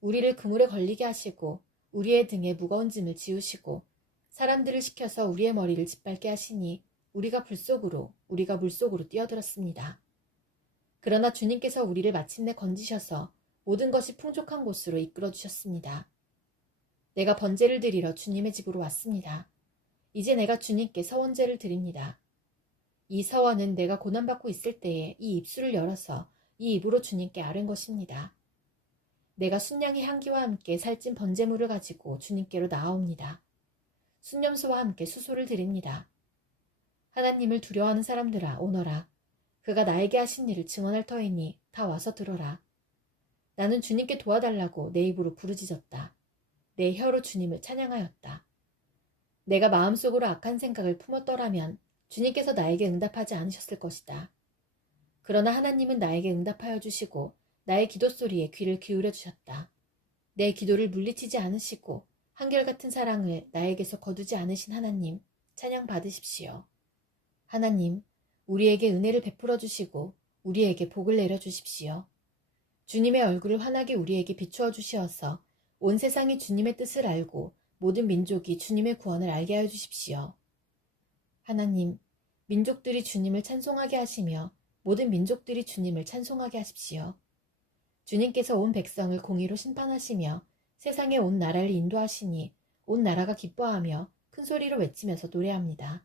우리를 그물에 걸리게 하시고 우리의 등에 무거운 짐을 지우시고 사람들을 시켜서 우리의 머리를 짓밟게 하시니 우리가 물속으로 뛰어들었습니다. 그러나 주님께서 우리를 마침내 건지셔서 모든 것이 풍족한 곳으로 이끌어 주셨습니다. 내가 번제를 드리러 주님의 집으로 왔습니다. 이제 내가 주님께 서원제를 드립니다. 이 서원은 내가 고난받고 있을 때에 이 입술을 열어서 이 입으로 주님께 아른 것입니다. 내가 순양의 향기와 함께 살찐 번제물을 가지고 주님께로 나아옵니다. 순념수와 함께 수소를 드립니다. 하나님을 두려워하는 사람들아, 오너라. 그가 나에게 하신 일을 증언할 터이니 다 와서 들어라. 나는 주님께 도와달라고 내 입으로 부르짖었다. 내 혀로 주님을 찬양하였다. 내가 마음속으로 악한 생각을 품었더라면 주님께서 나에게 응답하지 않으셨을 것이다. 그러나 하나님은 나에게 응답하여 주시고 나의 기도 소리에 귀를 기울여 주셨다. 내 기도를 물리치지 않으시고 한결같은 사랑을 나에게서 거두지 않으신 하나님, 찬양 받으십시오. 하나님, 우리에게 은혜를 베풀어 주시고 우리에게 복을 내려 주십시오. 주님의 얼굴을 환하게 우리에게 비추어 주시어서 온 세상이 주님의 뜻을 알고 모든 민족이 주님의 구원을 알게 하여 주십시오. 하나님, 민족들이 주님을 찬송하게 하시며 모든 민족들이 주님을 찬송하게 하십시오. 주님께서 온 백성을 공의로 심판하시며 세상의 온 나라를 인도하시니 온 나라가 기뻐하며 큰 소리로 외치면서 노래합니다.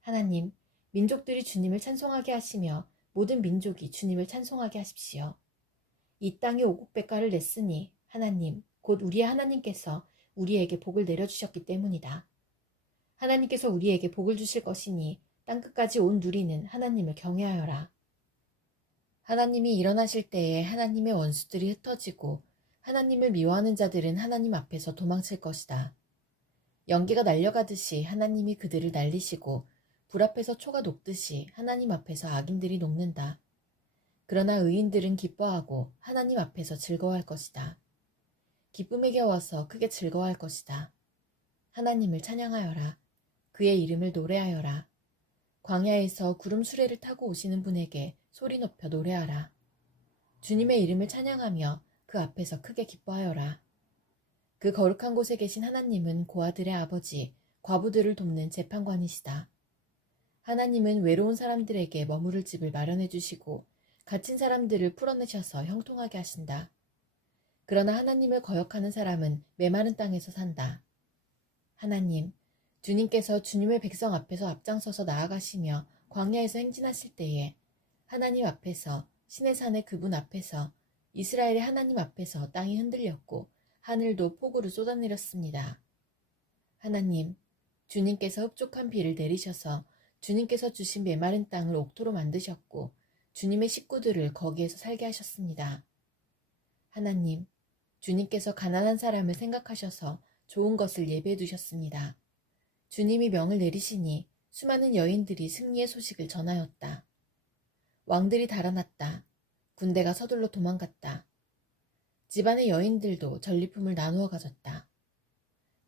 하나님, 민족들이 주님을 찬송하게 하시며 모든 민족이 주님을 찬송하게 하십시오. 이 땅에 오곡백과를 냈으니 하나님, 곧 우리의 하나님께서 우리에게 복을 내려주셨기 때문이다. 하나님께서 우리에게 복을 주실 것이니 땅끝까지 온 누리는 하나님을 경외하여라. 하나님이 일어나실 때에 하나님의 원수들이 흩어지고 하나님을 미워하는 자들은 하나님 앞에서 도망칠 것이다. 연기가 날려가듯이 하나님이 그들을 날리시고 불 앞에서 초가 녹듯이 하나님 앞에서 악인들이 녹는다. 그러나 의인들은 기뻐하고 하나님 앞에서 즐거워할 것이다. 기쁨에 겨워서 크게 즐거워할 것이다. 하나님을 찬양하여라. 그의 이름을 노래하여라. 광야에서 구름 수레를 타고 오시는 분에게 소리 높여 노래하라. 주님의 이름을 찬양하며 그 앞에서 크게 기뻐하여라. 그 거룩한 곳에 계신 하나님은 고아들의 아버지, 과부들을 돕는 재판관이시다. 하나님은 외로운 사람들에게 머무를 집을 마련해 주시고 갇힌 사람들을 풀어내셔서 형통하게 하신다. 그러나 하나님을 거역하는 사람은 메마른 땅에서 산다. 하나님, 주님께서 주님의 백성 앞에서 앞장서서 나아가시며 광야에서 행진하실 때에 하나님 앞에서 시내산의 그분 앞에서 이스라엘의 하나님 앞에서 땅이 흔들렸고 하늘도 폭우를 쏟아내렸습니다. 하나님, 주님께서 흡족한 비를 내리셔서 주님께서 주신 메마른 땅을 옥토로 만드셨고 주님의 식구들을 거기에서 살게 하셨습니다. 하나님, 주님께서 가난한 사람을 생각하셔서 좋은 것을 예배해 두셨습니다. 주님이 명을 내리시니 수많은 여인들이 승리의 소식을 전하였다. 왕들이 달아났다. 군대가 서둘러 도망갔다. 집안의 여인들도 전리품을 나누어 가졌다.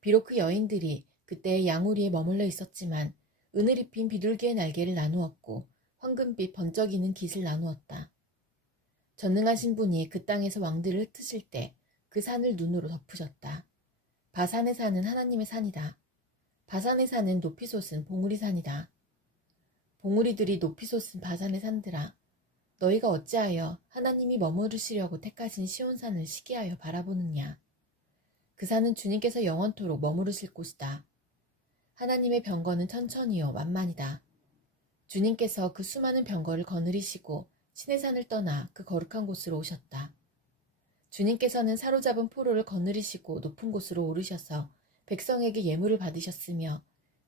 비록 그 여인들이 그때의 양우리에 머물러 있었지만 은을 입힌 비둘기의 날개를 나누었고 황금빛 번쩍이는 깃을 나누었다. 전능하신 분이 그 땅에서 왕들을 흩으실 때 그 산을 눈으로 덮으셨다. 바산의 산은 하나님의 산이다. 바산의 산은 높이 솟은 봉우리 산이다. 봉우리들이 높이 솟은 바산의 산들아, 너희가 어찌하여 하나님이 머무르시려고 택하신 시온산을 시기하여 바라보느냐. 그 산은 주님께서 영원토록 머무르실 곳이다. 하나님의 병거는 천천히요 만만이다. 주님께서 그 수많은 병거를 거느리시고 시내산을 떠나 그 거룩한 곳으로 오셨다. 주님께서는 사로잡은 포로를 거느리시고 높은 곳으로 오르셔서 백성에게 예물을 받으셨으며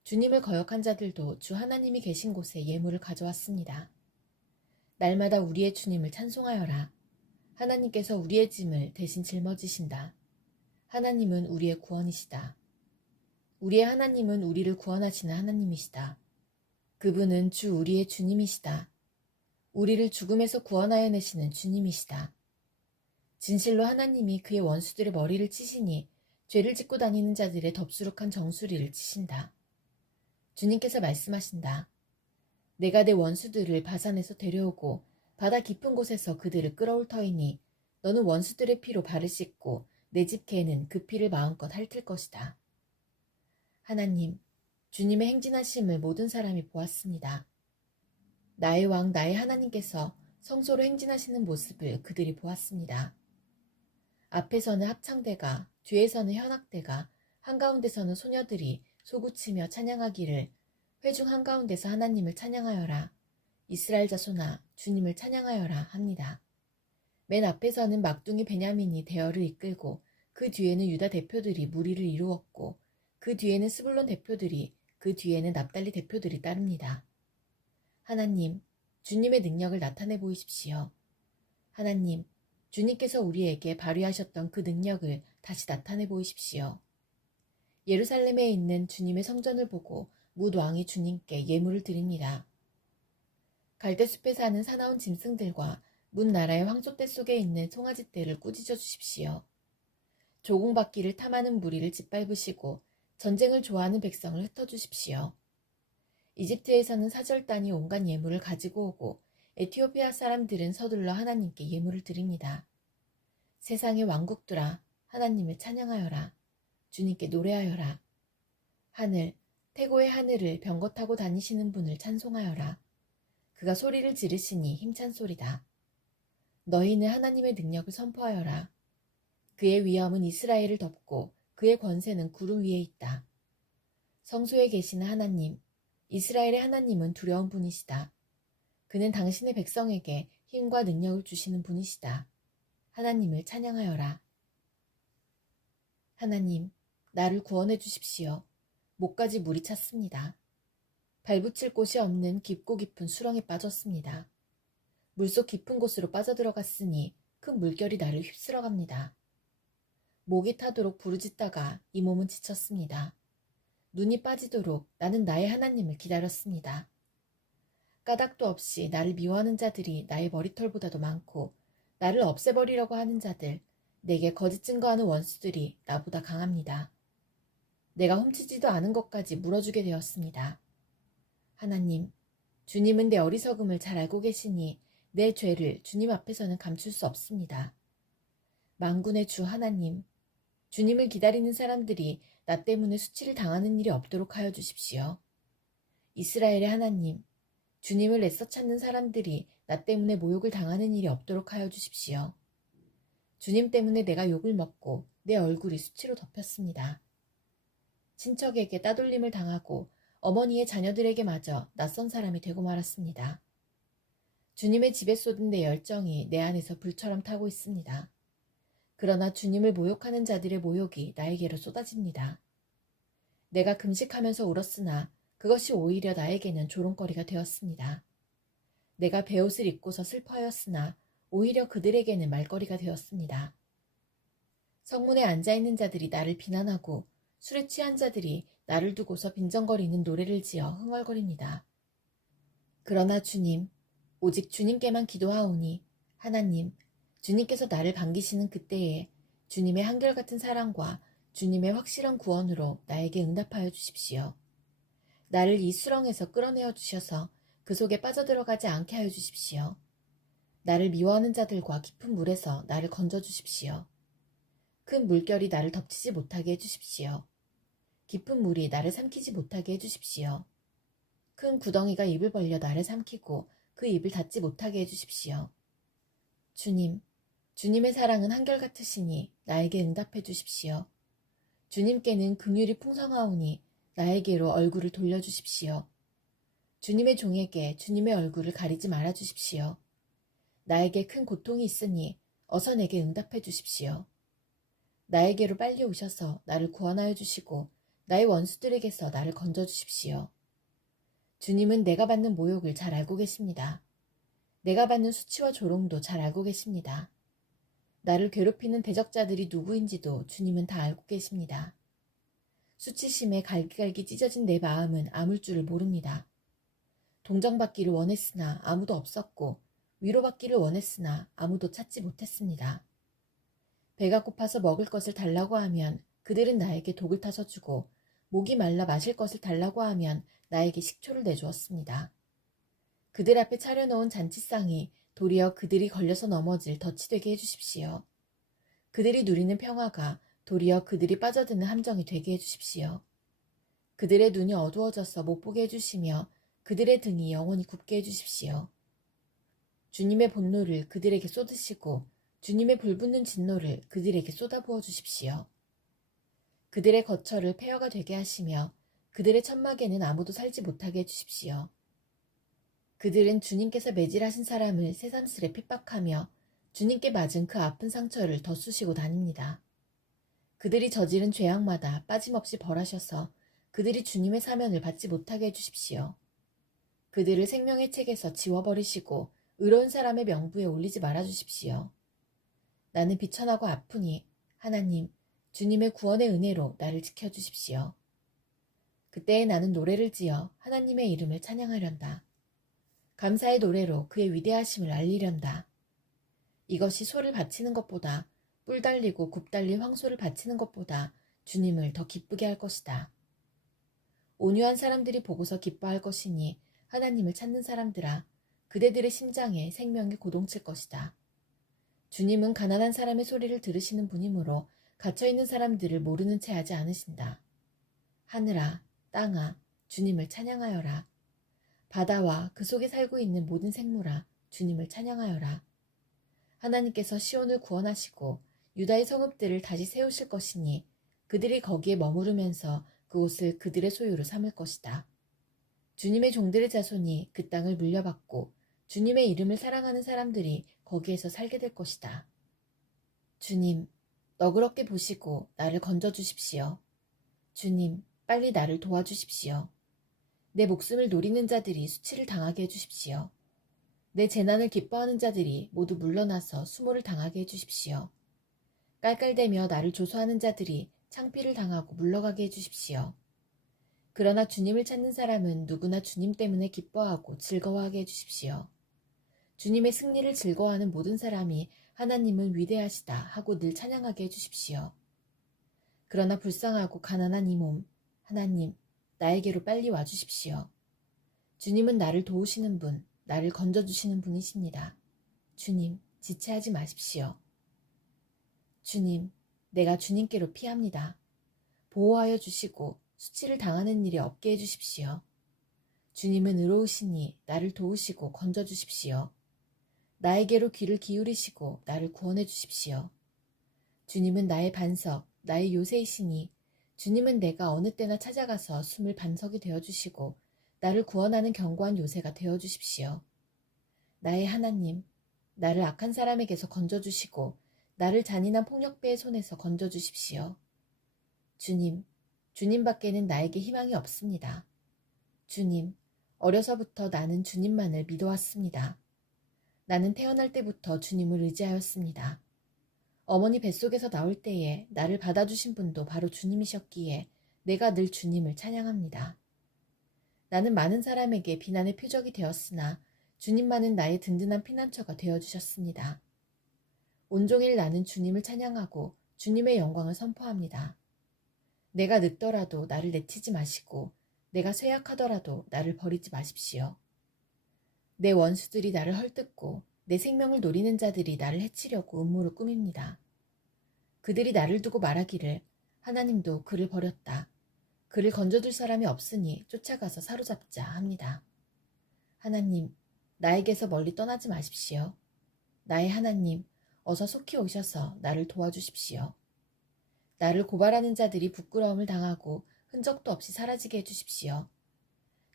주님을 거역한 자들도 주 하나님이 계신 곳에 예물을 가져왔습니다. 날마다 우리의 주님을 찬송하여라. 하나님께서 우리의 짐을 대신 짊어지신다. 하나님은 우리의 구원이시다. 우리의 하나님은 우리를 구원하시는 하나님이시다. 그분은 주 우리의 주님이시다. 우리를 죽음에서 구원하여 내시는 주님이시다. 진실로 하나님이 그의 원수들의 머리를 치시니 죄를 짓고 다니는 자들의 덥수룩한 정수리를 치신다. 주님께서 말씀하신다. 내가 내 원수들을 바산에서 데려오고 바다 깊은 곳에서 그들을 끌어올 터이니 너는 원수들의 피로 발을 씻고 내 집 개는 그 피를 마음껏 핥을 것이다. 하나님, 주님의 행진하심을 모든 사람이 보았습니다. 나의 왕 나의 하나님께서 성소로 행진하시는 모습을 그들이 보았습니다. 앞에서는 합창대가, 뒤에서는 현악대가, 한가운데서는 소녀들이 소구치며 찬양하기를 회중 한가운데서 하나님을 찬양하여라. 이스라엘 자손아 주님을 찬양하여라 합니다. 맨 앞에서는 막둥이 베냐민이 대열을 이끌고 그 뒤에는 유다 대표들이 무리를 이루었고 그 뒤에는 스불론 대표들이 그 뒤에는 납달리 대표들이 따릅니다. 하나님, 주님의 능력을 나타내 보이십시오. 하나님, 주님께서 우리에게 발휘하셨던 그 능력을 다시 나타내 보이십시오. 예루살렘에 있는 주님의 성전을 보고 뭇 왕이 주님께 예물을 드립니다. 갈대숲에 사는 사나운 짐승들과 뭇 나라의 황소떼 속에 있는 송아지떼를 꾸짖어 주십시오. 조공바퀴를 탐하는 무리를 짓밟으시고 전쟁을 좋아하는 백성을 흩어주십시오. 이집트에서는 사절단이 온갖 예물을 가지고 오고 에티오피아 사람들은 서둘러 하나님께 예물을 드립니다. 세상의 왕국들아 하나님을 찬양하여라. 주님께 노래하여라. 하늘, 태고의 하늘을 병거 타고 다니시는 분을 찬송하여라. 그가 소리를 지르시니 힘찬 소리다. 너희는 하나님의 능력을 선포하여라. 그의 위엄은 이스라엘을 덮고 그의 권세는 구름 위에 있다. 성소에 계시는 하나님, 이스라엘의 하나님은 두려운 분이시다. 그는 당신의 백성에게 힘과 능력을 주시는 분이시다. 하나님을 찬양하여라. 하나님, 나를 구원해 주십시오. 목까지 물이 찼습니다. 발붙일 곳이 없는 깊고 깊은 수렁에 빠졌습니다. 물속 깊은 곳으로 빠져들어갔으니 큰 물결이 나를 휩쓸어갑니다. 목이 타도록 부르짖다가 이 몸은 지쳤습니다. 눈이 빠지도록 나는 나의 하나님을 기다렸습니다. 까닭도 없이 나를 미워하는 자들이 나의 머리털보다도 많고 나를 없애버리려고 하는 자들, 내게 거짓 증거하는 원수들이 나보다 강합니다. 내가 훔치지도 않은 것까지 물어주게 되었습니다. 하나님, 주님은 내 어리석음을 잘 알고 계시니 내 죄를 주님 앞에서는 감출 수 없습니다. 만군의 주 하나님, 주님을 기다리는 사람들이 나 때문에 수치를 당하는 일이 없도록 하여 주십시오. 이스라엘의 하나님, 주님을 애써 찾는 사람들이 나 때문에 모욕을 당하는 일이 없도록 하여 주십시오. 주님 때문에 내가 욕을 먹고 내 얼굴이 수치로 덮였습니다. 친척에게 따돌림을 당하고 어머니의 자녀들에게마저 낯선 사람이 되고 말았습니다. 주님의 집에 쏟은 내 열정이 내 안에서 불처럼 타고 있습니다. 그러나 주님을 모욕하는 자들의 모욕이 나에게로 쏟아집니다. 내가 금식하면서 울었으나 그것이 오히려 나에게는 조롱거리가 되었습니다. 내가 베옷을 입고서 슬퍼하였으나 오히려 그들에게는 말거리가 되었습니다. 성문에 앉아있는 자들이 나를 비난하고 술에 취한 자들이 나를 두고서 빈정거리는 노래를 지어 흥얼거립니다. 그러나 주님, 오직 주님께만 기도하오니 하나님, 주님께서 나를 반기시는 그때에 주님의 한결같은 사랑과 주님의 확실한 구원으로 나에게 응답하여 주십시오. 나를 이 수렁에서 끌어내어 주셔서 그 속에 빠져들어가지 않게 하여 주십시오. 나를 미워하는 자들과 깊은 물에서 나를 건져 주십시오. 큰 물결이 나를 덮치지 못하게 해주십시오. 깊은 물이 나를 삼키지 못하게 해주십시오. 큰 구덩이가 입을 벌려 나를 삼키고 그 입을 닫지 못하게 해주십시오. 주님, 주님의 사랑은 한결같으시니 나에게 응답해 주십시오. 주님께는 긍휼이 풍성하오니 나에게로 얼굴을 돌려주십시오. 주님의 종에게 주님의 얼굴을 가리지 말아 주십시오. 나에게 큰 고통이 있으니 어서 내게 응답해 주십시오. 나에게로 빨리 오셔서 나를 구원하여 주시고 나의 원수들에게서 나를 건져 주십시오. 주님은 내가 받는 모욕을 잘 알고 계십니다. 내가 받는 수치와 조롱도 잘 알고 계십니다. 나를 괴롭히는 대적자들이 누구인지도 주님은 다 알고 계십니다. 수치심에 갈기갈기 찢어진 내 마음은 아물 줄을 모릅니다. 동정받기를 원했으나 아무도 없었고 위로받기를 원했으나 아무도 찾지 못했습니다. 배가 고파서 먹을 것을 달라고 하면 그들은 나에게 독을 타서 주고 목이 말라 마실 것을 달라고 하면 나에게 식초를 내주었습니다. 그들 앞에 차려놓은 잔치상이 도리어 그들이 걸려서 넘어질 덫이 되게 해주십시오. 그들이 누리는 평화가 도리어 그들이 빠져드는 함정이 되게 해주십시오. 그들의 눈이 어두워져서 못 보게 해주시며 그들의 등이 영원히 굽게 해주십시오. 주님의 분노를 그들에게 쏟으시고 주님의 불붙는 진노를 그들에게 쏟아부어 주십시오. 그들의 거처를 폐허가 되게 하시며 그들의 천막에는 아무도 살지 못하게 해주십시오. 그들은 주님께서 매질하신 사람을 새삼스레 핍박하며 주님께 맞은 그 아픈 상처를 덧쑤시고 다닙니다. 그들이 저지른 죄악마다 빠짐없이 벌하셔서 그들이 주님의 사면을 받지 못하게 해주십시오. 그들을 생명의 책에서 지워버리시고 의로운 사람의 명부에 올리지 말아주십시오. 나는 비천하고 아프니 하나님, 주님의 구원의 은혜로 나를 지켜주십시오. 그때에 나는 노래를 지어 하나님의 이름을 찬양하련다. 감사의 노래로 그의 위대하심을 알리련다. 이것이 소를 바치는 것보다 뿔 달리고 굽 달린 황소를 바치는 것보다 주님을 더 기쁘게 할 것이다. 온유한 사람들이 보고서 기뻐할 것이니 하나님을 찾는 사람들아, 그대들의 심장에 생명이 고동칠 것이다. 주님은 가난한 사람의 소리를 들으시는 분이므로 갇혀있는 사람들을 모르는 채 하지 않으신다. 하늘아, 땅아, 주님을 찬양하여라. 바다와 그 속에 살고 있는 모든 생물아, 주님을 찬양하여라. 하나님께서 시온을 구원하시고 유다의 성읍들을 다시 세우실 것이니 그들이 거기에 머무르면서 그곳을 그들의 소유로 삼을 것이다. 주님의 종들의 자손이 그 땅을 물려받고 주님의 이름을 사랑하는 사람들이 거기에서 살게 될 것이다. 주님, 너그럽게 보시고 나를 건져주십시오. 주님, 빨리 나를 도와주십시오. 내 목숨을 노리는 자들이 수치를 당하게 해주십시오. 내 재난을 기뻐하는 자들이 모두 물러나서 수모를 당하게 해주십시오. 깔깔대며 나를 조소하는 자들이 창피를 당하고 물러가게 해주십시오. 그러나 주님을 찾는 사람은 누구나 주님 때문에 기뻐하고 즐거워하게 해주십시오. 주님의 승리를 즐거워하는 모든 사람이 하나님은 위대하시다 하고 늘 찬양하게 해주십시오. 그러나 불쌍하고 가난한 이 몸, 하나님, 나에게로 빨리 와주십시오. 주님은 나를 도우시는 분, 나를 건져주시는 분이십니다. 주님, 지체하지 마십시오. 주님, 내가 주님께로 피합니다. 보호하여 주시고 수치를 당하는 일이 없게 해주십시오. 주님은 의로우시니 나를 도우시고 건져주십시오. 나에게로 귀를 기울이시고 나를 구원해 주십시오. 주님은 나의 반석, 나의 요새이시니 주님은 내가 어느 때나 찾아가서 숨을 반석이 되어주시고 나를 구원하는 견고한 요새가 되어주십시오. 나의 하나님, 나를 악한 사람에게서 건져주시고 나를 잔인한 폭력배의 손에서 건져주십시오. 주님, 주님 밖에는 나에게 희망이 없습니다. 주님, 어려서부터 나는 주님만을 믿어왔습니다. 나는 태어날 때부터 주님을 의지하였습니다. 어머니 뱃속에서 나올 때에 나를 받아주신 분도 바로 주님이셨기에 내가 늘 주님을 찬양합니다. 나는 많은 사람에게 비난의 표적이 되었으나 주님만은 나의 든든한 피난처가 되어주셨습니다. 온종일 나는 주님을 찬양하고 주님의 영광을 선포합니다. 내가 늙더라도 나를 내치지 마시고 내가 쇠약하더라도 나를 버리지 마십시오. 내 원수들이 나를 헐뜯고 내 생명을 노리는 자들이 나를 해치려고 음모를 꾸밉니다. 그들이 나를 두고 말하기를 하나님도 그를 버렸다. 그를 건져둘 사람이 없으니 쫓아가서 사로잡자 합니다. 하나님, 나에게서 멀리 떠나지 마십시오. 나의 하나님, 어서 속히 오셔서 나를 도와주십시오. 나를 고발하는 자들이 부끄러움을 당하고 흔적도 없이 사라지게 해주십시오.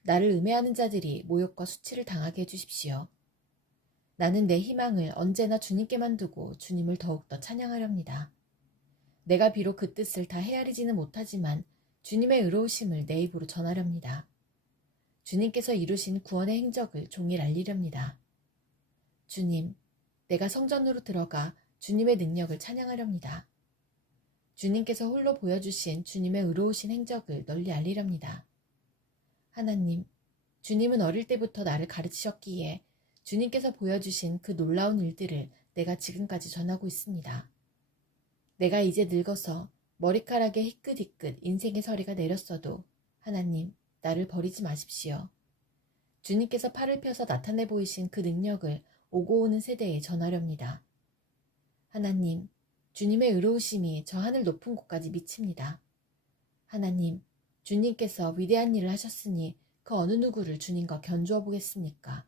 나를 음해하는 자들이 모욕과 수치를 당하게 해주십시오. 나는 내 희망을 언제나 주님께만 두고 주님을 더욱더 찬양하렵니다. 내가 비록 그 뜻을 다 헤아리지는 못하지만 주님의 의로우심을 내 입으로 전하렵니다. 주님께서 이루신 구원의 행적을 종일 알리렵니다. 주님, 내가 성전으로 들어가 주님의 능력을 찬양하렵니다. 주님께서 홀로 보여주신 주님의 의로우신 행적을 널리 알리렵니다. 하나님, 주님은 어릴 때부터 나를 가르치셨기에 주님께서 보여주신 그 놀라운 일들을 내가 지금까지 전하고 있습니다. 내가 이제 늙어서 머리카락에 희끗희끗 인생의 서리가 내렸어도 하나님, 나를 버리지 마십시오. 주님께서 팔을 펴서 나타내 보이신 그 능력을 오고 오는 세대에 전하렵니다. 하나님, 주님의 의로우심이 저 하늘 높은 곳까지 미칩니다. 하나님, 주님께서 위대한 일을 하셨으니 그 어느 누구를 주님과 견주어 보겠습니까?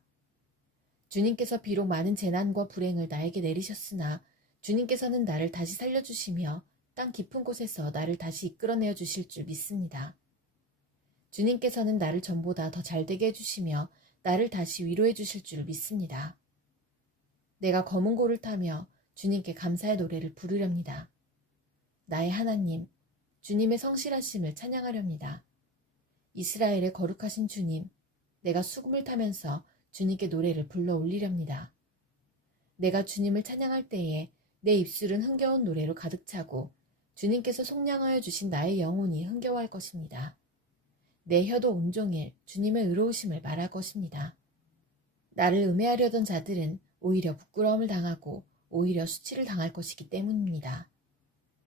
주님께서 비록 많은 재난과 불행을 나에게 내리셨으나 주님께서는 나를 다시 살려주시며 땅 깊은 곳에서 나를 다시 이끌어내어 주실 줄 믿습니다. 주님께서는 나를 전보다 더 잘되게 해주시며 나를 다시 위로해 주실 줄 믿습니다. 내가 검은 고를 타며 주님께 감사의 노래를 부르렵니다. 나의 하나님, 주님의 성실하심을 찬양하렵니다. 이스라엘의 거룩하신 주님, 내가 수금을 타면서 주님께 노래를 불러 올리렵니다. 내가 주님을 찬양할 때에 내 입술은 흥겨운 노래로 가득 차고 주님께서 속량하여 주신 나의 영혼이 흥겨워할 것입니다. 내 혀도 온종일 주님의 의로우심을 말할 것입니다. 나를 음해하려던 자들은 오히려 부끄러움을 당하고 오히려 수치를 당할 것이기 때문입니다.